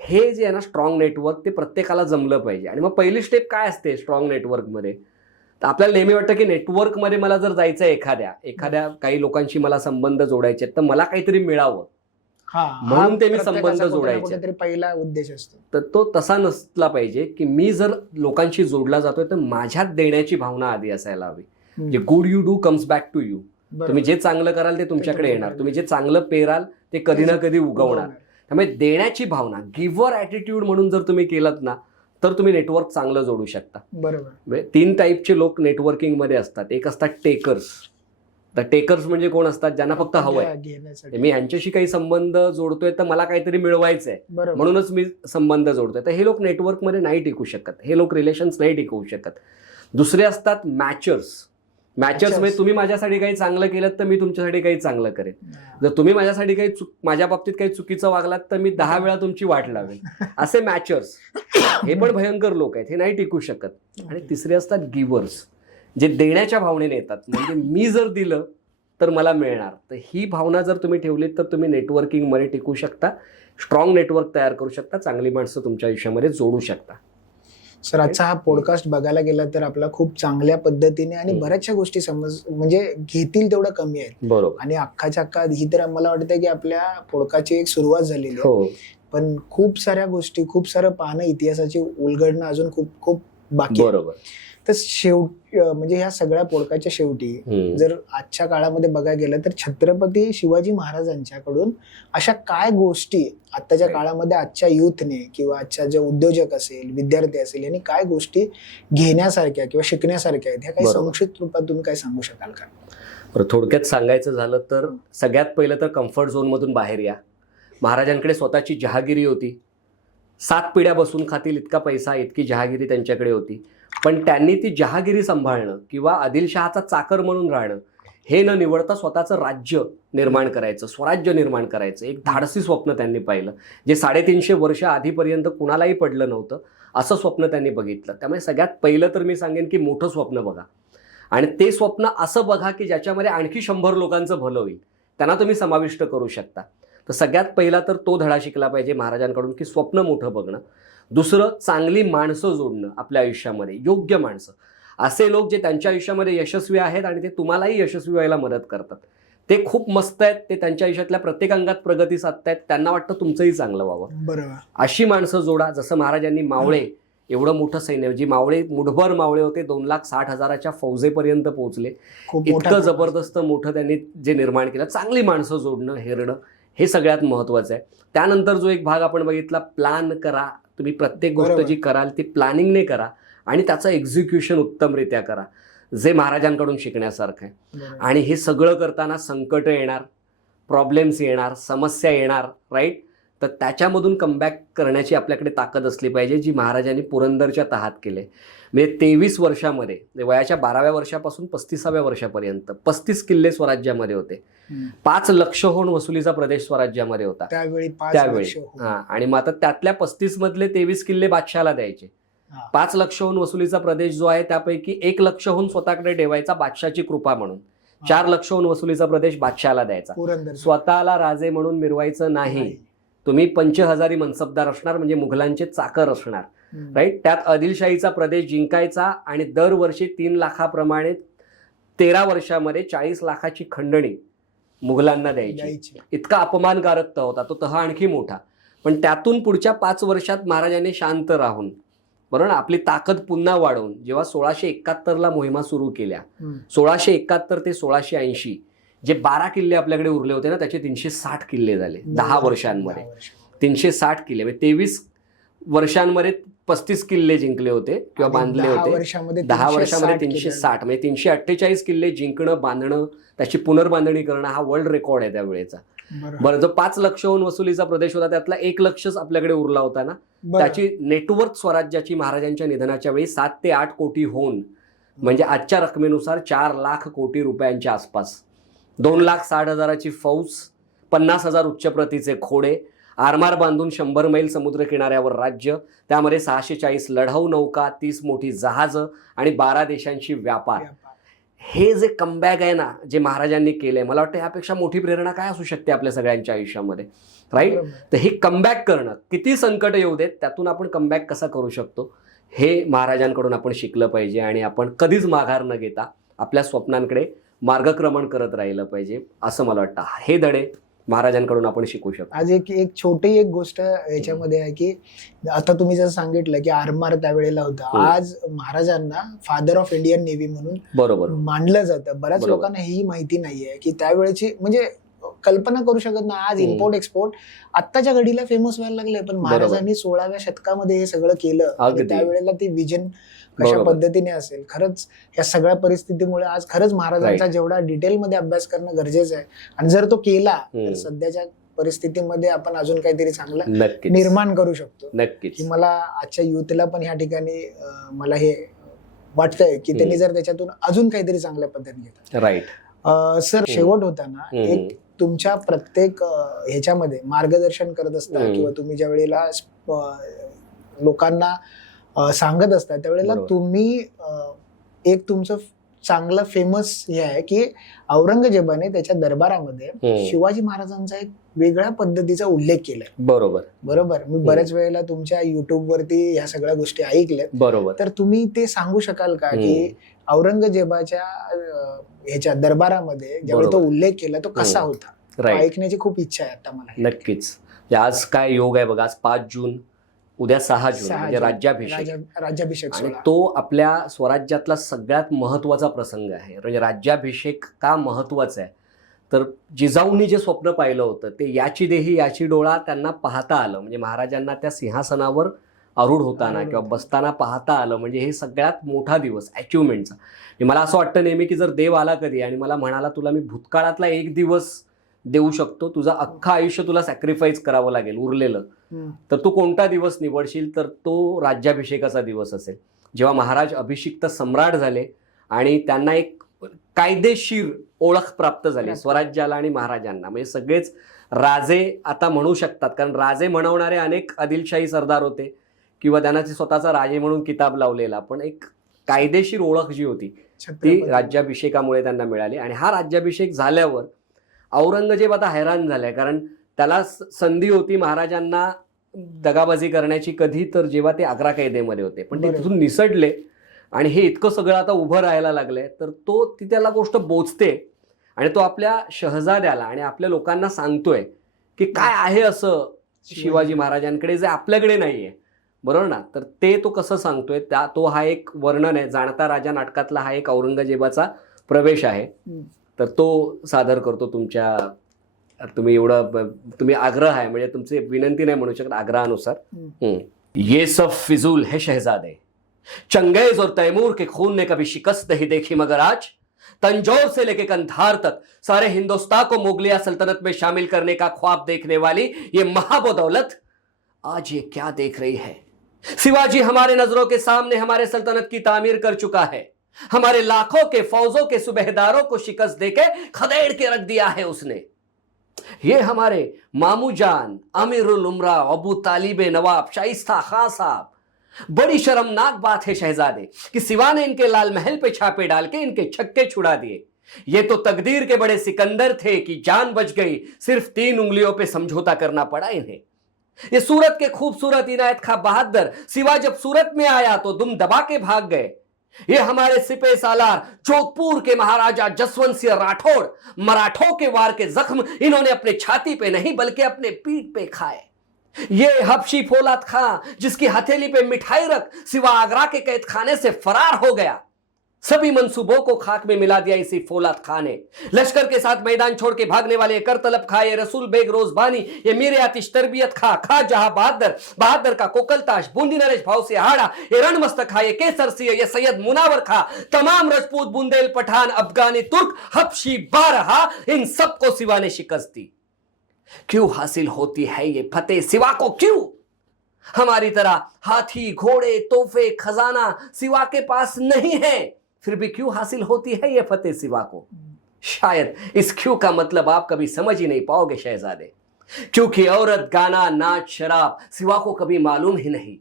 हे जे आहे ना स्ट्रॉंग नेटवर्क, ते प्रत्येकाला जमलं पाहिजे. आणि मग पहिली स्टेप काय असते स्ट्रॉंग नेटवर्कमध्ये? तर आपल्याला नेहमी वाटतं की नेटवर्कमध्ये मला जर जायचं आहे, एखाद्या काही लोकांशी मला संबंध जोडायचे आहेत, तर मला काहीतरी मिळावं. म्हणून ते मी संबंध जोडायचे. कुठेतरी पहिला उद्देश असतो. तर तो तसा नसला पाहिजे की मी जर लोकांशी जोडला जातोय तर माझ्यात देण्याची भावना आधी असायला हवी. जे good you do comes back to you. तुम्ही जे चांगलं कराल ते तुमच्याकडे येणार. तुम्ही जे चांगलं पेराल ते कधी ना कधी उगवणार. त्यामुळे देण्याची भावना, गिव्हर ॲटिट्यूड म्हणून जर तुम्ही केलं ना तर तुम्ही नेटवर्क चांगलं जोडू शकता. बरोबर. 3 टाईपचे लोक नेटवर्किंगमध्ये असतात. एक असतात टेकर्स. तर टेकर्स म्हणजे कोण असतात? ज्यांना फक्त हवंय, मी ह्यांच्याशी काही संबंध जोडतोय तर मला काहीतरी मिळवायचंय म्हणूनच मी संबंध जोडतोय. तर हे लोक नेटवर्कमध्ये नाही टिकू शकत. हे लोक रिलेशन्स नाही टिकवू शकत. दुसरे असतात मॅचर्स. मॅचर्स म्हणजे तुम्ही माझ्यासाठी काही चांगलं केलं तर मी तुमच्यासाठी काही चांगलं करेन. जर तुम्ही माझ्यासाठी काही माझ्या बाबतीत काही चुकीचं वागलात तर मी 10 वेळा तुमची वाट लावेन. असे मॅचर्स. हे पण भयंकर लोक आहेत. हे नाही टिकू शकत. आणि तिसरे असतात गिव्हर्स, जे देण्याच्या भावनेने येतात. म्हणजे मी जर दिलं तर मला मिळणार. तर ही भावना जर तुम्ही ठेवलीत तर तुम्ही नेटवर्किंगमध्ये टिकू शकता. स्ट्रॉंग नेटवर्क तयार करू शकता. चांगली माणसं तुमच्या आयुष्यामध्ये जोडू शकता. सर, आजचा हा पॉडकास्ट बघायला गेला तर आपला खूप चांगल्या पद्धतीने आणि बऱ्याचशा गोष्टी म्हणजे घेतील तेवढं कमी आहेत. बरोबर. आणि अख्खाच्या अख्खा ही तर मला वाटतं की आपल्या पॉडकास्टची एक सुरुवात झालेली आहे. पण खूप साऱ्या गोष्टी, खूप सारं पाहणं, इतिहासाची उलगडणं अजून खूप खूप बाकी. बरोबर. तर म्हणजे ह्या सगळ्या पॉडकास्टच्या शेवटी जर आजच्या काळामध्ये बघायला गेलं तर छत्रपती शिवाजी महाराजांच्याकडून अशा काय गोष्टी आताच्या काळामध्ये आजच्या युथने किंवा आजच्या जे उद्योजक असेल, विद्यार्थी असेल, यांनी काय गोष्टी घेण्यासारख्या किंवा शिकण्यासारख्या आहेत, ह्या काही संक्षिप्त रूपात तुम्ही काय सांगू शकाल का? थोडक्यात सांगायचं झालं तर सगळ्यात पहिलं तर कम्फर्ट झोन मधून बाहेर या. महाराजांकडे स्वतःची जहागिरी होती. 7 पिढ्या बसून खातील इतका पैसा, इतकी जहागिरी त्यांच्याकडे होती. पण त्यांनी ती जहागिरी सांभाळणं किंवा आदिलशहाचा चाकर म्हणून राहणं हे न निवडता स्वतःचं राज्य निर्माण करायचं, स्वराज्य निर्माण करायचं एक धाडसी स्वप्न त्यांनी पाहिलं, जे 350 वर्ष आधीपर्यंत कुणालाही पडलं नव्हतं. असं स्वप्न त्यांनी बघितलं. त्यामुळे सगळ्यात पहिलं तर मी सांगेन की मोठं स्वप्न बघा. आणि ते स्वप्न असं बघा की ज्याच्यामध्ये आणखी 100 लोकांचं भलं होईल. त्यांना तुम्ही समाविष्ट करू शकता. तर सगळ्यात पहिला तर तो धडा शिकला पाहिजे महाराजांकडून की स्वप्न मोठं बघणं. दुसरं, चांगली माणसं जोडणं आपल्या आयुष्यामध्ये, योग्य माणसं, असे लोक जे त्यांच्या आयुष्यामध्ये यशस्वी आहेत आणि ते तुम्हालाही यशस्वी व्हायला मदत करतात. ते खूप मस्त आहेत. ते त्यांच्या आयुष्यातल्या प्रत्येक अंगात प्रगती साधतायत. त्यांना वाटतं तुमचंही चांगलं व्हावं. बरोबर. अशी माणसं जोडा. जसं महाराजांनी मावळे, एवढं मोठं सैन्य, जी मावळे मुठभर मावळे होते, 2,60,000च्या फौजेपर्यंत पोहोचले. इतकं जबरदस्त मोठं त्यांनी जे निर्माण केलं. चांगली माणसं जोडणं, हेरणं, हे सगळ्यात महत्त्वाचं आहे. त्यानंतर जो एक भाग आपण बघितला, प्लॅन करा. तुम्ही प्रत्येक गोष्ट जी कराल ती प्लॅनिंगने करा आणि त्याचं एक्झिक्युशन उत्तमरित्या करा, जे महाराजांकडून शिकण्यासारखं आहे. आणि हे सगळं करताना संकट येणार, प्रॉब्लेम्स येणार, समस्या येणार, राईट. तर त्याच्यामधून कमबॅक करण्याची आपल्याकडे ताकद असली पाहिजे, जी महाराजांनी पुरंदरच्या तहात केले. म्हणजे 23 वर्षामध्ये, वयाच्या 12व्या वर्षापासून 35व्या वर्षापर्यंत 35 किल्ले स्वराज्यामध्ये होते. 5 लक्षहून वसुलीचा प्रदेश स्वराज्यामध्ये होता त्यावेळी. आणि मग आता त्यातल्या 35 मधले 23 किल्ले बादशाला द्यायचे. 5 लक्षहून वसुलीचा प्रदेश जो आहे त्यापैकी 1 लक्षहून स्वतःकडे ठेवायचा बादशाची कृपा म्हणून. 4 लक्षहून वसुलीचा प्रदेश बादशाला द्यायचा. स्वतःला राजे म्हणून मिरवायचं नाही. तुम्ही 5000 मनसबदार असणार, म्हणजे मुघलांचे चाकर असणार, राईट. त्यात आदिलशाहीचा प्रदेश जिंकायचा आणि दरवर्षी 3 लाखाप्रमाणे 13 वर्षामध्ये 40 लाखाची खंडणी मुघलांना द्यायची. इतका अपमानकारक तह होता. तो तह आणखी मोठा. पण त्यातून पुढच्या 5 वर्षात महाराजांनी शांत राहून, बरोबर, आपली ताकद पुन्हा वाढवून जेव्हा 1671ला मोहिमा सुरू केल्या, 1671 ते 1680 जे 12 किल्ले आपल्याकडे उरले होते ना, त्याचे 360 किल्ले झाले 10 वर्षांमध्ये. 360 किल्ले म्हणजे 23 वर्षांमध्ये 35 किल्ले जिंकले होते किंवा बांधले होते. 10 वर्षामध्ये 360 म्हणजे 348 किल्ले जिंकणं, बांधणं, त्याची पुनर्बांधणी करणं हा वर्ल्ड रेकॉर्ड आहे त्यावेळेचा. बरं, जो 5 लक्षहून वसुलीचा प्रदेश होता त्यातला 1 लक्षच आपल्याकडे उरला होता ना, त्याची नेटवर्क स्वराज्याची महाराजांच्या निधनाच्या वेळी 7 ते 8 कोटी होऊन, म्हणजे आजच्या रकमेनुसार 4 लाख कोटी रुपयांच्या आसपास, 2,60,000ची फौज, 50,000 उच्च प्रतीचे खोडे, आरमार बांधून 100 मैल समुद्र किनाऱ्यावर राज्य, त्यामध्ये 640 लढाऊ नौका, 30 मोठी जहाजं आणि 12 देशांशी व्यापार. हे जे कमबॅक आहे ना, जे महाराजांनी केलंय, मला वाटतं ह्यापेक्षा मोठी प्रेरणा काय असू शकते आपल्या सगळ्यांच्या आयुष्यामध्ये, राईट. तर हे कमबॅक करणं, किती संकट येऊ देत त्यातून आपण कमबॅक कसा करू शकतो, हे महाराजांकडून आपण शिकलं पाहिजे. आणि आपण कधीच माघार न घेता आपल्या स्वप्नांकडे मार्गक्रमण करत राहिलं पाहिजे, असं मला वाटतं. हे धडे महाराजांकडून आपण शिकू शकतो? आज एक छोटी एक गोष्ट याच्यामध्ये आहे की आता तुम्ही जसं सांगितलं की आरमार त्यावेळेला होता, आज महाराजांना फादर ऑफ इंडियन नेव्ही म्हणून बरोबर मानलं जातं. बऱ्याच बरोबर. लोकांना ही माहिती नाहीये की त्यावेळेची म्हणजे कल्पना करू शकत ना, आज इम्पोर्ट एक्सपोर्ट आत्ताच्या घडीला फेमस व्हायला लागले, पण महाराजांनी 16व्या शतकामध्ये हे सगळं केलं. अगदी. आणि त्यावेळेला ती विजन कशा बरोबर. पद्धतीने असेल, खरंच या सगळ्या परिस्थितीमुळे आज खरंच महाराजांचा जेवढा डिटेलमध्ये अभ्यास करणं गरजेचं आहे. आणि जर तो केला तर सध्याच्या परिस्थितीमध्ये आपण अजून काहीतरी चांगलं नक्कीच निर्माण करू शकतो. नक्कीच. की मला आजच्या युथला पण ह्या ठिकाणी मला हे वाटतंय की त्यांनी जर त्याच्यातून अजून काहीतरी चांगल्या पद्धतीने घेतलं. राईट सर, शेवट होताना एक तुमच्या प्रत्येक ह्याच्यामध्ये मार्गदर्शन करत असता किंवा तुम्ही ज्या वेळेला लोकांना सांगत असता त्यावेळेला बरोबर. तुम्ही एक तुमचं चांगलं फेमस हे आहे की औरंगजेबाने त्याच्या दरबारामध्ये शिवाजी महाराजांचा एक वेगळ्या पद्धतीचा उल्लेख केलाय. बरोबर बरोबर. मी बऱ्याच वेळेला तुमच्या युट्यूब वरती ह्या सगळ्या गोष्टी ऐकल्यात. बरोबर. तर तुम्ही ते सांगू शकाल का की औरंगजेबाच्या ह्याच्या दरबारामध्ये ज्यावेळी तो उल्लेख केला तो कसा होता? राईट. ऐकण्याची खूप इच्छा आहे आता मला. नक्कीच. आज काय योग आहे बघा, आज 5 जून, उद्या 6 जून म्हणजे राज्याभिषेक. राज्याभिषेक आणि सोहळा. तो आपल्या स्वराज्यातला सगळ्यात महत्वाचा प्रसंग आहे. म्हणजे राज्याभिषेक का महत्वाचा आहे, तर जिजाऊंनी जे स्वप्न पाहिलं होतं ते याची देही याची डोळा त्यांना पाहता आलं. म्हणजे महाराजांना त्या सिंहासनावर आरूढ होताना किंवा बसताना पाहता आलं. म्हणजे हे सगळ्यात मोठा दिवस अचिव्हमेंटचा. मला असं वाटतं नेहमी की जर देव आला कधी आणि मला म्हणाला तुला मी भूतकाळातला एक दिवस देऊ शकतो, तुझं अख्खं आयुष्य तुला सॅक्रिफाईस करावं लागेल उरलेलं, तर तू कोणता दिवस निवडशील, तर तो राज्याभिषेकाचा दिवस असेल. जेव्हा महाराज अभिषिक्त सम्राट झाले आणि त्यांना एक कायदेशीर ओळख प्राप्त झाली स्वराज्याला आणि महाराजांना. म्हणजे सगळेच राजे आता म्हणू शकतात, कारण राजे म्हणवणारे अनेक आदिलशाही सरदार होते किंवा त्यांना स्वतःचा राजे म्हणून किताब लावलेला, पण एक कायदेशीर ओळख जी होती ती राज्याभिषेकामुळे त्यांना मिळाली. आणि हा राज्याभिषेक झाल्यावर औरंगजेब आता हैराण झालाय, कारण त्याला संधी होती महाराजांना दगाबाजी करण्याची कधी, तर जेव्हा ते आग्रा कैदेमध्ये होते, पण ते तिथून निसटले आणि हे इतकं सगळं आता उभं राहायला लागलंय, तर तो ती त्याला गोष्ट बोचते आणि तो आपल्या शहजाद्याला आणि आपल्या लोकांना सांगतोय की काय आहे असं शिवाजी महाराजांकडे जे आपल्याकडे नाहीये. बरोबर ना? तर ते तो कसं सांगतोय, तो हा एक वर्णन आहे. जाणता राजा नाटकातला हा एक औरंगजेबाचा प्रवेश आहे. तर तो सादर करतो तुमच्या, तुम्ही आग्रह आहे म्हणजे तुमची विनंती नाही म्हणू शकत, आग्रहानुसार. ये सब फिजूल है शहजादे, चंगेज और तैमूर के खून ने कभी शिकस्त नहीं देखी, मगर आज तंजौर से लेके कंधार तक सारे हिंदुस्तान को मुगलिया सल्तनत में शामिल करने का ख्वाब देखने वाली ये महाबदौलत आज ये क्या देख रही है. शिवाजी हमारे नजरों के सामने हमारे सल्तनत की तामीर कर चुका है. हमारे लाखों के फौजों के सुबेहदारों को शिकस्त देके खदेड़ के रख दिया है उसने. ये हमारे मामू जान अमीरुल उमरा अबू तालिब नवाब शाइस्ता खां साहब, बड़ी शर्मनाक बात है शहजादे कि सिवा ने इनके लाल महल पे छापे डाल के इनके छक्के छुड़ा दिए. ये तो तकदीर के बड़े सिकंदर थे कि जान बच गई, सिर्फ 3 उंगलियों पे समझौता करना पड़ा इन्हें. ये सूरत के खूबसूरत इनायत खां बहादुर सिवा जब सूरत में आया तो दुम दबा के भाग गए. ये हमारे सिपे सालार जोधपुर के महाराजा जसवंत सिंह राठौड़, मराठों के वार के जख्म इन्होंने अपने छाती पे नहीं बल्कि अपने पीठ पे खाए. ये हबशी फौलाद खां जिसकी हथेली पे मिठाई रख सिवा आगरा के कैद खाने से फरार हो गया, सभी मंसूबों को खाक में मिला दिया इसी फौलाद खां ने. लश्कर के साथ मैदान छोड़ के भागने वाले करतलब खां, ये रसूल बेग रोजबानी, ये मीर आतिश तरबियत खां, खां जहां बहादुर, बहादुर का कोकलताश, बूंदी नरेश भाव से हाड़ा, ये रणमस्तक खां, ये केसर सिंह, ये सैयद मुनावर खां, तमाम राजपूत बुंदेल पठान अफगानी तुर्क हबशी बारहा, इन सबको सिवा ने शिकस्त दी. क्यों हासिल होती है ये फतेह सिवा को, क्यों? हमारी तरह हाथी घोड़े तोहफे खजाना सिवा के पास नहीं है, फिर भी क्यों हासिल होती है ये फतेह सिवा को? शायद इस क्यों का मतलब आप कभी समझ ही नहीं पाओगे शहजादे, क्योंकि औरत गाना नाच शराब सिवा को कभी मालूम ही नहीं.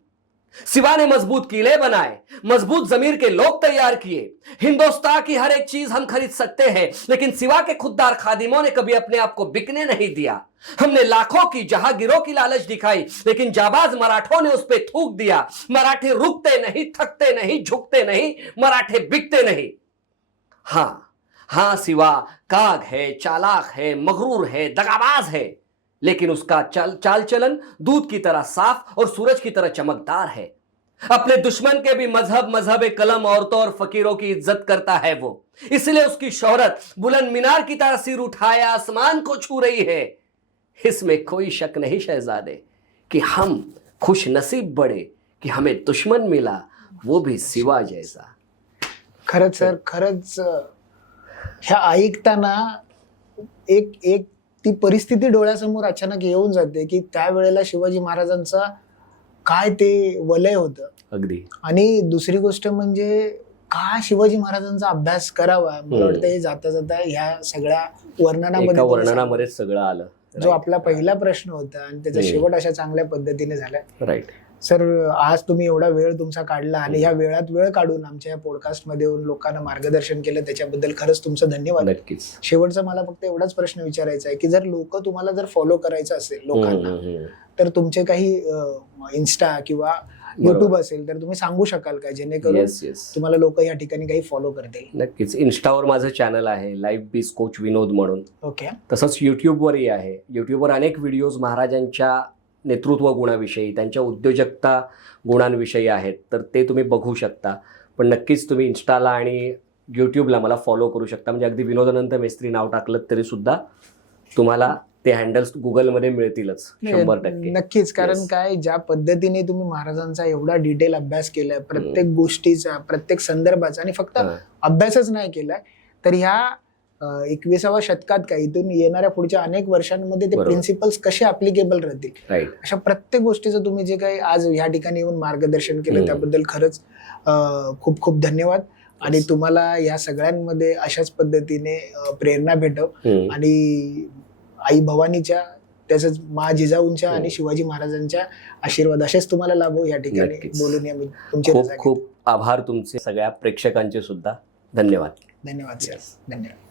सिवा ने मजबूत किले बनाए, मजबूत जमीर के लोग तैयार किए. हिंदुस्तान की हर एक चीज हम खरीद सकते हैं, लेकिन सिवा के खुददार खादिमों ने कभी अपने आप को बिकने नहीं दिया. हमने लाखों की जहांगीरों की लालच दिखाई, लेकिन जाबाज मराठों ने उस पर थूक दिया. मराठे रुकते नहीं, थकते नहीं, झुकते नहीं, मराठे बिकते नहीं. हाँ, हाँ सिवा काग है, चालाक है, मगरूर है, दगाबाज है, लेकिन उसका चाल चलन दूध की तरह साफ और सूरज की तरह चमकदार है। अपने दुश्मन के भी मजहब कलम, औरतों और फकीरों की इज्जत करता है वो, इसलिए उसकी शोहरत बुलंद मीनार की तरह सिर उठाए आसमान को छू रही है। इसमें कोई शक नहीं शहजादे कि हम खुश नसीब बड़े कि हमें दुश्मन मिला, वो भी सिवा जैसा। खरंच सर, खरंच ह्या ऐकताना एक एक ती परिस्थिती डोळ्यासमोर अचानक येऊन जाते की त्यावेळेला शिवाजी महाराजांचा काय ते वलय होतं. अगदी. आणि दुसरी गोष्ट म्हणजे का शिवाजी महाराजांचा अभ्यास करावा. मला वाटतं हे जाता जाता ह्या सगळ्या एका वर्णनामध्ये सगळं आलं. जो आपला पहिला प्रश्न होता आणि त्याचा शेवट अशा चांगल्या पद्धतीने झालाय. राईट सर, आज तुम्ही एवढा वेळ तुमचा काढला आणि या वेळात वेळ काढून आमच्या या पॉडकास्ट मध्ये येऊन लोकांना मार्गदर्शन केलं, त्याच्याबद्दल खरंच तुमचं धन्यवाद. नक्कीच. शेवटचा मला फक्त एवढाच प्रश्न विचारायचा आहे की जर तुम्हाला जर फॉलो करायचं असेल लोकांना, तर तुमचे काही इन्स्टा किंवा युट्यूब असेल तर तुम्ही सांगू शकाल का, जेणेकरून तुम्हाला लोक या ठिकाणी काही फॉलो करतील? नक्कीच. इन्स्टावर माझं चॅनल आहे लाईफ बीज कोच विनोद म्हणून. ओके. तसंच युट्यूबवरही आहे. युट्यूबवर अनेक व्हिडिओज महाराजांच्या नेतृत्व गुणाविषयी, त्यांच्या उद्योजकता गुणांविषयी आहेत, तर ते तुम्ही बघू शकता. पण नक्कीच तुम्ही इन्स्टाला आणि युट्यूबला मला फॉलो करू शकता. म्हणजे अगदी विनोदानंद मेस्त्री नाव टाकलं तरी सुद्धा तुम्हाला ते हँडल्स गुगलमध्ये मिळतीलच 100%. नक्कीच. कारण काय, ज्या पद्धतीने तुम्ही महाराजांचा एवढा डिटेल अभ्यास केलाय, प्रत्येक गोष्टीचा, प्रत्येक संदर्भाचा, आणि फक्त अभ्यासच नाही केलाय तर ह्या 21व्या शतकात काय इथून येणाऱ्या पुढच्या अनेक वर्षांमध्ये ते प्रिन्सिपल्स कसे ऍप्लिकेबल राहतील, अशा प्रत्येक गोष्टीचं तुम्ही जे काही आज ह्या ठिकाणी येऊन मार्गदर्शन केलं त्याबद्दल खरंच खूप खूप धन्यवाद. आणि तुम्हाला या सगळ्यांमध्ये अशाच पद्धतीने प्रेरणा भेटव आणि आई भवानीच्या, तसंच मा जिजाऊंच्या आणि शिवाजी महाराजांच्या आशीर्वाद असेच तुम्हाला लाभो. या ठिकाणी बोलून मी तुमचे खूप खूप आभार तुमचे, सगळ्या प्रेक्षकांचे सुद्धा. धन्यवाद. धन्यवाद सर. धन्यवाद.